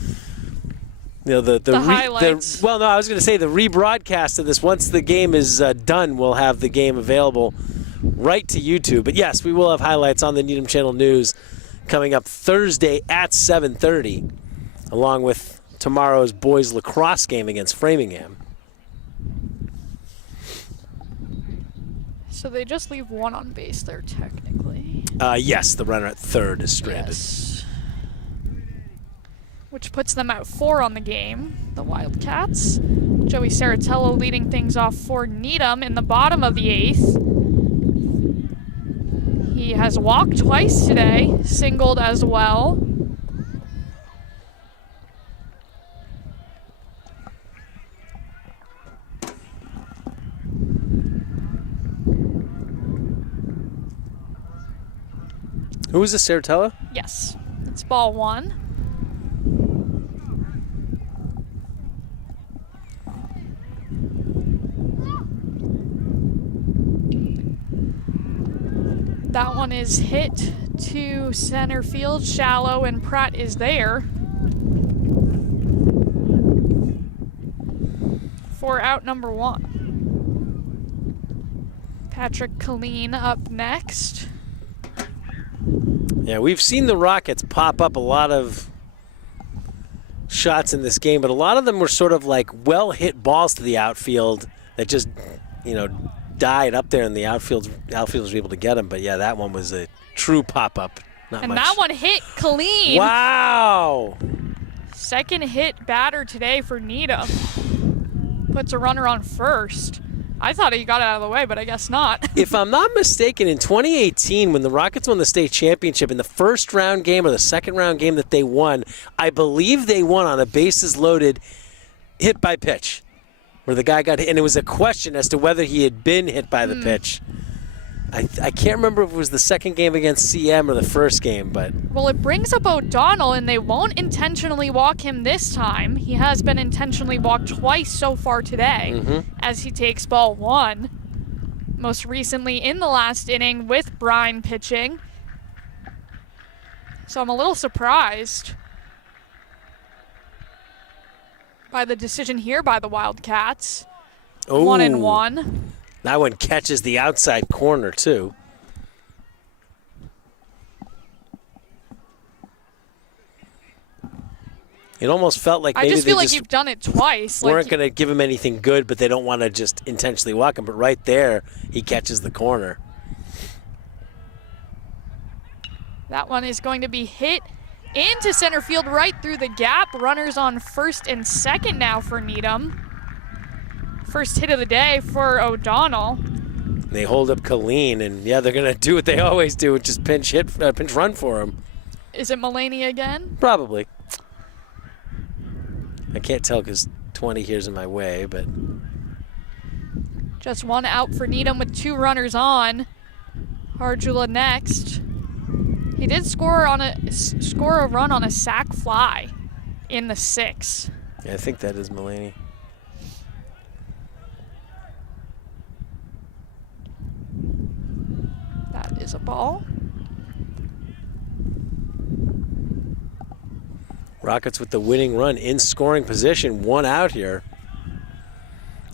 The highlights. Well, no, I was going to say the rebroadcast of this. Once the game is done, we'll have the game available right to YouTube. But yes, we will have highlights on the Needham Channel News coming up Thursday at 7:30, along with tomorrow's boys lacrosse game against Framingham. So they just leave 1 on base there, technically. Yes, the runner at third is stranded. Yes. Which puts them at 4 on the game, the Wildcats. Joey Saratello leading things off for Needham in the bottom of the 8th. He has walked twice today, singled as well. Who was this, Saratello? Yes, it's ball 1. That one is hit to center field, shallow, and Pratt is there. for out number 1. Patrick Killeen up next. Yeah, we've seen the Rockets pop up a lot of shots in this game, but a lot of them were sort of like well-hit balls to the outfield that just, died up there, and the outfielders were able to get them. But yeah, that one was a true pop-up. And that one hit Killeen. Wow. Second hit batter today for Needham. Puts a runner on first. I thought he got it out of the way, but I guess not. If I'm not mistaken, in 2018, when the Rockets won the state championship, in the first round game or the second round game that they won, I believe they won on a bases loaded hit by pitch, where the guy got hit, and it was a question as to whether he had been hit by the pitch. I can't remember if it was the second game against CM or the first game, but... Well, it brings up O'Donnell, and they won't intentionally walk him this time. He has been intentionally walked twice so far today as he takes ball 1. Most recently in the last inning with Brine pitching. So I'm a little surprised by the decision here by the Wildcats. Oh. 1-1. That one catches the outside corner, too. It almost felt like maybe I just feel like you've done it twice. Weren't going to give him anything good, but they don't want to just intentionally walk him. But right there, he catches the corner. That one is going to be hit into center field right through the gap. Runners on first and second now for Needham. First hit of the day for O'Donnell. They hold up Killeen, and yeah, they're going to do what they always do, which is pinch run for him. Is it Mulaney again? Probably. I can't tell because 20 here's in my way, but... Just one out for Needham with 2 runners on. Harjula next. He did score a run on a sac fly in the 6th. Yeah, I think that is Mulaney. That is a ball. Rockets with the winning run in scoring position, 1 out here.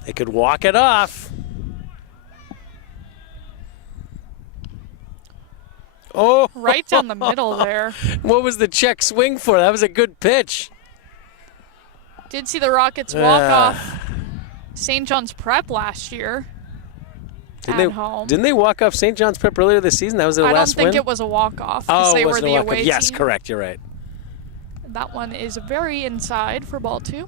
They could walk it off. Oh! Right down the middle there. What was the check swing for? That was a good pitch. Did see the Rockets walk off St. John's Prep last year at home. Didn't they walk off St. John's Prep earlier this season? That was their last win? I don't think it was a walk-off. Oh, they it were wasn't the a walk-off. away Yes, team. correct. You're right. That one is very inside for ball 2.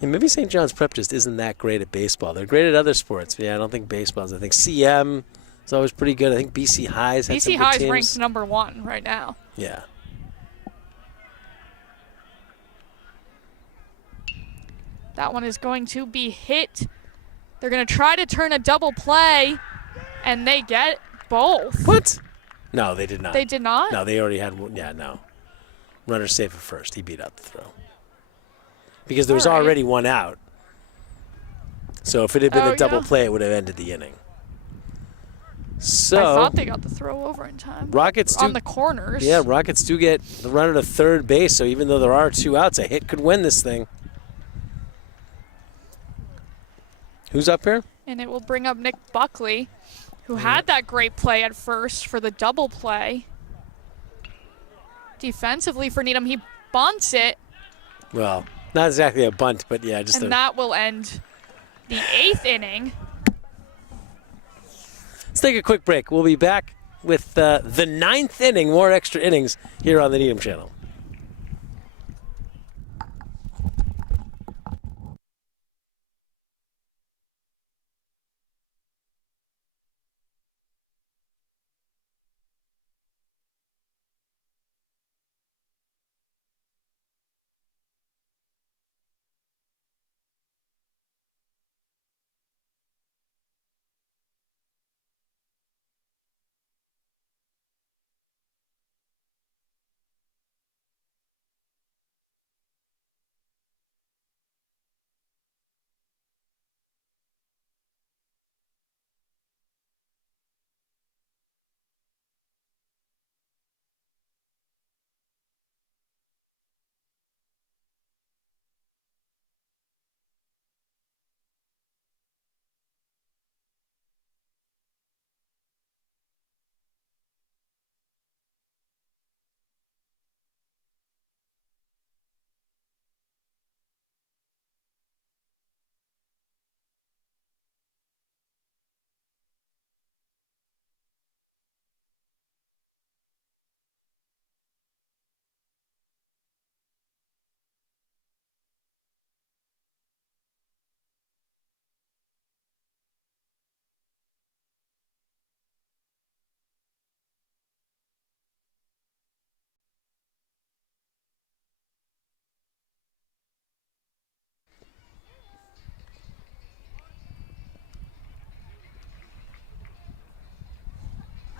And maybe St. John's Prep just isn't that great at baseball. They're great at other sports. But yeah, I don't think baseball's. I think CM is always pretty good. I think BC High's had some BC good High's teams. ranked number 1 right now. Yeah. That one is going to be hit. They're going to try to turn a double play, and they get both. What? No, they did not. They did not? No, they already had one. Yeah, no. Runner safe at first. He beat out the throw. Because there was All right. already 1 out. So if it had been Oh, a double yeah. play, it would have ended the inning. I So thought they got the throw over in time. Rockets on do, the corners. yeah, Rockets do get the runner to third base. So even though there are 2 outs, a hit could win this thing. Who's up here? And it will bring up Nick Buckley, who had that great play at first for the double play. Defensively for Needham, he bunts it, Well, not exactly a bunt, but yeah, just and that will end the 8th inning. Let's take a quick break. We'll be back with the 9th inning, more extra innings here on the Needham Channel.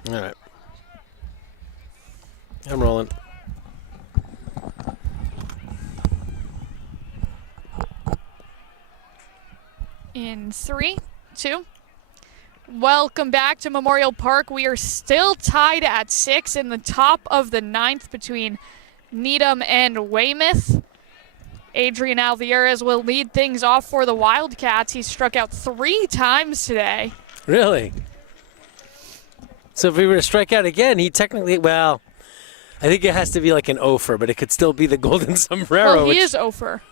All right. I'm rolling. In 3, 2. Welcome back to Memorial Park. We are still tied at 6 in the top of the 9th between Needham and Weymouth. Adrian Alvarez will lead things off for the Wildcats. He struck out 3 times today. Really? So if he were to strike out again, he technically, well, I think it has to be like an offer, but it could still be the golden sombrero. Well, he is over.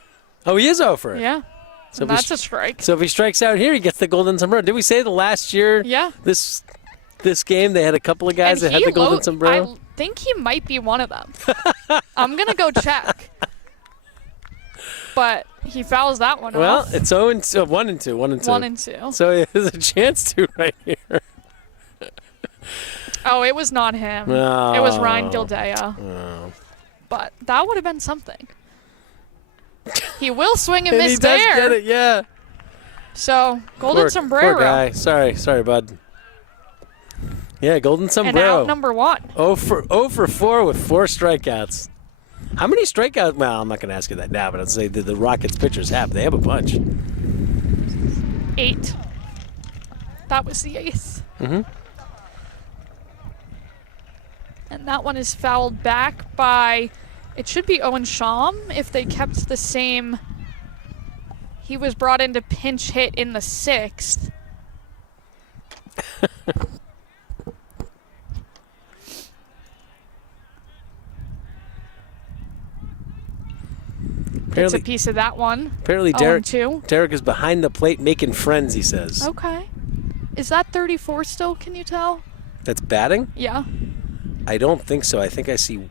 Oh, he is offer. Yeah. So And that's a strike. So if he strikes out here, he gets the golden sombrero. Did we say the last year? Yeah. This game, they had a couple of guys And that had the golden sombrero. I think he might be one of them. I'm going to go check. But he fouls that one Well, off. it's 1 and 2. 1 and 2. 1 and 2. So he has a chance to right here. Oh, it was not him. No. It was Ryan Gildea. Oh. But that would have been something. He will swing and And miss he does there. get it, yeah. So, golden sombrero. Poor guy. Sorry, bud. Yeah, golden And sombrero. out number 1. 0 for 4 with 4 strikeouts. How many strikeouts? Well, I'm not going to ask you that now, but I'd say the Rockets pitchers have. They have a bunch. 8. That was the 8th. Mm-hmm. And that one is fouled back by, it should be Owen Sham if they kept the same. He was brought in to pinch hit in the 6th. Gets a piece of that one. Apparently, 0-2. Derek is behind the plate making friends, he says. Okay. Is that 34 still, can you tell? That's batting? Yeah. I don't think so. I think I see.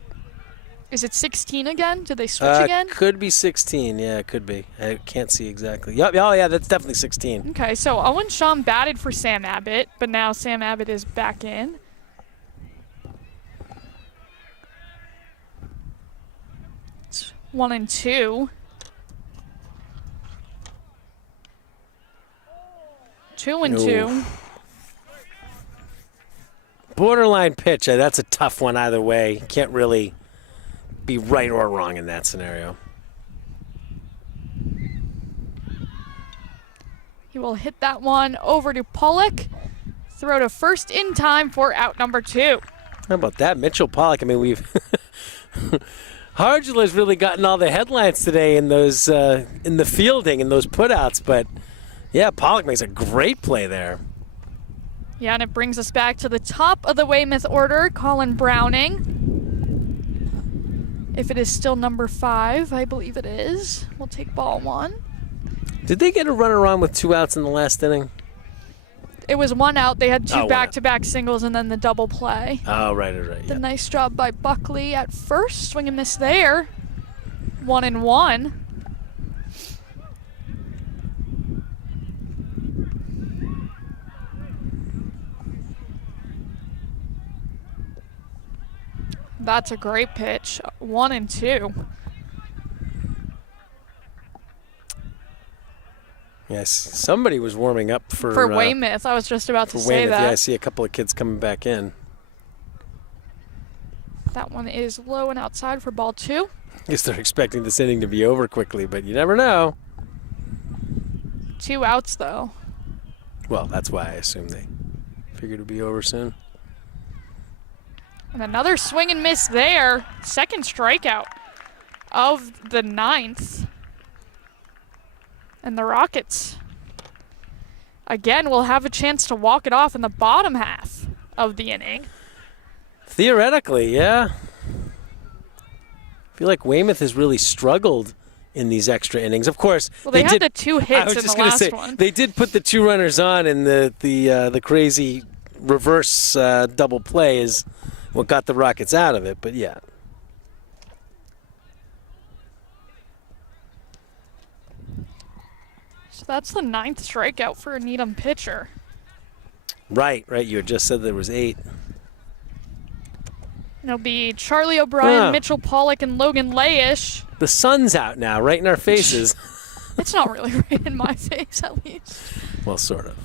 Is it 16 again? Did they switch again? Could be 16. Yeah, it could be. I can't see exactly. Yep. Oh, yeah, that's definitely 16. Okay, so Owen Sham batted for Sam Abbott, but now Sam Abbott is back in. It's 1 and 2. 2 and 2. Borderline pitch. That's a tough one either way. Can't really be right or wrong in that scenario. He will hit that one over to Pollock. Throw to first in time for out number 2. How about that? Mitchell Pollock. I mean, we've Hargula's really gotten all the headlines today in those in the fielding and those putouts, but yeah, Pollock makes a great play there. Yeah, and it brings us back to the top of the Weymouth order, Colin Browning. If it is still number 5, I believe it is. We'll take ball 1. Did they get a runner on with 2 outs in the last inning? It was 1 out. They had 2 1 back-to-back singles and then the double play. Oh, right. The Yeah. nice job by Buckley at first. Swing and miss there. 1 and 1. That's a great pitch. 1 and 2. Yes, somebody was warming up for Weymouth. I was just about to say Weymouth. that. Yeah, I see a couple of kids coming back in. That one is low and outside for ball 2. I guess they're expecting this inning to be over quickly, but you never know. 2 outs, though. Well, that's why I assume they figured it would be over soon. And another swing and miss there. Second strikeout of the 9th. And the Rockets, again, will have a chance to walk it off in the bottom half of the inning. Theoretically, yeah. I feel like Weymouth has really struggled in these extra innings. Of course, Well, they had the 2 I hits was in just the gonna last say, one. they did put the 2 runners on, and the crazy reverse double play is what got the Rockets out of it. But yeah. So that's the 9th strikeout for a Needham pitcher. Right. You had just said there was 8. It'll be Charlie O'Brien, Wow. Mitchell Pollock, and Logan Layish. The sun's out now, right in our faces. It's not really right in my face, at least. Well, sort of.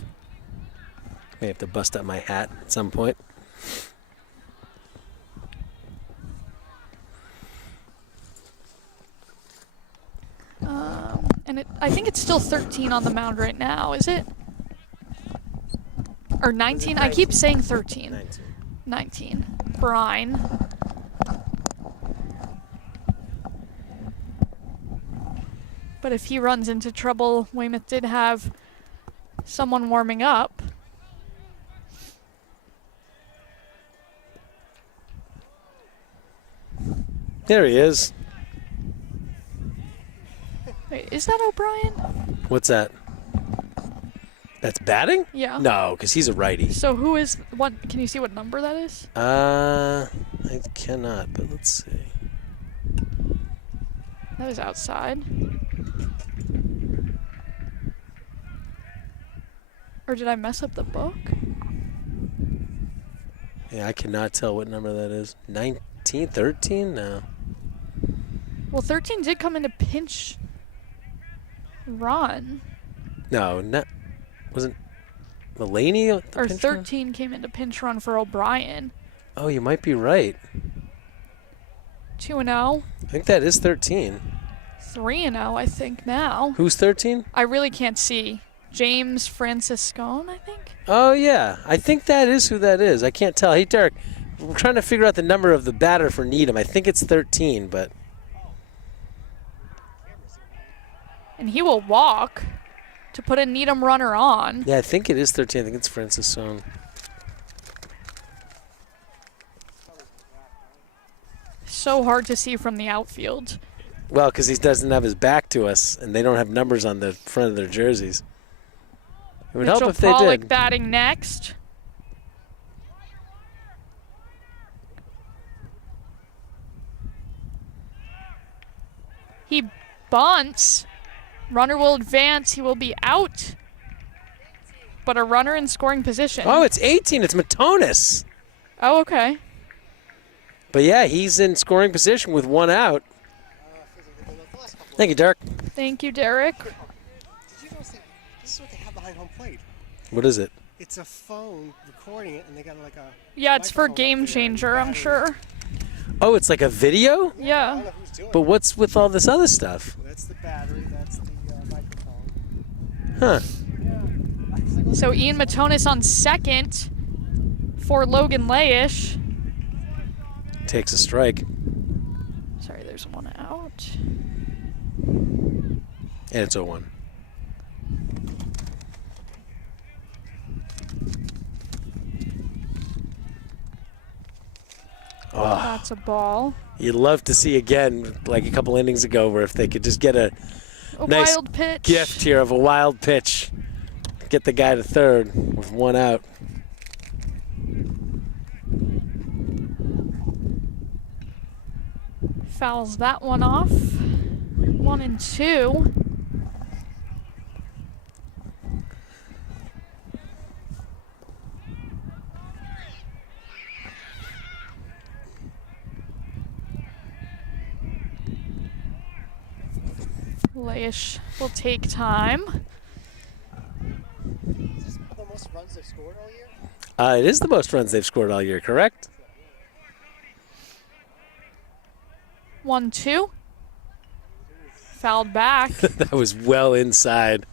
May have to bust up my hat at some point. And I think it's still 13 on the mound right now, is it? Or 19? I keep saying 13. 19. Brine. But if he runs into trouble, Weymouth did have someone warming up. There he is. Wait, is that O'Brien? What's that? That's batting? Yeah. No, because he's a righty. So who is what? Can you see what number that is? I cannot, but let's see. That is outside. Or did I mess up the book? Yeah, I cannot tell what number that is. 19, 13? No. Well, 13 did come into pinch run. No, not. Wasn't Mulaney? Or 13 came into pinch run for O'Brien. Oh, you might be right. 2-0. I think that is 13. 3-0, I think now. Who's 13? I really can't see. James Franciscone, I think. Oh, yeah. I think that is who that is. I can't tell. Hey, Derek, we're trying to figure out the number of the batter for Needham. I think it's 13, but. And he will walk to put a Needham runner on. Yeah, I think it is 13. I think it's Francis Song. So hard to see from the outfield. Well, because he doesn't have his back to us, and they don't have numbers on the front of their jerseys. It would help if they Pollock did. batting next. He bunts. Runner will advance. He will be out. But a runner in scoring position. Oh, it's 18. It's Matonis. Oh, okay. But, yeah, he's in scoring position with one out. Thank you, Derek. Thank you, Derek. Did you notice that this is what they have behind home plate? What is it? It's a phone recording it, and they got like a. Yeah, it's for microphone up Game there and Changer, I'm battery. sure. Oh, it's like a video? I don't Yeah. know who's doing But it. what's with all this other stuff? That's the battery. That's the microphone. Huh. Yeah. So Ian Matonis on second for Logan Layish. Takes a strike. Sorry, there's one out. And it's 0-1. Oh, That's a ball. you'd love to see again, like a couple innings ago, where if they could just get a A nice wild pitch. gift here of a wild pitch, get the guy to third with one out. Fouls that one off. 1-2. Layish will take time. Is this the most runs they've scored all year? It is the most runs they've scored all year, correct? 1-2. Fouled back. That was well inside.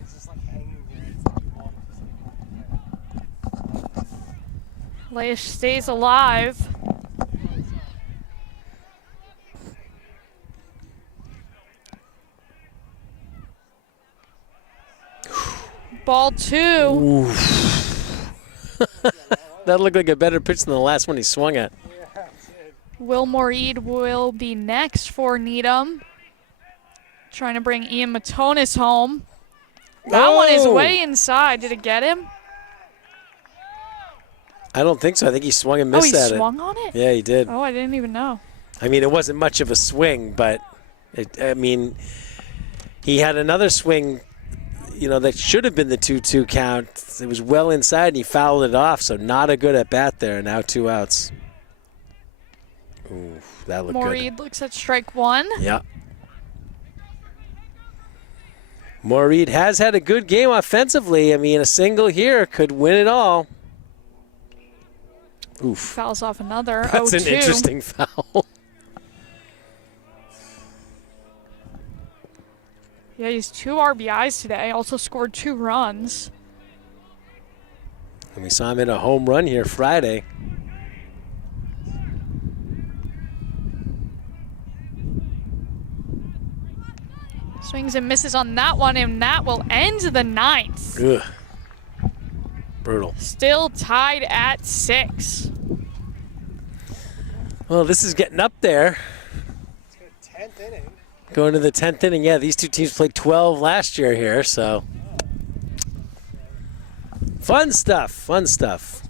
It's just like hanging here. It's like the ball is just like- Layish stays alive. Ball 2. That looked like a better pitch than the last one he swung at. Wilmore Eid will be next for Needham. Trying to bring Ian Matonis home. That one is Oh! way inside. Did it get him? I don't think so. I think he swung and Oh, missed he at swung on it? it. Yeah, he did. Oh, I didn't even know. I mean, it wasn't much of a swing, but he had another swing, that should have been the 2-2 count. It was well inside, and he fouled it off, so not a good at bat there. Now 2 outs. Ooh, that looked good. Moreed looks at strike 1. Yeah. Moreed has had a good game offensively. I mean, a single here could win it all. Oof. Fouls off another. That's an 0-2. interesting foul. Yeah, he's 2 RBIs today. Also scored 2 runs. And we saw him in a home run here Friday. Swings and misses on that one, and that will end the 9th. Ugh. Brutal. Still tied at 6. Well, this is getting up there. It's got a 10th inning. Going to the 10th inning. Yeah, these two teams played 12 last year here, so. Fun stuff, fun stuff.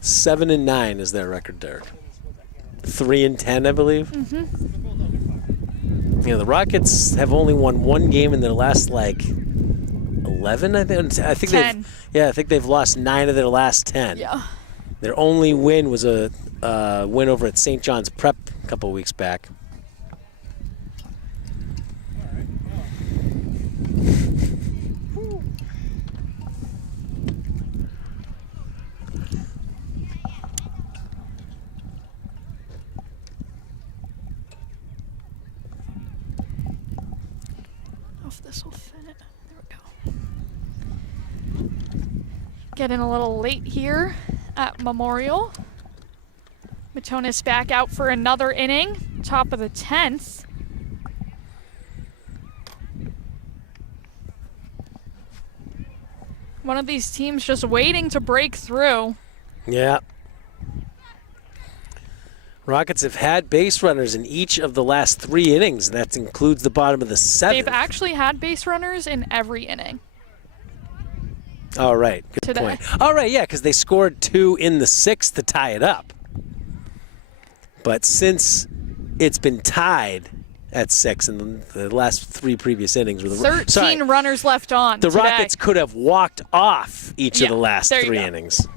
7-9 is their record, Derek. 3-10, I believe. You know, the Rockets have only won 1 game in their last, like, 11, I think. I think 10. I think they've lost 9 of their last 10. Yeah. Their only win was a win over at St. John's Prep a couple of weeks back. If this will fit. There we go. Getting a little late here at Memorial. Matonis back out for another inning. Top of the 10th. One of these teams just waiting to break through. Yeah. Rockets have had base runners in each of the last 3 innings, and that includes the bottom of the 7th. They've actually had base runners in every inning. All right, good Today. point. All right, yeah, because they scored 2 in the 6th to tie it up. But since it's been tied at 6 in the last 3 previous innings, with 13 runners left on the today. Rockets could have walked off each of the last there you 3 go. innings.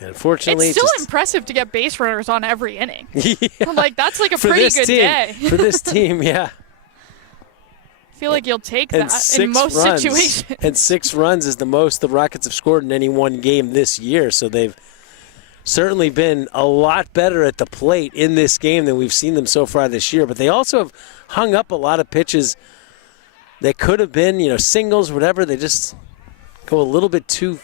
And unfortunately, It's still impressive to get base runners on every inning. yeah, Like, that's like a for pretty this good team, day. for this team, yeah. I feel like you'll take And that 6 in most runs, situations. and 6 runs is the most the Rockets have scored in any one game this year. So they've certainly been a lot better at the plate in this game than we've seen them so far this year. But they also have hung up a lot of pitches that could have been, singles, whatever. They just go a little bit too,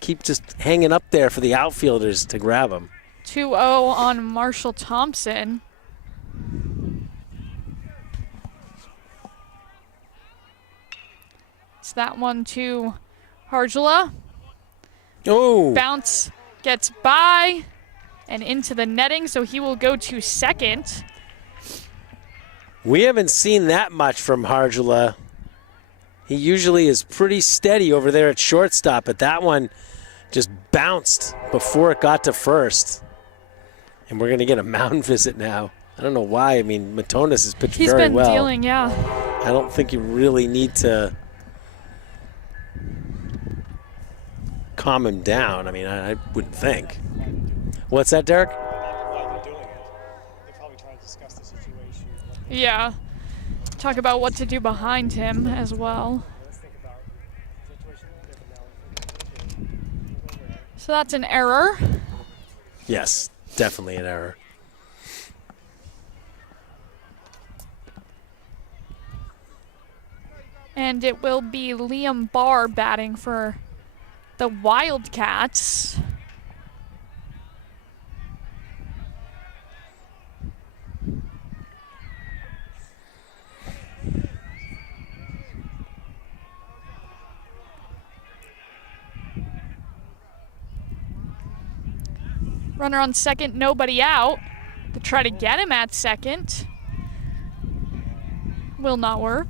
keep just hanging up there for the outfielders to grab them. 2-0 on Marshall Thompson. It's that one to Harjula. Oh, Bounce gets by and into the netting, so he will go to second. we haven't seen that much from Harjula. He usually is pretty steady over there at shortstop, but that one just bounced before it got to first. And we're going to get a mound visit now. I don't know why. I mean, Matonis has pitched He's very been well. dealing, yeah. I don't think you really need to calm him down. I mean, I wouldn't think. What's that, Derek? Why they're doing it. They're probably trying to discuss the situation. Yeah. Talk about what to do behind him as well. Let's think about the situation a little different now. So that's an error. Yes, definitely an error. And it will be Liam Barr batting for the Wildcats. Runner on second, nobody out. To try to get him at second. Will not work.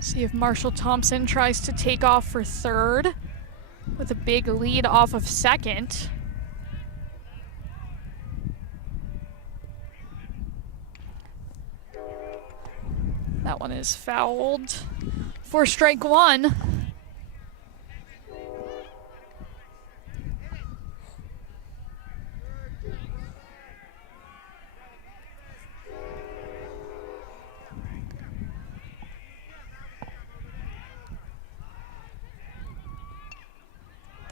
See if Marshall Thompson tries to take off for third with a big lead off of second. That one is fouled for strike one.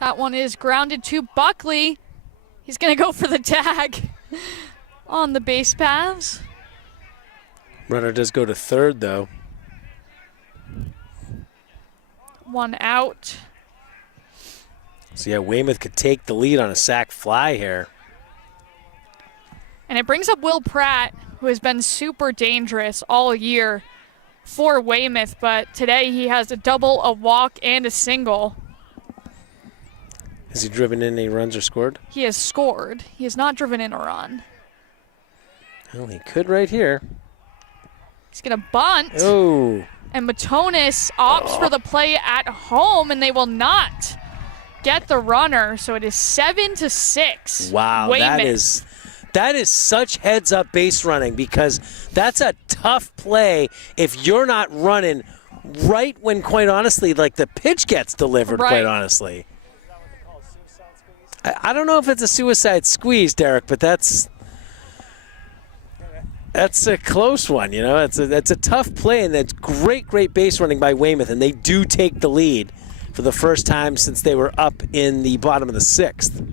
That one is grounded to Buckley. He's going to go for the tag on the base paths. Runner does go to third, though. One out. So, yeah, Weymouth could take the lead on a sac fly here. And it brings up Will Pratt, who has been super dangerous all year for Weymouth, but today he has a double, a walk, and a single. Has he driven in any runs or scored? He has scored. He has not driven in a run. Well, he could right here. He's going to bunt. Oh. And Matonis opts for the play at home, and they will not get the runner. So it is 7-6. Wow, Weymouth. that is such heads-up base running, because that's a tough play if you're not running right when, quite honestly, like the pitch gets delivered, Right. quite honestly. I don't know if it's a suicide squeeze, Derek, but that's a close one, you know. It's a tough play, and that's great base running by Weymouth, and they do take the lead for the first time since they were up in the bottom of the sixth.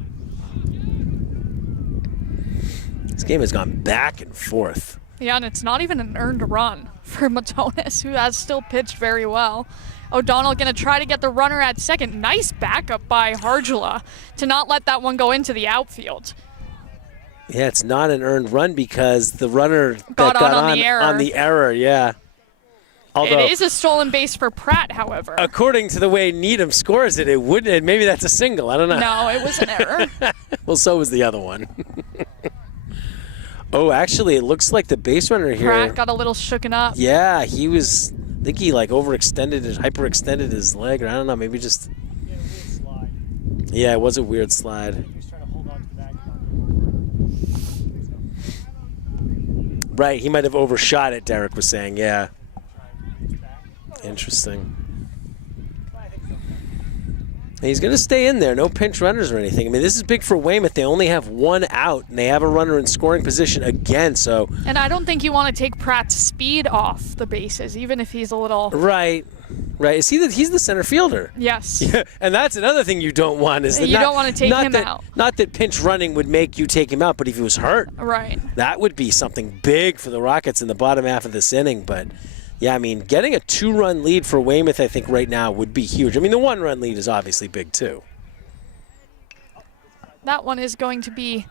This game has gone back and forth. Yeah, and it's not even an earned run for Matonis, who has still pitched very well. O'Donnell going to try to get the runner at second. Nice backup by Harjula to not let that one go into the outfield. Yeah, it's not an earned run because the runner Got that got on the error. on the error, yeah. Although, It is a stolen base for Pratt, however. according to the way Needham scores it, it wouldn't. Maybe that's a single. I don't know. No, it was an error. Well, so was the other one. Oh, actually, it looks like the base runner here. Pratt got a little shooken up. Yeah, he was. I think he hyperextended his leg, or I don't know, maybe just. He had a weird slide. Yeah, it was a weird slide. He was trying to hold on to the bag and not go over. Right, he might have overshot it. Derek was saying, yeah. Trying to reach back. Interesting. I think so. And he's going to stay in there, no pinch runners or anything. I mean, this is big for Weymouth. They only have one out, and they have a runner in scoring position again. So, And I don't think you want to take Pratt's speed off the bases, even if he's a little... right. Is he's the center fielder? Yes. Yeah, and that's another thing you don't want is that You don't want to take him out. Not that pinch running would make you take him out, but if he was hurt, Right. that would be something big for the Rockets in the bottom half of this inning. But yeah, I mean, getting a 2-run lead for Weymouth, I think right now would be huge. I mean, the 1-run lead is obviously big too. That one is going to be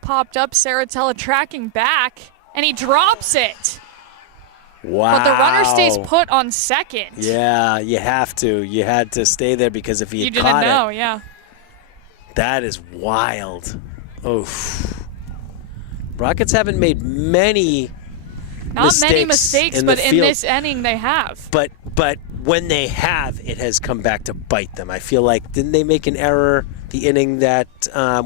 popped up. Saratella tracking back, and he drops it. Wow. But the runner stays put on second. Yeah, you have to. You had to stay there because if he You had didn't caught know, it, yeah. that is wild. Oof. Rockets haven't made many Not many mistakes mistakes, in the but in field. this inning they have. But when they have, it has come back to bite them. I feel like, didn't they make an error the inning that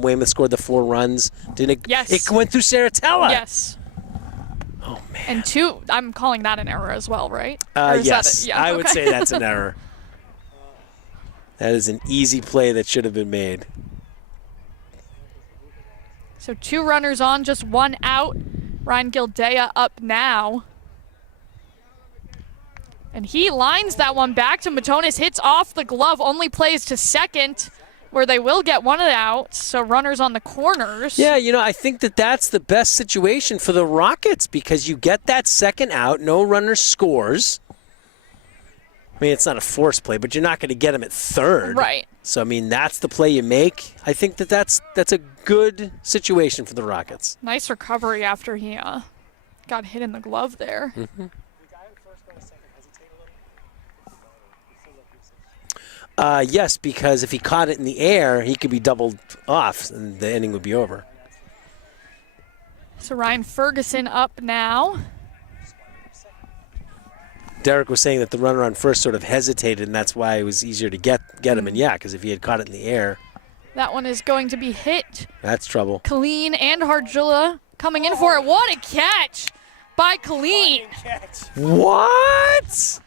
Weymouth scored the 4 runs? Didn't it? Yes. It went through Saratella. Yes. Oh, man. And 2, I'm calling that an error as well, right? Or is that Yes, it? Yeah, I would okay. say that's an error. That is an easy play that should have been made. So 2 runners on, just 1 out. Ryan Gildea up now. And he lines that one back to Matonis, hits off the glove, only plays to second, where they will get 1 out. So runners on the corners. Yeah, you know, I think that's the best situation for the Rockets because you get that second out, no runner scores. I mean, it's not a forced play, but you're not going to get him at third. Right. So, I mean, that's the play you make. I think that's a good situation for the Rockets. Nice recovery after he got hit in the glove there. The guy in first going to second hesitate a little. Yes, because if he caught it in the air, he could be doubled off, and the inning would be over. So Ryan Ferguson up now. Derek was saying that the runner on first sort of hesitated, and that's why it was easier to get him. And yeah, because if he had caught it in the air, That one is going to be hit. that's trouble. Colleen and Harjula coming in for it. What a catch by Colleen. What?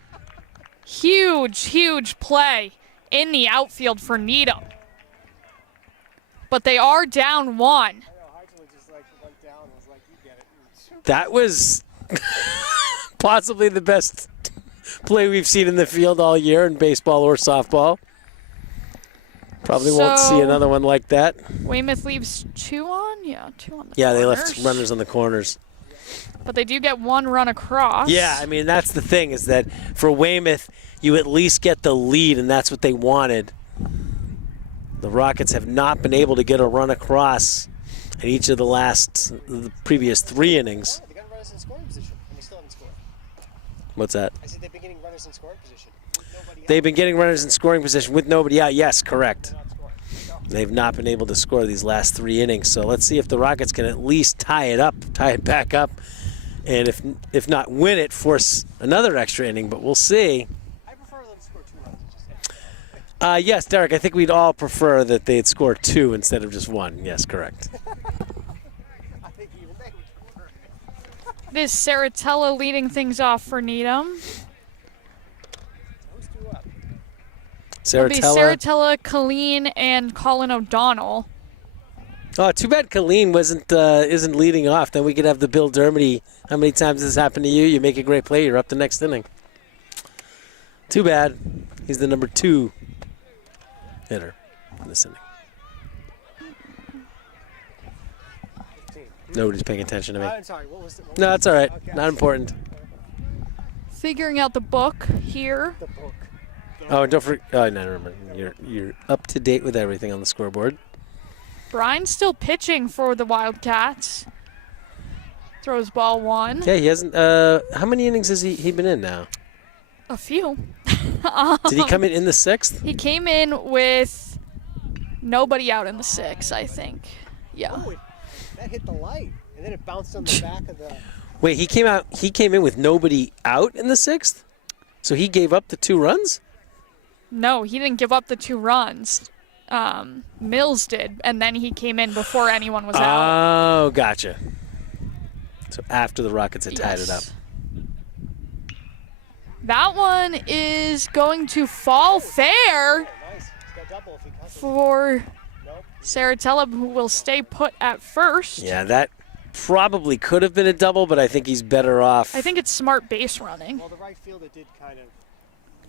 Huge play in the outfield for Needham. But they are down 1. I know, Harjula just went down and was like, you get it. That was possibly the best play we've seen in the field all year in baseball or softball. Probably won't see So- another one like that. Weymouth leaves 2 on? Yeah, 2 on the Yeah, they corners. left runners on the corners. But they do get 1 run across. Yeah, I mean, that's the thing, is that for Weymouth, you at least get the lead, and that's what they wanted. The Rockets have not been able to get a run across in each of the previous 3 innings. They got runners in scoring position, and they still haven't scored. What's that? I said they've been getting runners in scoring position. With nobody They've been getting runners in scoring position with nobody out. Yes, correct. not scoring. They've not been able to score these last 3 innings. So let's see if the Rockets can at least tie it back up, and if not win it, force another extra inning. But we'll see. I prefer them to score 2 runs. Just Yes, Derek, I think we'd all prefer that they'd score 2 instead of just 1. Yes, correct. I think even they would score. This Saratella leading things off for Needham. Those 2 up. It'll be Saratella. Saratella, Colleen, and Colin O'Donnell. Oh, too bad Colleen isn't leading off. Then we could have the Bill Dermody. How many times has this happened to you? You make a great play, you're up the next inning. Too bad. He's the number 2 hitter in this inning. Nobody's paying attention to me. I'm sorry, what was the No, that's all right. Okay. Not important. Figuring out the book here. The book. Oh, and don't forget. Oh, no, never mind. You're up to date with everything on the scoreboard. Brian's still pitching for the Wildcats. Throws ball 1. Yeah, he hasn't. How many innings has he been in now? A few. Did he come in the 6th? He came in with nobody out in the 6th, I think. Yeah. Oh, that hit the light, and then it bounced on the back of the. Wait, he came in with nobody out in the 6th? So he gave up the 2 runs? No, he didn't give up the 2 runs. Mills did, and then he came in before anyone was out. Oh, gotcha. So after the Rockets had tied it up. Yes. That one is going to fall fair Nice. He's got double if he cuts it. for Nope. Saratella, who will stay put at first. Yeah, that probably could have been a double, but I think he's better off. I think it's smart base running. Well, the right fielder did kind of.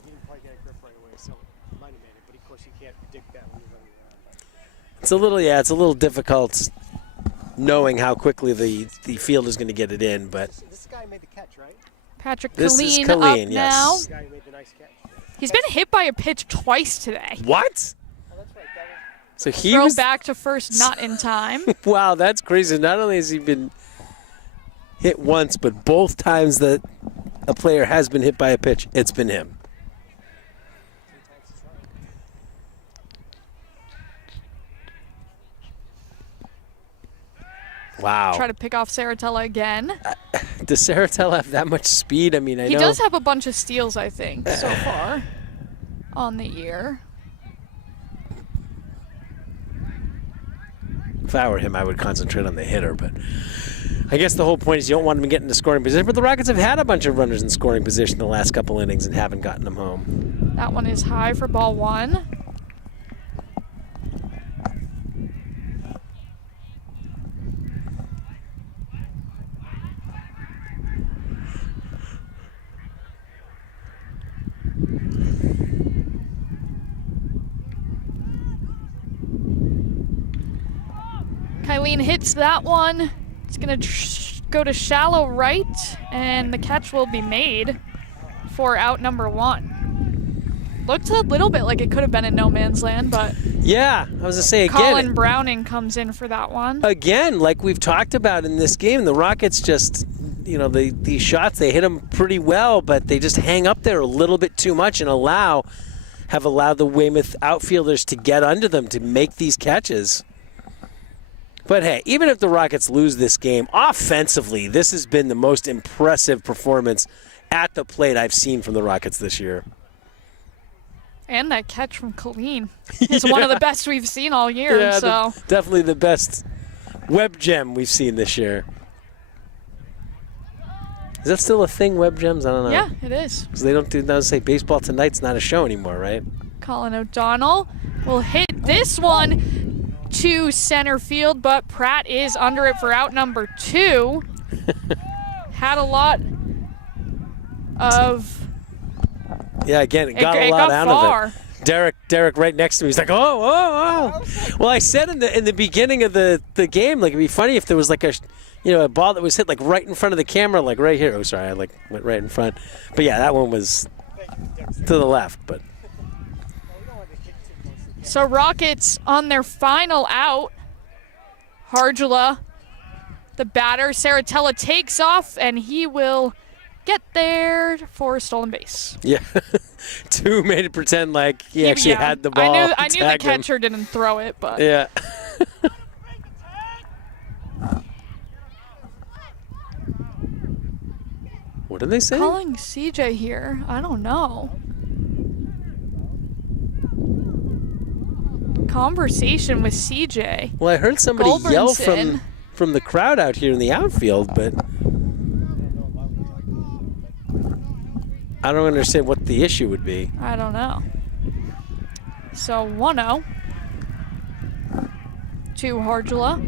He didn't quite get a grip right away, so he might have made it. But of course, you can't predict that when you're running around. It's a little difficult knowing how quickly the field is going to get it in, but This guy made the catch, right? Patrick This is Colleen Colleen, up yes. now. This guy who made the nice catch. He's been hit by a pitch twice today. what? Oh, that's right. That was. So he Throw was back to first, not in time. wow, that's crazy. Not only has he been hit once, but both times that a player has been hit by a pitch, it's been him. Wow. Try to pick off Saratella again. Does Saratella have that much speed? I mean, I He know. does have a bunch of steals, I think, so far on the year. If I were him, I would concentrate on the hitter, but I guess the whole point is you don't want him to get into scoring position. But the Rockets have had a bunch of runners in scoring position the last couple innings and haven't gotten them home. That one is high for ball 1. Kylene hits that one. It's going to go to shallow right, and the catch will be made for out number 1. Looked a little bit like it could have been in no man's land, but Yeah, I was going to say Colin again. Browning comes in for that one. Again, like we've talked about in this game, the Rockets just, these shots, they hit them pretty well, but they just hang up there a little bit too much and have allowed the Weymouth outfielders to get under them to make these catches. But hey, even if the Rockets lose this game, offensively, this has been the most impressive performance at the plate I've seen from the Rockets this year. And that catch from Colleen is one of the best we've seen all year. Yeah, So definitely the best web gem we've seen this year. Is that still a thing, web gems? I don't know. yeah, it is. Because they don't say baseball tonight's not a show anymore, right? Colin O'Donnell will hit this one to center field, but Pratt is under it for out number 2. Had a lot of Yeah, again, it got a it lot got out far. of it. Derek right next to me. He's like, oh. Well, I said in the beginning of the game, like, it'd be funny if there was like a ball that was hit like right in front of the camera, like right here. Oh, sorry, I like went right in front. But yeah, that one was to the left. But So Rockets on their final out. Hardula, the batter. Saratella takes off, and he will get there for a stolen base. yeah, two made it pretend like he actually had the ball. I knew the tagged him. catcher didn't throw it, but Yeah. What did they say? calling CJ here. I don't know. Conversation with CJ. Well, I heard somebody yell Gulbranson. from the crowd out here in the outfield, but I don't understand what the issue would be. I don't know. So 1-0 to Hardula.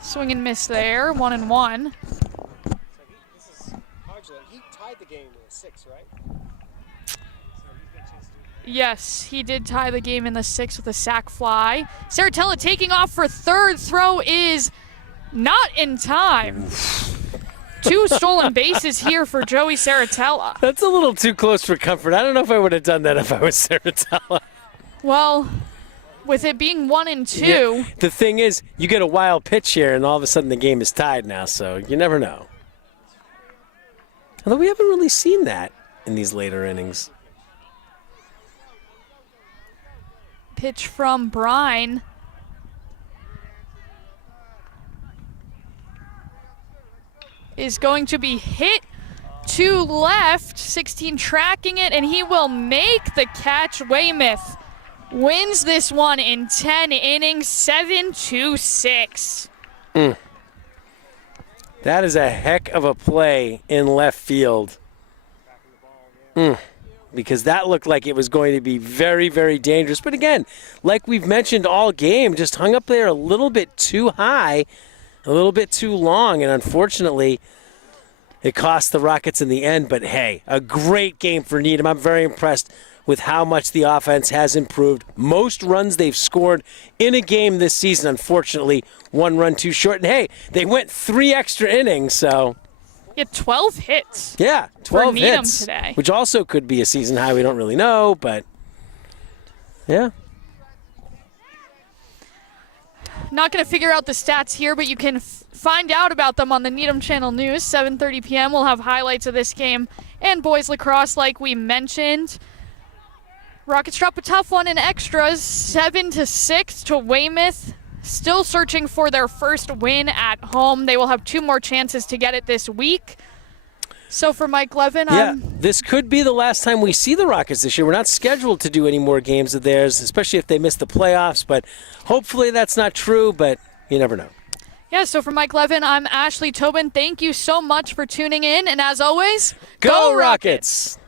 Swing and miss there. 1-1. So this is Hardula. He tied the game in the 6th, right? So he's got a chance to. Yes, he did tie the game in the 6th with a sac fly. Saratella taking off for third. Throw is not in time. 2 stolen bases here for Joey Saratella. That's a little too close for comfort. I don't know if I would have done that if I was Saratella. Well, with it being 1-2, Yeah, the thing is, you get a wild pitch here, and all of a sudden the game is tied now, so you never know. Although we haven't really seen that in these later innings. pitch from Brine. Is going to be hit to left. 16 tracking it, and he will make the catch. Weymouth wins this one in 10 innings, 7-6. That is a heck of a play in left field. Because that looked like it was going to be very, very dangerous. But again, like we've mentioned all game, just hung up there a little bit too high, a little bit too long, and unfortunately, it cost the Rockets in the end. But hey, a great game for Needham. I'm very impressed with how much the offense has improved. Most runs they've scored in a game this season. Unfortunately, 1 run too short. And hey, they went 3 extra innings, so He had 12 hits. yeah, 12 Needham hits, today. which also could be a season high. We don't really know, but yeah. Not going to figure out the stats here, but you can find out about them on the Needham Channel News. 7:30 p.m. We'll have highlights of this game and boys lacrosse like we mentioned. Rockets drop a tough one in extras, 7-6 to Weymouth. Still searching for their first win at home. They will have 2 more chances to get it this week. So for Mike Levin, Yeah, this could be the last time we see the Rockets this year. We're not scheduled to do any more games of theirs, especially if they miss the playoffs, but hopefully that's not true, but you never know. yeah, so for Mike Levin, I'm Ashley Tobin. Thank you so much for tuning in, and as always, Go Rockets!